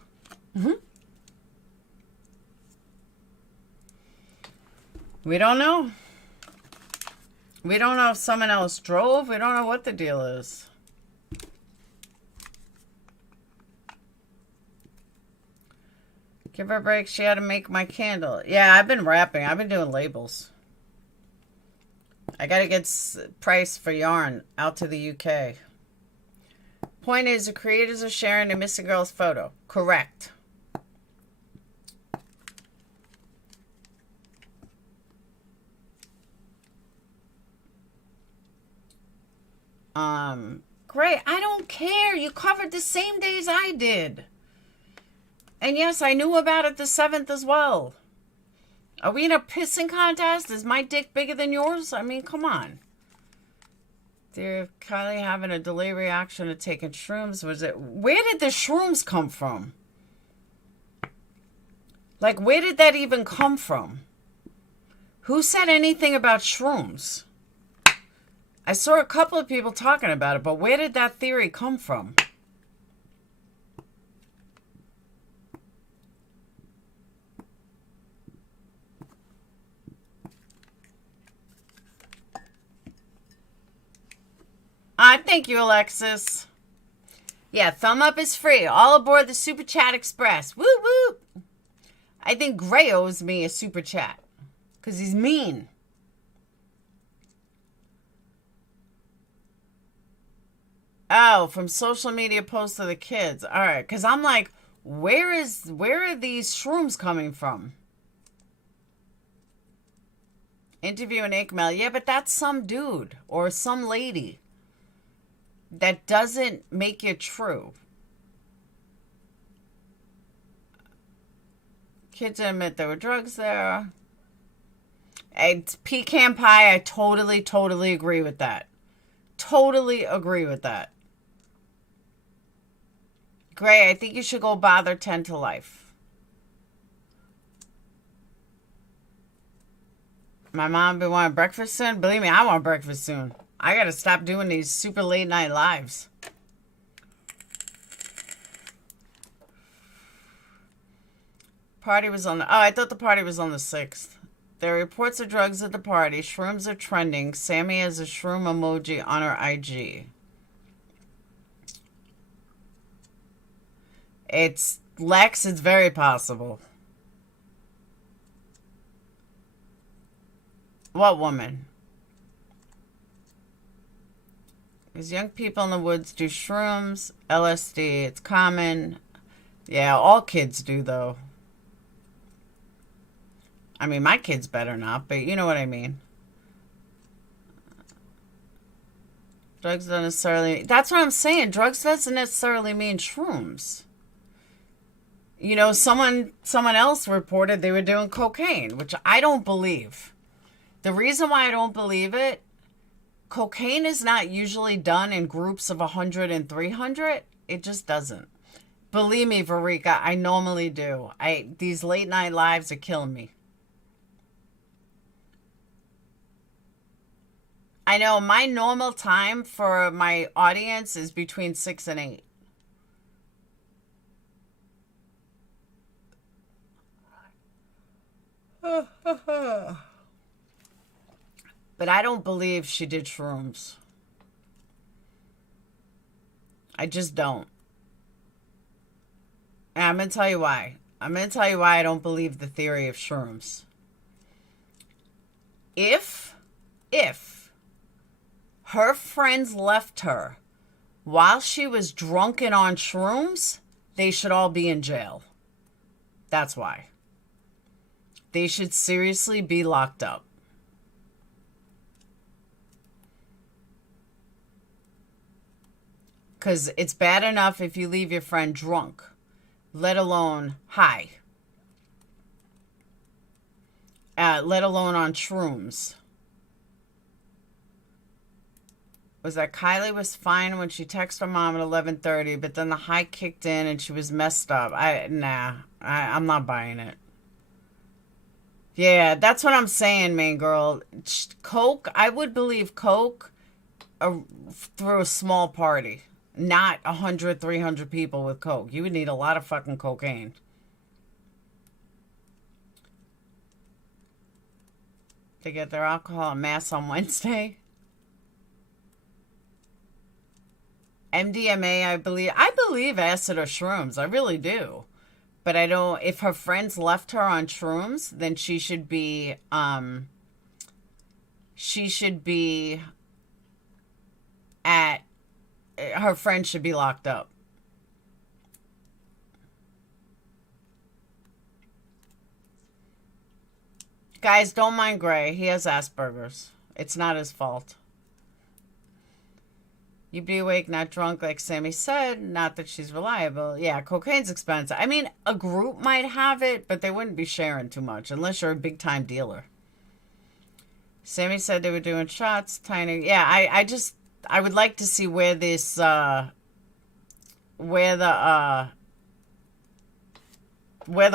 We don't know. We don't know if someone else drove. We don't know what the deal is. Give her a break. She had to make my candle. Yeah, I've been wrapping. I've been doing labels. I got to get price for yarn out to the UK. Point is, the creators are sharing a missing girl's photo. Correct. Great. I don't care. You covered the same days I did. And yes, I knew about it the 7th as well. Are we in a pissing contest? Is my dick bigger than yours? I mean, come on. Dear Kylie having a delay reaction to taking shrooms. Was it? Where did the shrooms come from? Like, where did that even come from? Who said anything about shrooms? I saw a couple of people talking about it, but where did that theory come from? Thank you, Alexis. Yeah, thumb up is free. All aboard the Super Chat Express. Woo woo. I think Gray owes me a Super Chat. Because he's mean. Oh, from social media posts of the kids. All right, because I'm like, where are these shrooms coming from? Interview in Aikmail. Yeah, but that's some dude or some lady. That doesn't make it true. Kids admit there were drugs there. And pecan pie, I totally agree with that. Totally agree with that. Gray, I think you should go bother 10 to life. My mom been wanting breakfast soon? Believe me, I want breakfast soon. I gotta stop doing these super late night lives. Party was on the... Oh, I thought the party was on the 6th. There are reports of drugs at the party. Shrooms are trending. Sammy has a shroom emoji on her IG. It's... Lex, it's very possible. What woman? Because young people in the woods do shrooms, LSD, it's common. Yeah, all kids do, though. I mean, my kids better not, but you know what I mean. Drugs don't necessarily... That's what I'm saying. Drugs doesn't necessarily mean shrooms. You know, someone else reported they were doing cocaine, which I don't believe. The reason why I don't believe it, cocaine is not usually done in groups of 100 and 300. It just doesn't. Believe me, Verika, I normally do. These late night lives are killing me. I know my normal time for my audience is between 6 and 8. But I don't believe she did shrooms. I just don't. And I'm going to tell you why. I'm going to tell you why I don't believe the theory of shrooms. If her friends left her while she was drunken on shrooms, they should all be in jail. That's why. They should seriously be locked up. Because it's bad enough if you leave your friend drunk, let alone high. Let alone on shrooms. Was that Kiely was fine when she texted her mom at 11:30, but then the high kicked in and she was messed up. I'm not buying it. Yeah, that's what I'm saying, main girl. Coke, I would believe Coke through a small party. Not 100, 300 people with Coke. You would need a lot of fucking cocaine. They get their alcohol at Mass on Wednesday. MDMA, I believe acid or shrooms. I really do. But I don't, if her friends left her on shrooms, then she should be at, her friends should be locked up. Guys, don't mind Gray. He has Asperger's. It's not his fault. You be awake, not drunk, like Sammy said. Not that she's reliable. Yeah, cocaine's expensive. I mean, a group might have it, but they wouldn't be sharing too much unless you're a big-time dealer. Sammy said they were doing shots, tiny. Yeah, I would like to see where this, where the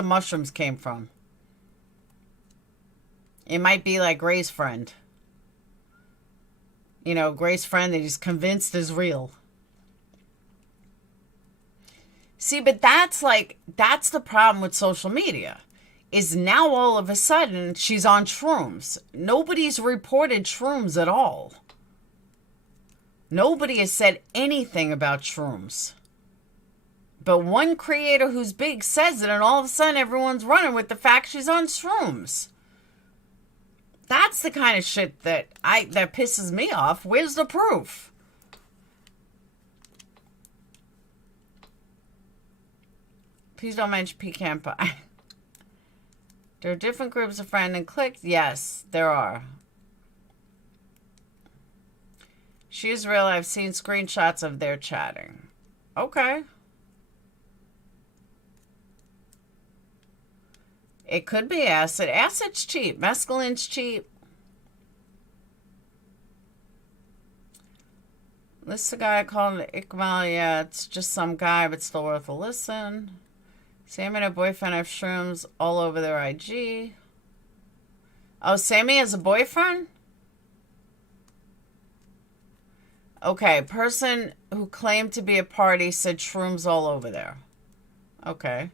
mushrooms came from. It might be like Gray's friend. You know, Gray's friend that he's convinced is real. See, but that's the problem with social media. Is now all of a sudden she's on shrooms. Nobody's reported shrooms at all. Nobody has said anything about shrooms. But one creator who's big says it, and all of a sudden everyone's running with the fact she's on shrooms. That's the kind of shit that pisses me off. Where's the proof? Please don't mention pecan pie. There are different groups of friends and cliques. Yes, there are. She is real. I've seen screenshots of their chatting. Okay. It could be acid. Acid's cheap. Mescaline's cheap. This is a guy I called Iqbal. Yeah, it's just some guy, but still worth a listen. Sammy and her boyfriend have shrooms all over their IG. Oh, Sammy has a boyfriend? Okay, person who claimed to be a party said shrooms all over there. Okay.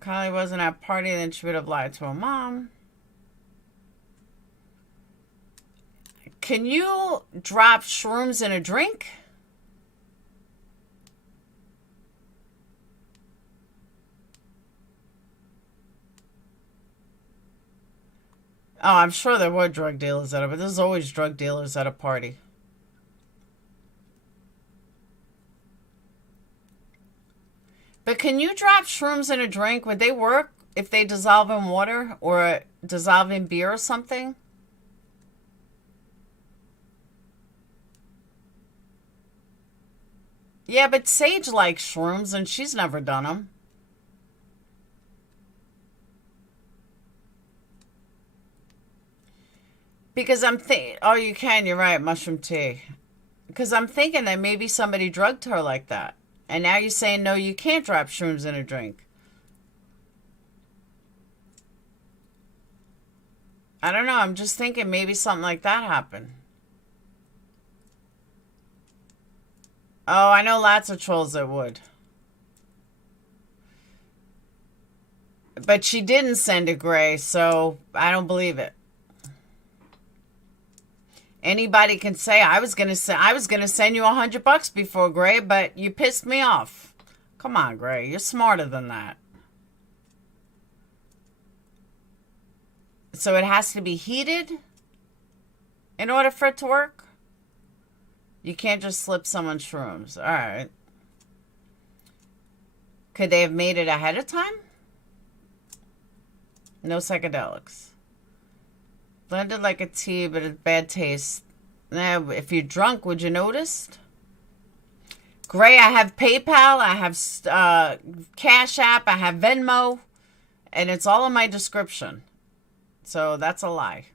Kylie wasn't at a party, then she would have lied to her mom. Can you drop shrooms in a drink? Oh, I'm sure there were drug dealers at it, but there's always drug dealers at a party. But can you drop shrooms in a drink? Would they work if they dissolve in water or dissolve in beer or something? Yeah, but Sage likes shrooms and she's never done them. Because I'm thinking, oh, you can, you're right, mushroom tea. Because I'm thinking that maybe somebody drugged her like that. And now you're saying, no, you can't drop shrooms in a drink. I don't know. I'm just thinking maybe something like that happened. Oh, I know lots of trolls that would. But she didn't send it, Gray, so I don't believe it. Anybody can say I was gonna send you $100 before, Gray, but you pissed me off. Come on, Gray, you're smarter than that. So it has to be heated in order for it to work? You can't just slip someone shrooms. All right. Could they have made it ahead of time? No psychedelics. Blended like a tea, but it's bad taste. Now, if you're drunk, would you notice? Gray, I have PayPal, I have Cash App, I have Venmo, and it's all in my description. So that's a lie.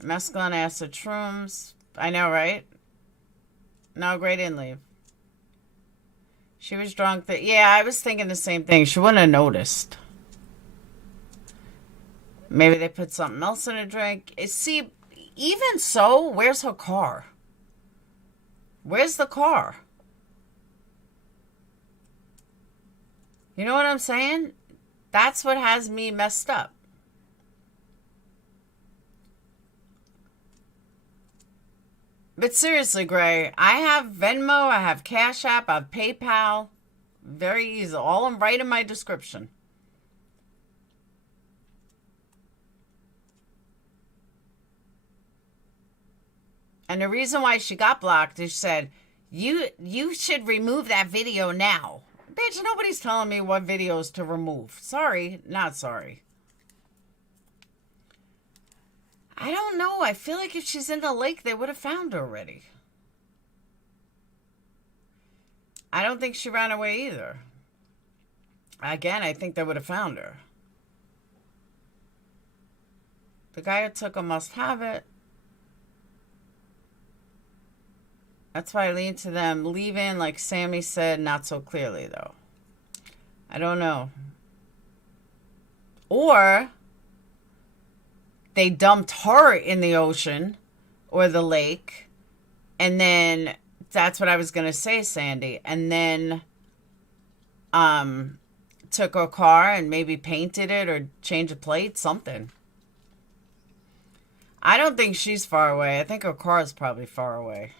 Mescaline acid shrooms. I know, right? No, Gray didn't leave. She was drunk. Yeah, I was thinking the same thing. She wouldn't have noticed. Maybe they put something else in a drink. See, even so, where's her car? Where's the car? You know what I'm saying? That's what has me messed up. But seriously, Gray, I have Venmo, I have Cash App, I have PayPal. Very easy. All of them right in my description. And the reason why she got blocked is she said, you should remove that video now. Bitch, nobody's telling me what videos to remove. Sorry, not sorry. I don't know. I feel like if she's in the lake, they would have found her already. I don't think she ran away either. Again, I think they would have found her. The guy who took her must have it. That's why I lean to them. Leave in, like Sammy said, not so clearly, though. I don't know. Or they dumped her in the ocean or the lake. And then, that's what I was going to say, Sandy. And then took her car and maybe painted it or changed a plate, something. I don't think she's far away. I think her car is probably far away.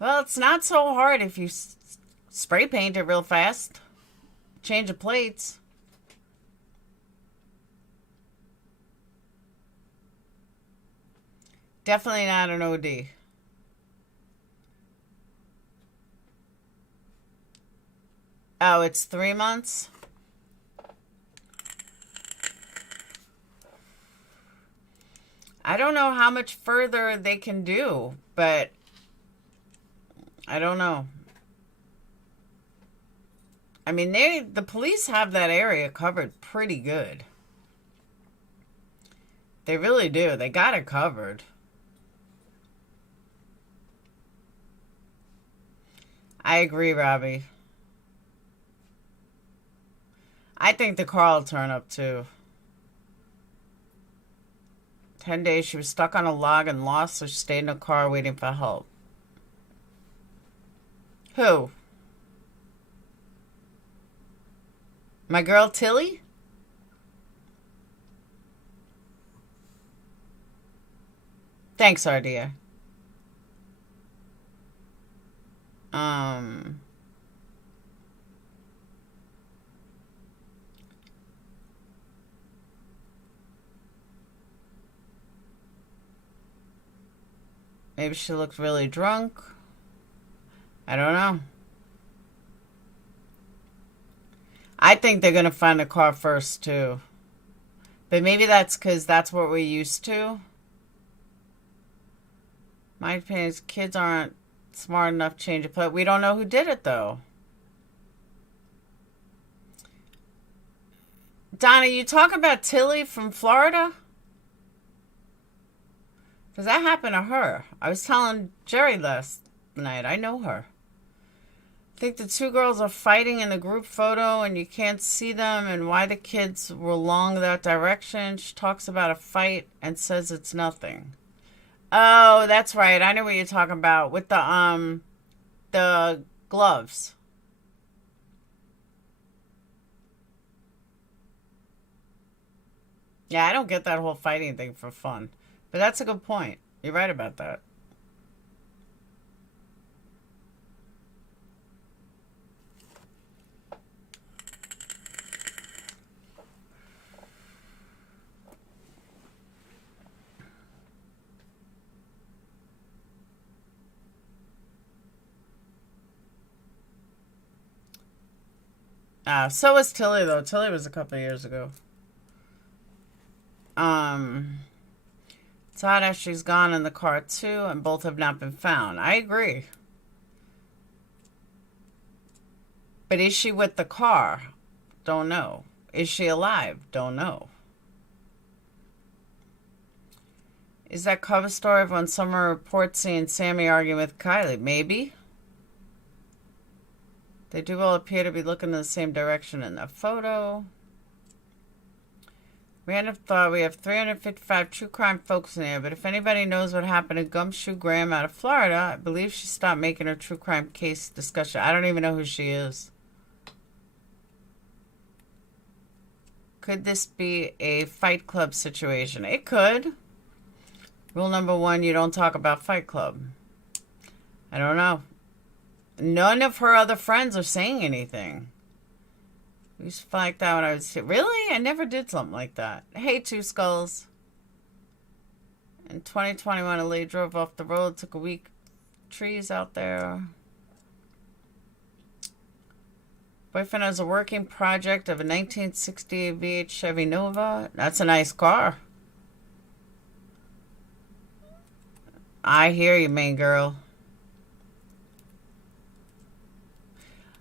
Well, it's not so hard if you spray paint it real fast. Change the plates. Definitely not an OD. Oh, it's 3 months? I don't know how much further they can do, but I don't know. I mean, the police have that area covered pretty good. They really do. They got it covered. I agree, Robbie. I think the car will turn up, too. 10 days, she was stuck on a log and lost, so she stayed in a car waiting for help. Who? My girl Tilly? Thanks, Ardia. Maybe she looked really drunk. I don't know. I think they're going to find the car first, too. But maybe that's because that's what we're used to. My opinion is kids aren't smart enough to change a plate. We don't know who did it, though. Donna, you talking about Tilly from Florida? Because that happened to her. I was telling Jerry last night. I know her. I think the two girls are fighting in the group photo and you can't see them and why the kids were along that direction. She talks about a fight and says it's nothing. Oh, that's right. I know what you're talking about with the gloves. Yeah, I don't get that whole fighting thing for fun. But that's a good point. You're right about that. So was Tilly, though. Tilly was a couple of years ago. It's odd as she's gone in the car, too, and both have not been found. I agree. But is she with the car? Don't know. Is she alive? Don't know. Is that cover story of when Summer reports seeing Sammy arguing with Kiely? Maybe. They do all appear to be looking in the same direction in the photo. Random thought, we have 355 true crime folks in here, but if anybody knows what happened to Gumshoe Graham out of Florida, I believe she stopped making her true crime case discussion. I don't even know who she is. Could this be a Fight Club situation? It could. Rule number 1, you don't talk about Fight Club. I don't know. None of her other friends are saying anything. I used to feel like that when I was... Really? I never did something like that. Hey, Two Skulls. In 2021, a lady drove off the road, took a week. Trees out there. Boyfriend has a working project of a 1960 V8 Chevy Nova. That's a nice car. I hear you, main girl.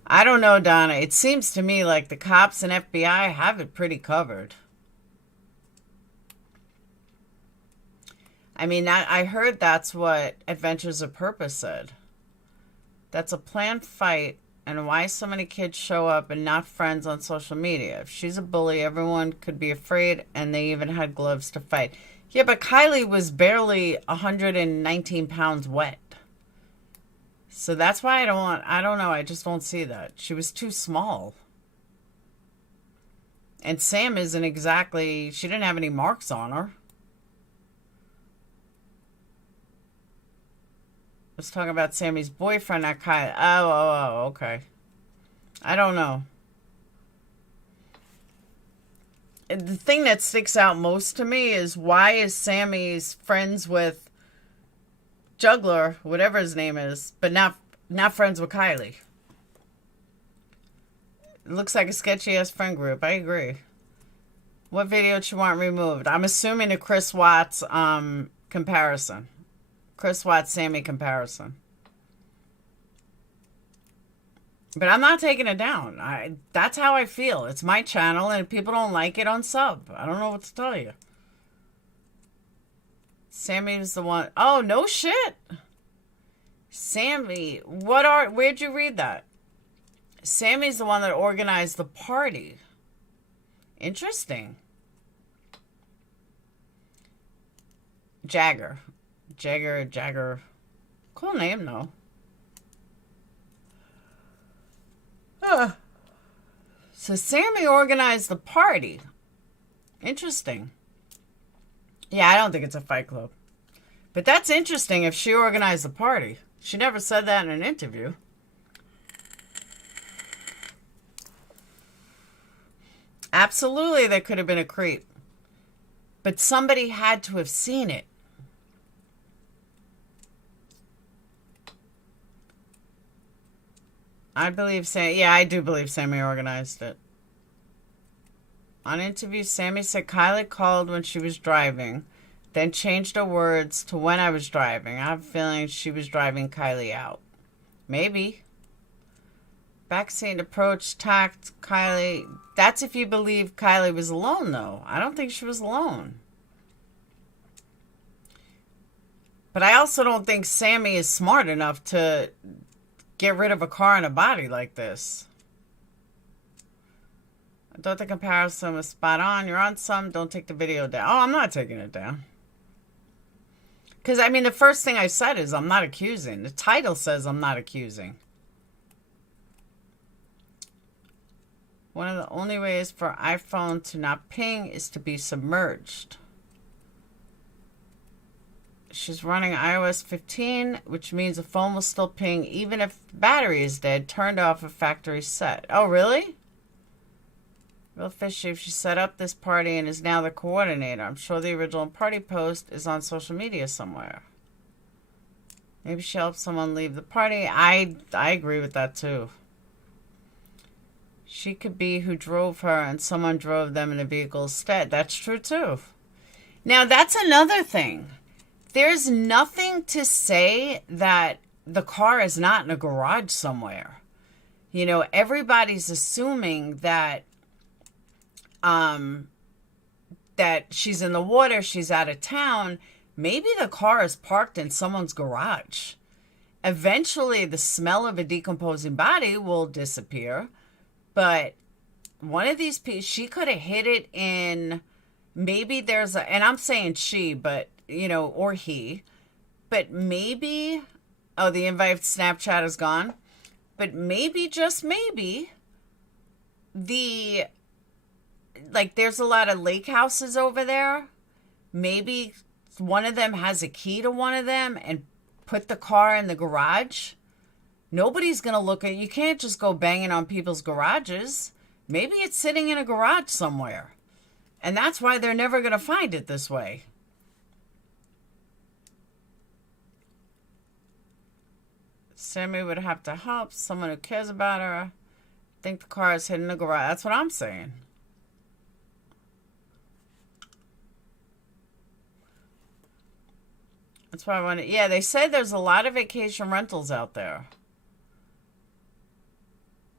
I don't know, Donna. It seems to me like the cops and FBI have it pretty covered. I mean, I heard that's what Adventures of Purpose said. That's a planned fight, and why so many kids show up and not friends on social media. If she's a bully, everyone could be afraid, and they even had gloves to fight. Yeah, but Kiely was barely 119 pounds wet. So that's why I don't know, I just don't see that. She was too small. And Sam isn't exactly, she didn't have any marks on her. Let's talk about Sammy's boyfriend, not Kiely. Oh, okay. I don't know. The thing that sticks out most to me is why is Sammy's friends with Juggler, whatever his name is, but not friends with Kiely. It looks like a sketchy-ass friend group. I agree. What video do you want removed? I'm assuming a Chris Watts comparison. Chris Watts, Sammy comparison. But I'm not taking it down. That's how I feel. It's my channel, and if people don't like it, unsub. I don't know what to tell you. Sammy was the one. Oh, no shit. Sammy, where'd you read that? Sammy's the one that organized the party. Interesting. Jagger. Cool name, though. So Sammy organized the party. Interesting. Yeah, I don't think it's a fight club. But that's interesting if she organized the party. She never said that in an interview. Absolutely, there could have been a creep. But somebody had to have seen it. I believe Sammy... Yeah, I do believe Sammy organized it. On interview, Sammy said Kiely called when she was driving, then changed her words to when I was driving. I have a feeling she was driving Kiely out. Maybe. Backseat approach, tact, Kiely. That's if you believe Kiely was alone, though. I don't think she was alone. But I also don't think Sammy is smart enough to get rid of a car and a body like this. I thought the comparison was spot on. You're on some. Don't take the video down. Oh, I'm not taking it down. Because, I mean, the first thing I said is I'm not accusing. The title says I'm not accusing. One of the only ways for iPhone to not ping is to be submerged. She's running iOS 15, which means the phone will still ping even if the battery is dead, turned off a factory set. Oh, really? Real fishy if she set up this party and is now the coordinator. I'm sure the original party post is on social media somewhere. Maybe she helped someone leave the party. I agree with that too. She could be who drove her and someone drove them in a vehicle instead. That's true too. Now that's another thing. There's nothing to say that the car is not in a garage somewhere. You know, everybody's assuming that that she's in the water, she's out of town. Maybe the car is parked in someone's garage. Eventually, the smell of a decomposing body will disappear. But one of these pieces, she could have hid it in, maybe there's a, and I'm saying she, but, you know, or he. But maybe, oh, the invite Snapchat is gone. But maybe, just maybe, like, there's a lot of lake houses over there. Maybe one of them has a key to one of them and put the car in the garage. Nobody's going to look at, you can't just go banging on people's garages. Maybe it's sitting in a garage somewhere. And that's why they're never going to find it this way. Sammy would have to help someone who cares about her. I think the car is hidden in the garage. That's what I'm saying. That's why I wanted. Yeah, they say there's a lot of vacation rentals out there.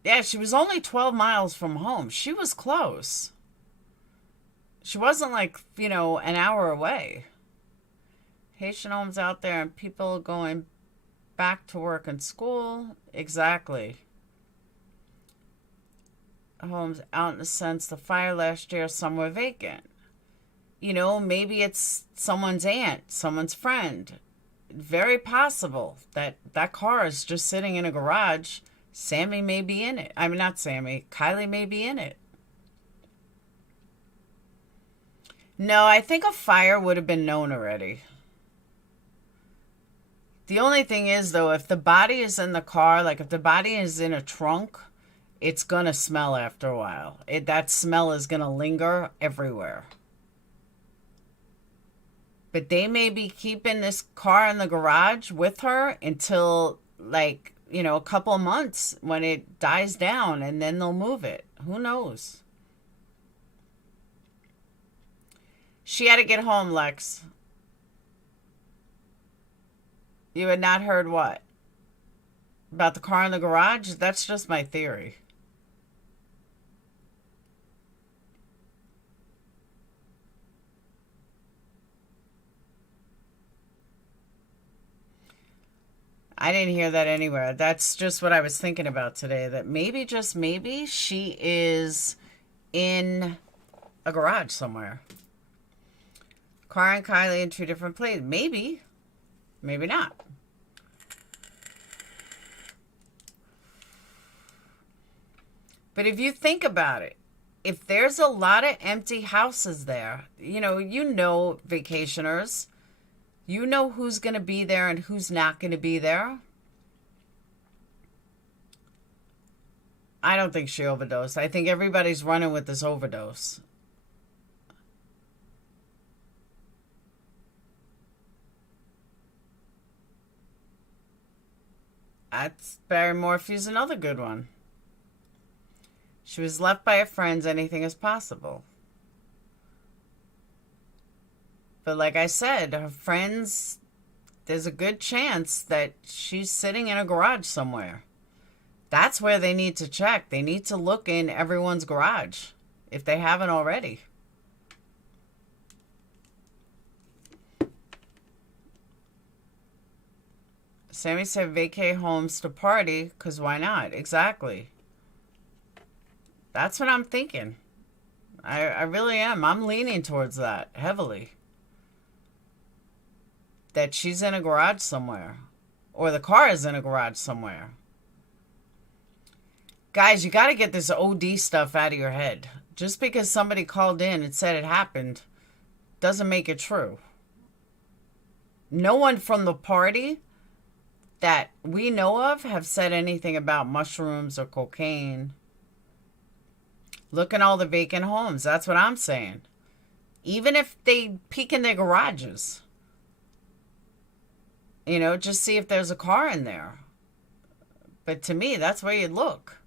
Yeah, she was only 12 miles from home. She was close. She wasn't like, you know, an hour away. Haitian homes out there and people going back to work and school. Exactly. Homes out in the sense the fire last year, some were vacant. You know, maybe it's someone's aunt, someone's friend. Very possible that that car is just sitting in a garage. Sammy may be in it. I mean, not Sammy. Kiely may be in it. No, I think a fire would have been known already. The only thing is, though, if the body is in the car, like if the body is in a trunk, it's going to smell after a while. That smell is going to linger everywhere. But they may be keeping this car in the garage with her until, like, you know, a couple of months when it dies down, and then they'll move it. Who knows? She had to get home, Lex. You had not heard what? About the car in the garage? That's just my theory. I didn't hear that anywhere. That's just what I was thinking about today. That maybe, just maybe, she is in a garage somewhere. Car and Kiely in two different places. Maybe. Maybe not. But if you think about it, if there's a lot of empty houses there, you know vacationers, you know who's going to be there and who's not going to be there. I don't think she overdosed. I think everybody's running with this overdose. That's Barry Morphy's another good one. She was left by her friends. Anything is possible. But like I said, her friends, there's a good chance that she's sitting in a garage somewhere. That's where they need to check. They need to look in everyone's garage if they haven't already. Sammy said vacate homes to party, because why not? Exactly. That's what I'm thinking. I really am. I'm leaning towards that heavily. That she's in a garage somewhere. Or the car is in a garage somewhere. Guys, you got to get this OD stuff out of your head. Just because somebody called in and said it happened doesn't make it true. No one from the party that we know of have said anything about mushrooms or cocaine. Look in all the vacant homes. That's what I'm saying. Even if they peek in their garages. You know, just see if there's a car in there. But to me, that's where you'd look.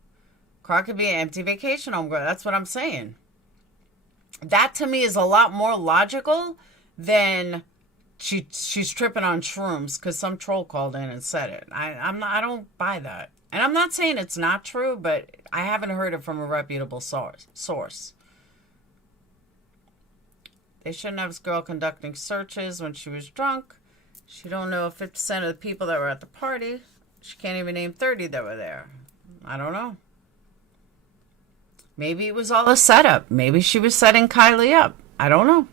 Car could be an empty vacation home. That's what I'm saying. That to me is a lot more logical than she's tripping on shrooms because some troll called in and said it. I don't buy that. And I'm not saying it's not true, but I haven't heard it from a reputable source. They shouldn't have this girl conducting searches when she was drunk. She don't know 50% of the people that were at the party. She can't even name 30 that were there. I don't know. Maybe it was all a setup. Maybe she was setting Kiely up. I don't know.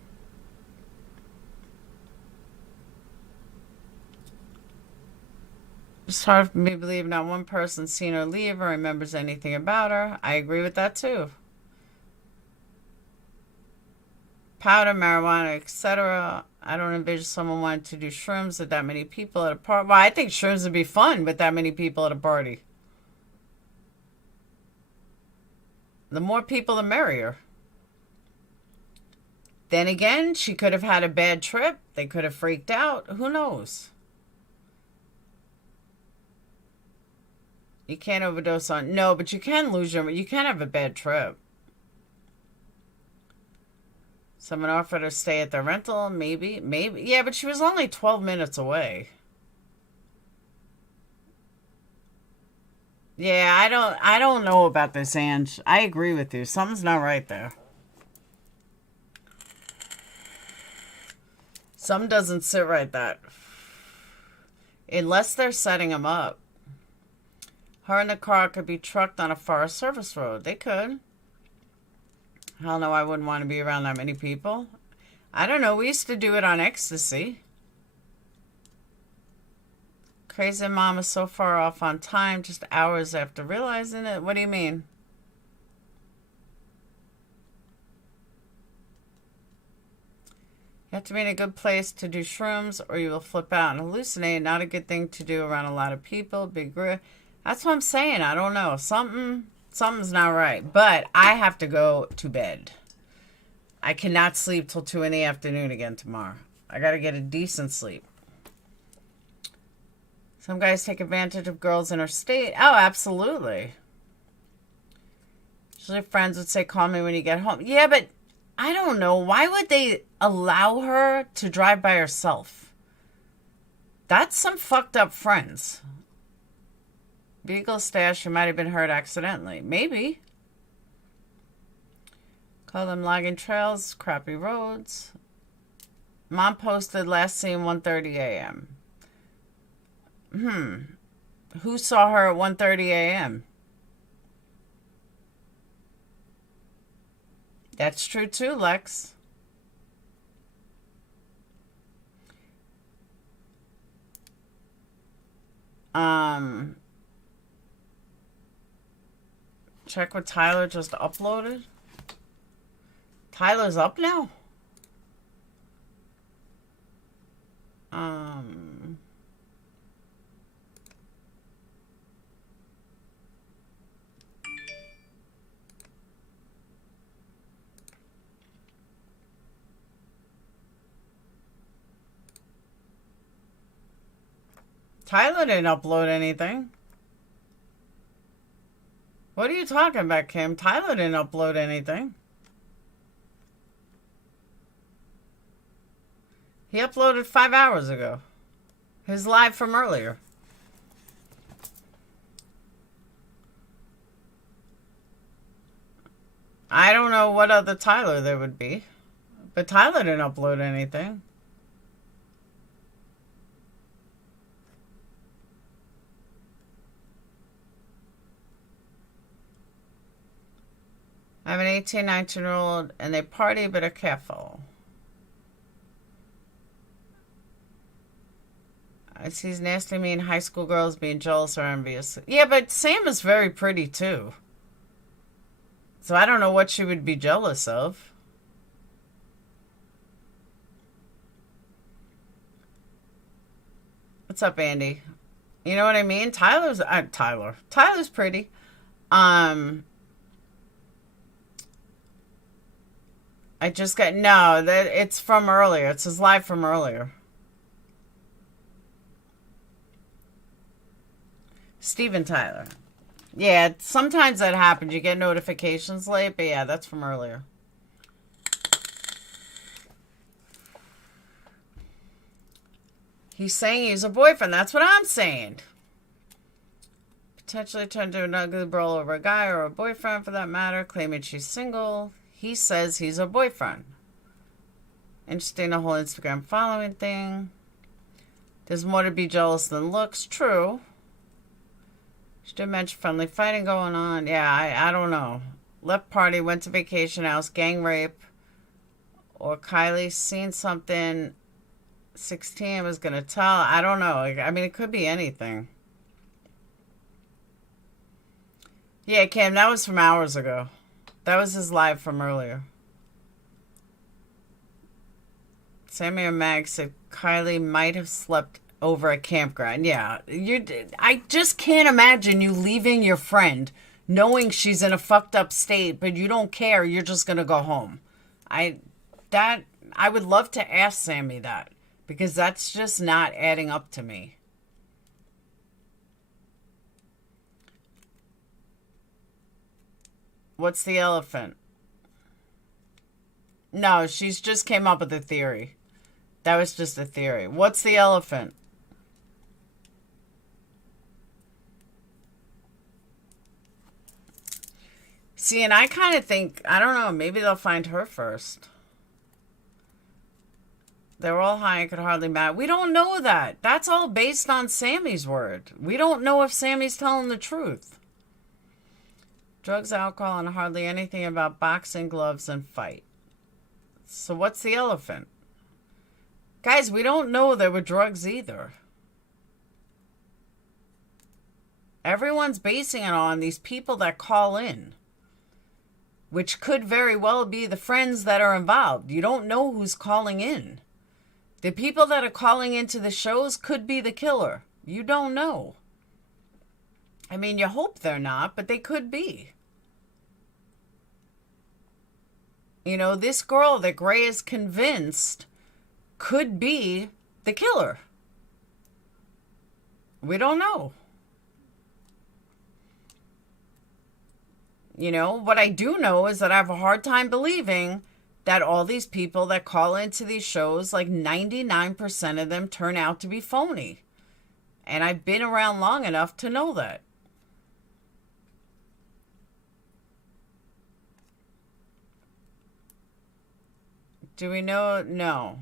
It's hard for me to believe not one person seen her leave or remembers anything about her. I agree with that too. Powder, marijuana, etc. I don't envision someone wanting to do shrooms with that many people at a party. Well, I think shrooms would be fun with that many people at a party. The more people, the merrier. Then again, she could have had a bad trip. They could have freaked out. Who knows? You can't overdose on... No, but you can lose your... You can have a bad trip. Someone offered her to stay at the rental. Maybe. Maybe. Yeah, but she was only 12 minutes away. Yeah, I don't know about this, Ange. I agree with you. Something's not right there. Something doesn't sit right that. Unless they're setting them up. Her and the car could be trucked on a Forest Service road. They could. Hell no, I wouldn't want to be around that many people. I don't know. We used to do it on ecstasy. Crazy mom is so far off on time, just hours after realizing it. What do you mean? You have to be in a good place to do shrooms or you will flip out and hallucinate. Not a good thing to do around a lot of people. Big group. That's what I'm saying. I don't know. Something's not right. But I have to go to bed. I cannot sleep till 2 in the afternoon again tomorrow. I got to get a decent sleep. Some guys take advantage of girls in her state. Oh, absolutely. Usually friends would say, call me when you get home. Yeah, but I don't know. Why would they allow her to drive by herself? That's some fucked up friends. Vehicle stash, you might have been hurt accidentally. Maybe. Call them logging trails, crappy roads. Mom posted last seen 1:30 a.m. Who saw her at 1:30 a.m.? That's true too, Lex. Check what Tyler just uploaded. Tyler's up now? Tyler didn't upload anything. What are you talking about, Kim? Tyler didn't upload anything. He uploaded 5 hours ago. His live from earlier. I don't know what other Tyler there would be. But Tyler didn't upload anything. I have an 18, 19-year-old, and they party but are careful. I see these nasty, mean high school girls being jealous or envious. Yeah, but Sam is very pretty, too. So I don't know what she would be jealous of. What's up, Andy? You know what I mean? Tyler's pretty. I just got, no, that it's from earlier. It says live from earlier. Steven Tyler. Yeah, sometimes that happens. You get notifications late, but yeah, that's from earlier. He's saying he's a boyfriend. That's what I'm saying. Potentially turned to an ugly brawl over a guy or a boyfriend for that matter, claiming she's single. He says he's a boyfriend. Interesting, the whole Instagram following thing. There's more to be jealous than looks. True. She did mention friendly fighting going on. Yeah, I don't know. Left party, went to vacation house, gang rape. Or Kiely seen something 16 was going to tell. I don't know. I mean, it could be anything. Yeah, Cam, that was from hours ago. That was his live from earlier. Sammy and Mag said Kiely might have slept over a campground. Yeah, I just can't imagine you leaving your friend knowing she's in a fucked up state, but you don't care. You're just going to go home. I would love to ask Sammy that, because that's just not adding up to me. What's the elephant? No, she's just came up with a theory. That was just a theory. What's the elephant? See, and I kind of think, I don't know, maybe they'll find her first. They were all high and could hardly match. We don't know that. That's all based on Sammy's word. We don't know if Sammy's telling the truth. Drugs, alcohol, and hardly anything about boxing, gloves, and fight. So what's the elephant? Guys, we don't know there were drugs either. Everyone's basing it on these people that call in, which could very well be the friends that are involved. You don't know who's calling in. The people that are calling into the shows could be the killer. You don't know. I mean, you hope they're not, but they could be. You know, this girl that Gray is convinced could be the killer. We don't know. You know, what I do know is that I have a hard time believing that all these people that call into these shows, like 99% of them turn out to be phony. And I've been around long enough to know that. Do we know? No.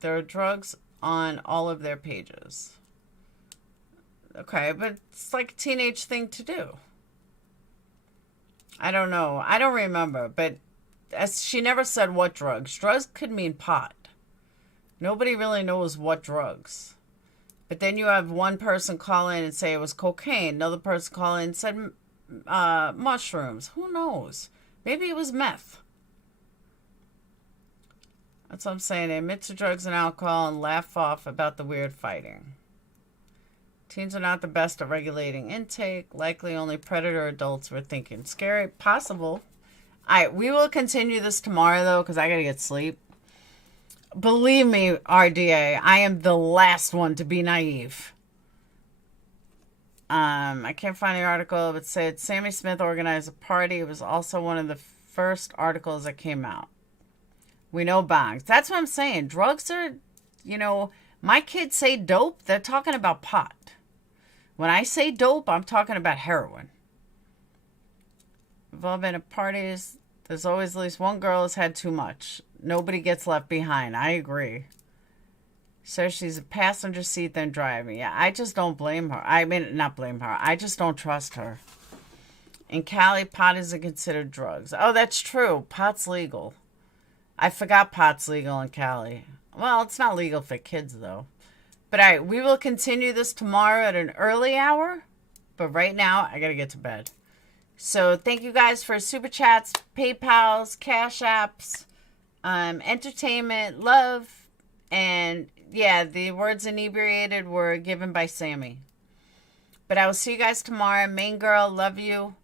There are drugs on all of their pages. Okay, but it's like a teenage thing to do. I don't know. I don't remember, but as she never said what drugs. Drugs could mean pot. Nobody really knows what drugs. But then you have one person call in and say it was cocaine. Another person call in and said mushrooms. Who knows? Maybe it was meth. That's what I'm saying. They admit to drugs and alcohol and laugh off about the weird fighting. Teens are not the best at regulating intake. Likely only predator adults were thinking scary. Possible. We will continue this tomorrow, though, because I got to get sleep. Believe me, RDA, I am the last one to be naive. I can't find the article, but it said Sammy Smith organized a party. It was also one of the first articles that came out. We know bongs. That's what I'm saying. Drugs are, you know, my kids say dope, they're talking about pot. When I say dope, I'm talking about heroin. We've all been at parties. There's always at least one girl who's had too much. Nobody gets left behind. I agree. So she's a passenger seat then driving. Yeah, I just don't blame her. I mean, not blame her. I just don't trust her. In Cali, pot isn't considered drugs. Oh, that's true. Pot's legal. I forgot pot's legal in Cali. Well, it's not legal for kids, though. But all right, we will continue this tomorrow at an early hour. But right now, I got to get to bed. So thank you guys for super chats, PayPals, Cash Apps, entertainment, love, and yeah, the words inebriated were given by Sammy. But I will see you guys tomorrow. Main girl, love you.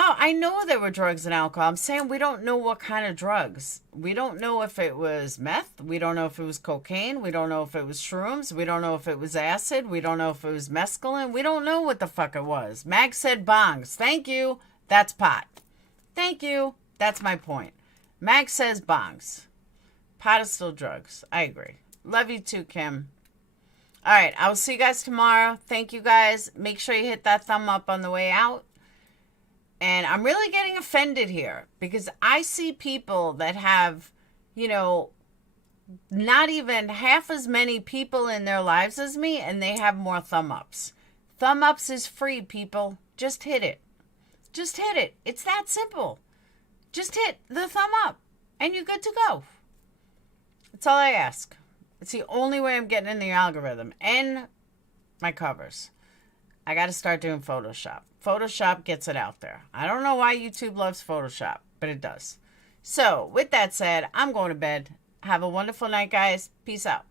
Oh, I know there were drugs and alcohol. I'm saying we don't know what kind of drugs. We don't know if it was meth. We don't know if it was cocaine. We don't know if it was shrooms. We don't know if it was acid. We don't know if it was mescaline. We don't know what the fuck it was. Mag said bongs. Thank you. That's pot. Thank you. That's my point. Mag says bongs. Pot is still drugs. I agree. Love you too, Kim. All right. I will see you guys tomorrow. Thank you guys. Make sure you hit that thumb up on the way out. And I'm really getting offended here because I see people that have, you know, not even half as many people in their lives as me, and they have more thumb ups. Thumb ups is free, people. Just hit it. Just hit it. It's that simple. Just hit the thumb up, and you're good to go. That's all I ask. It's the only way I'm getting in the algorithm and my covers. I got to start doing Photoshop. Photoshop gets it out there. I don't know why YouTube loves Photoshop, but it does. So, with that said, I'm going to bed. Have a wonderful night, guys. Peace out.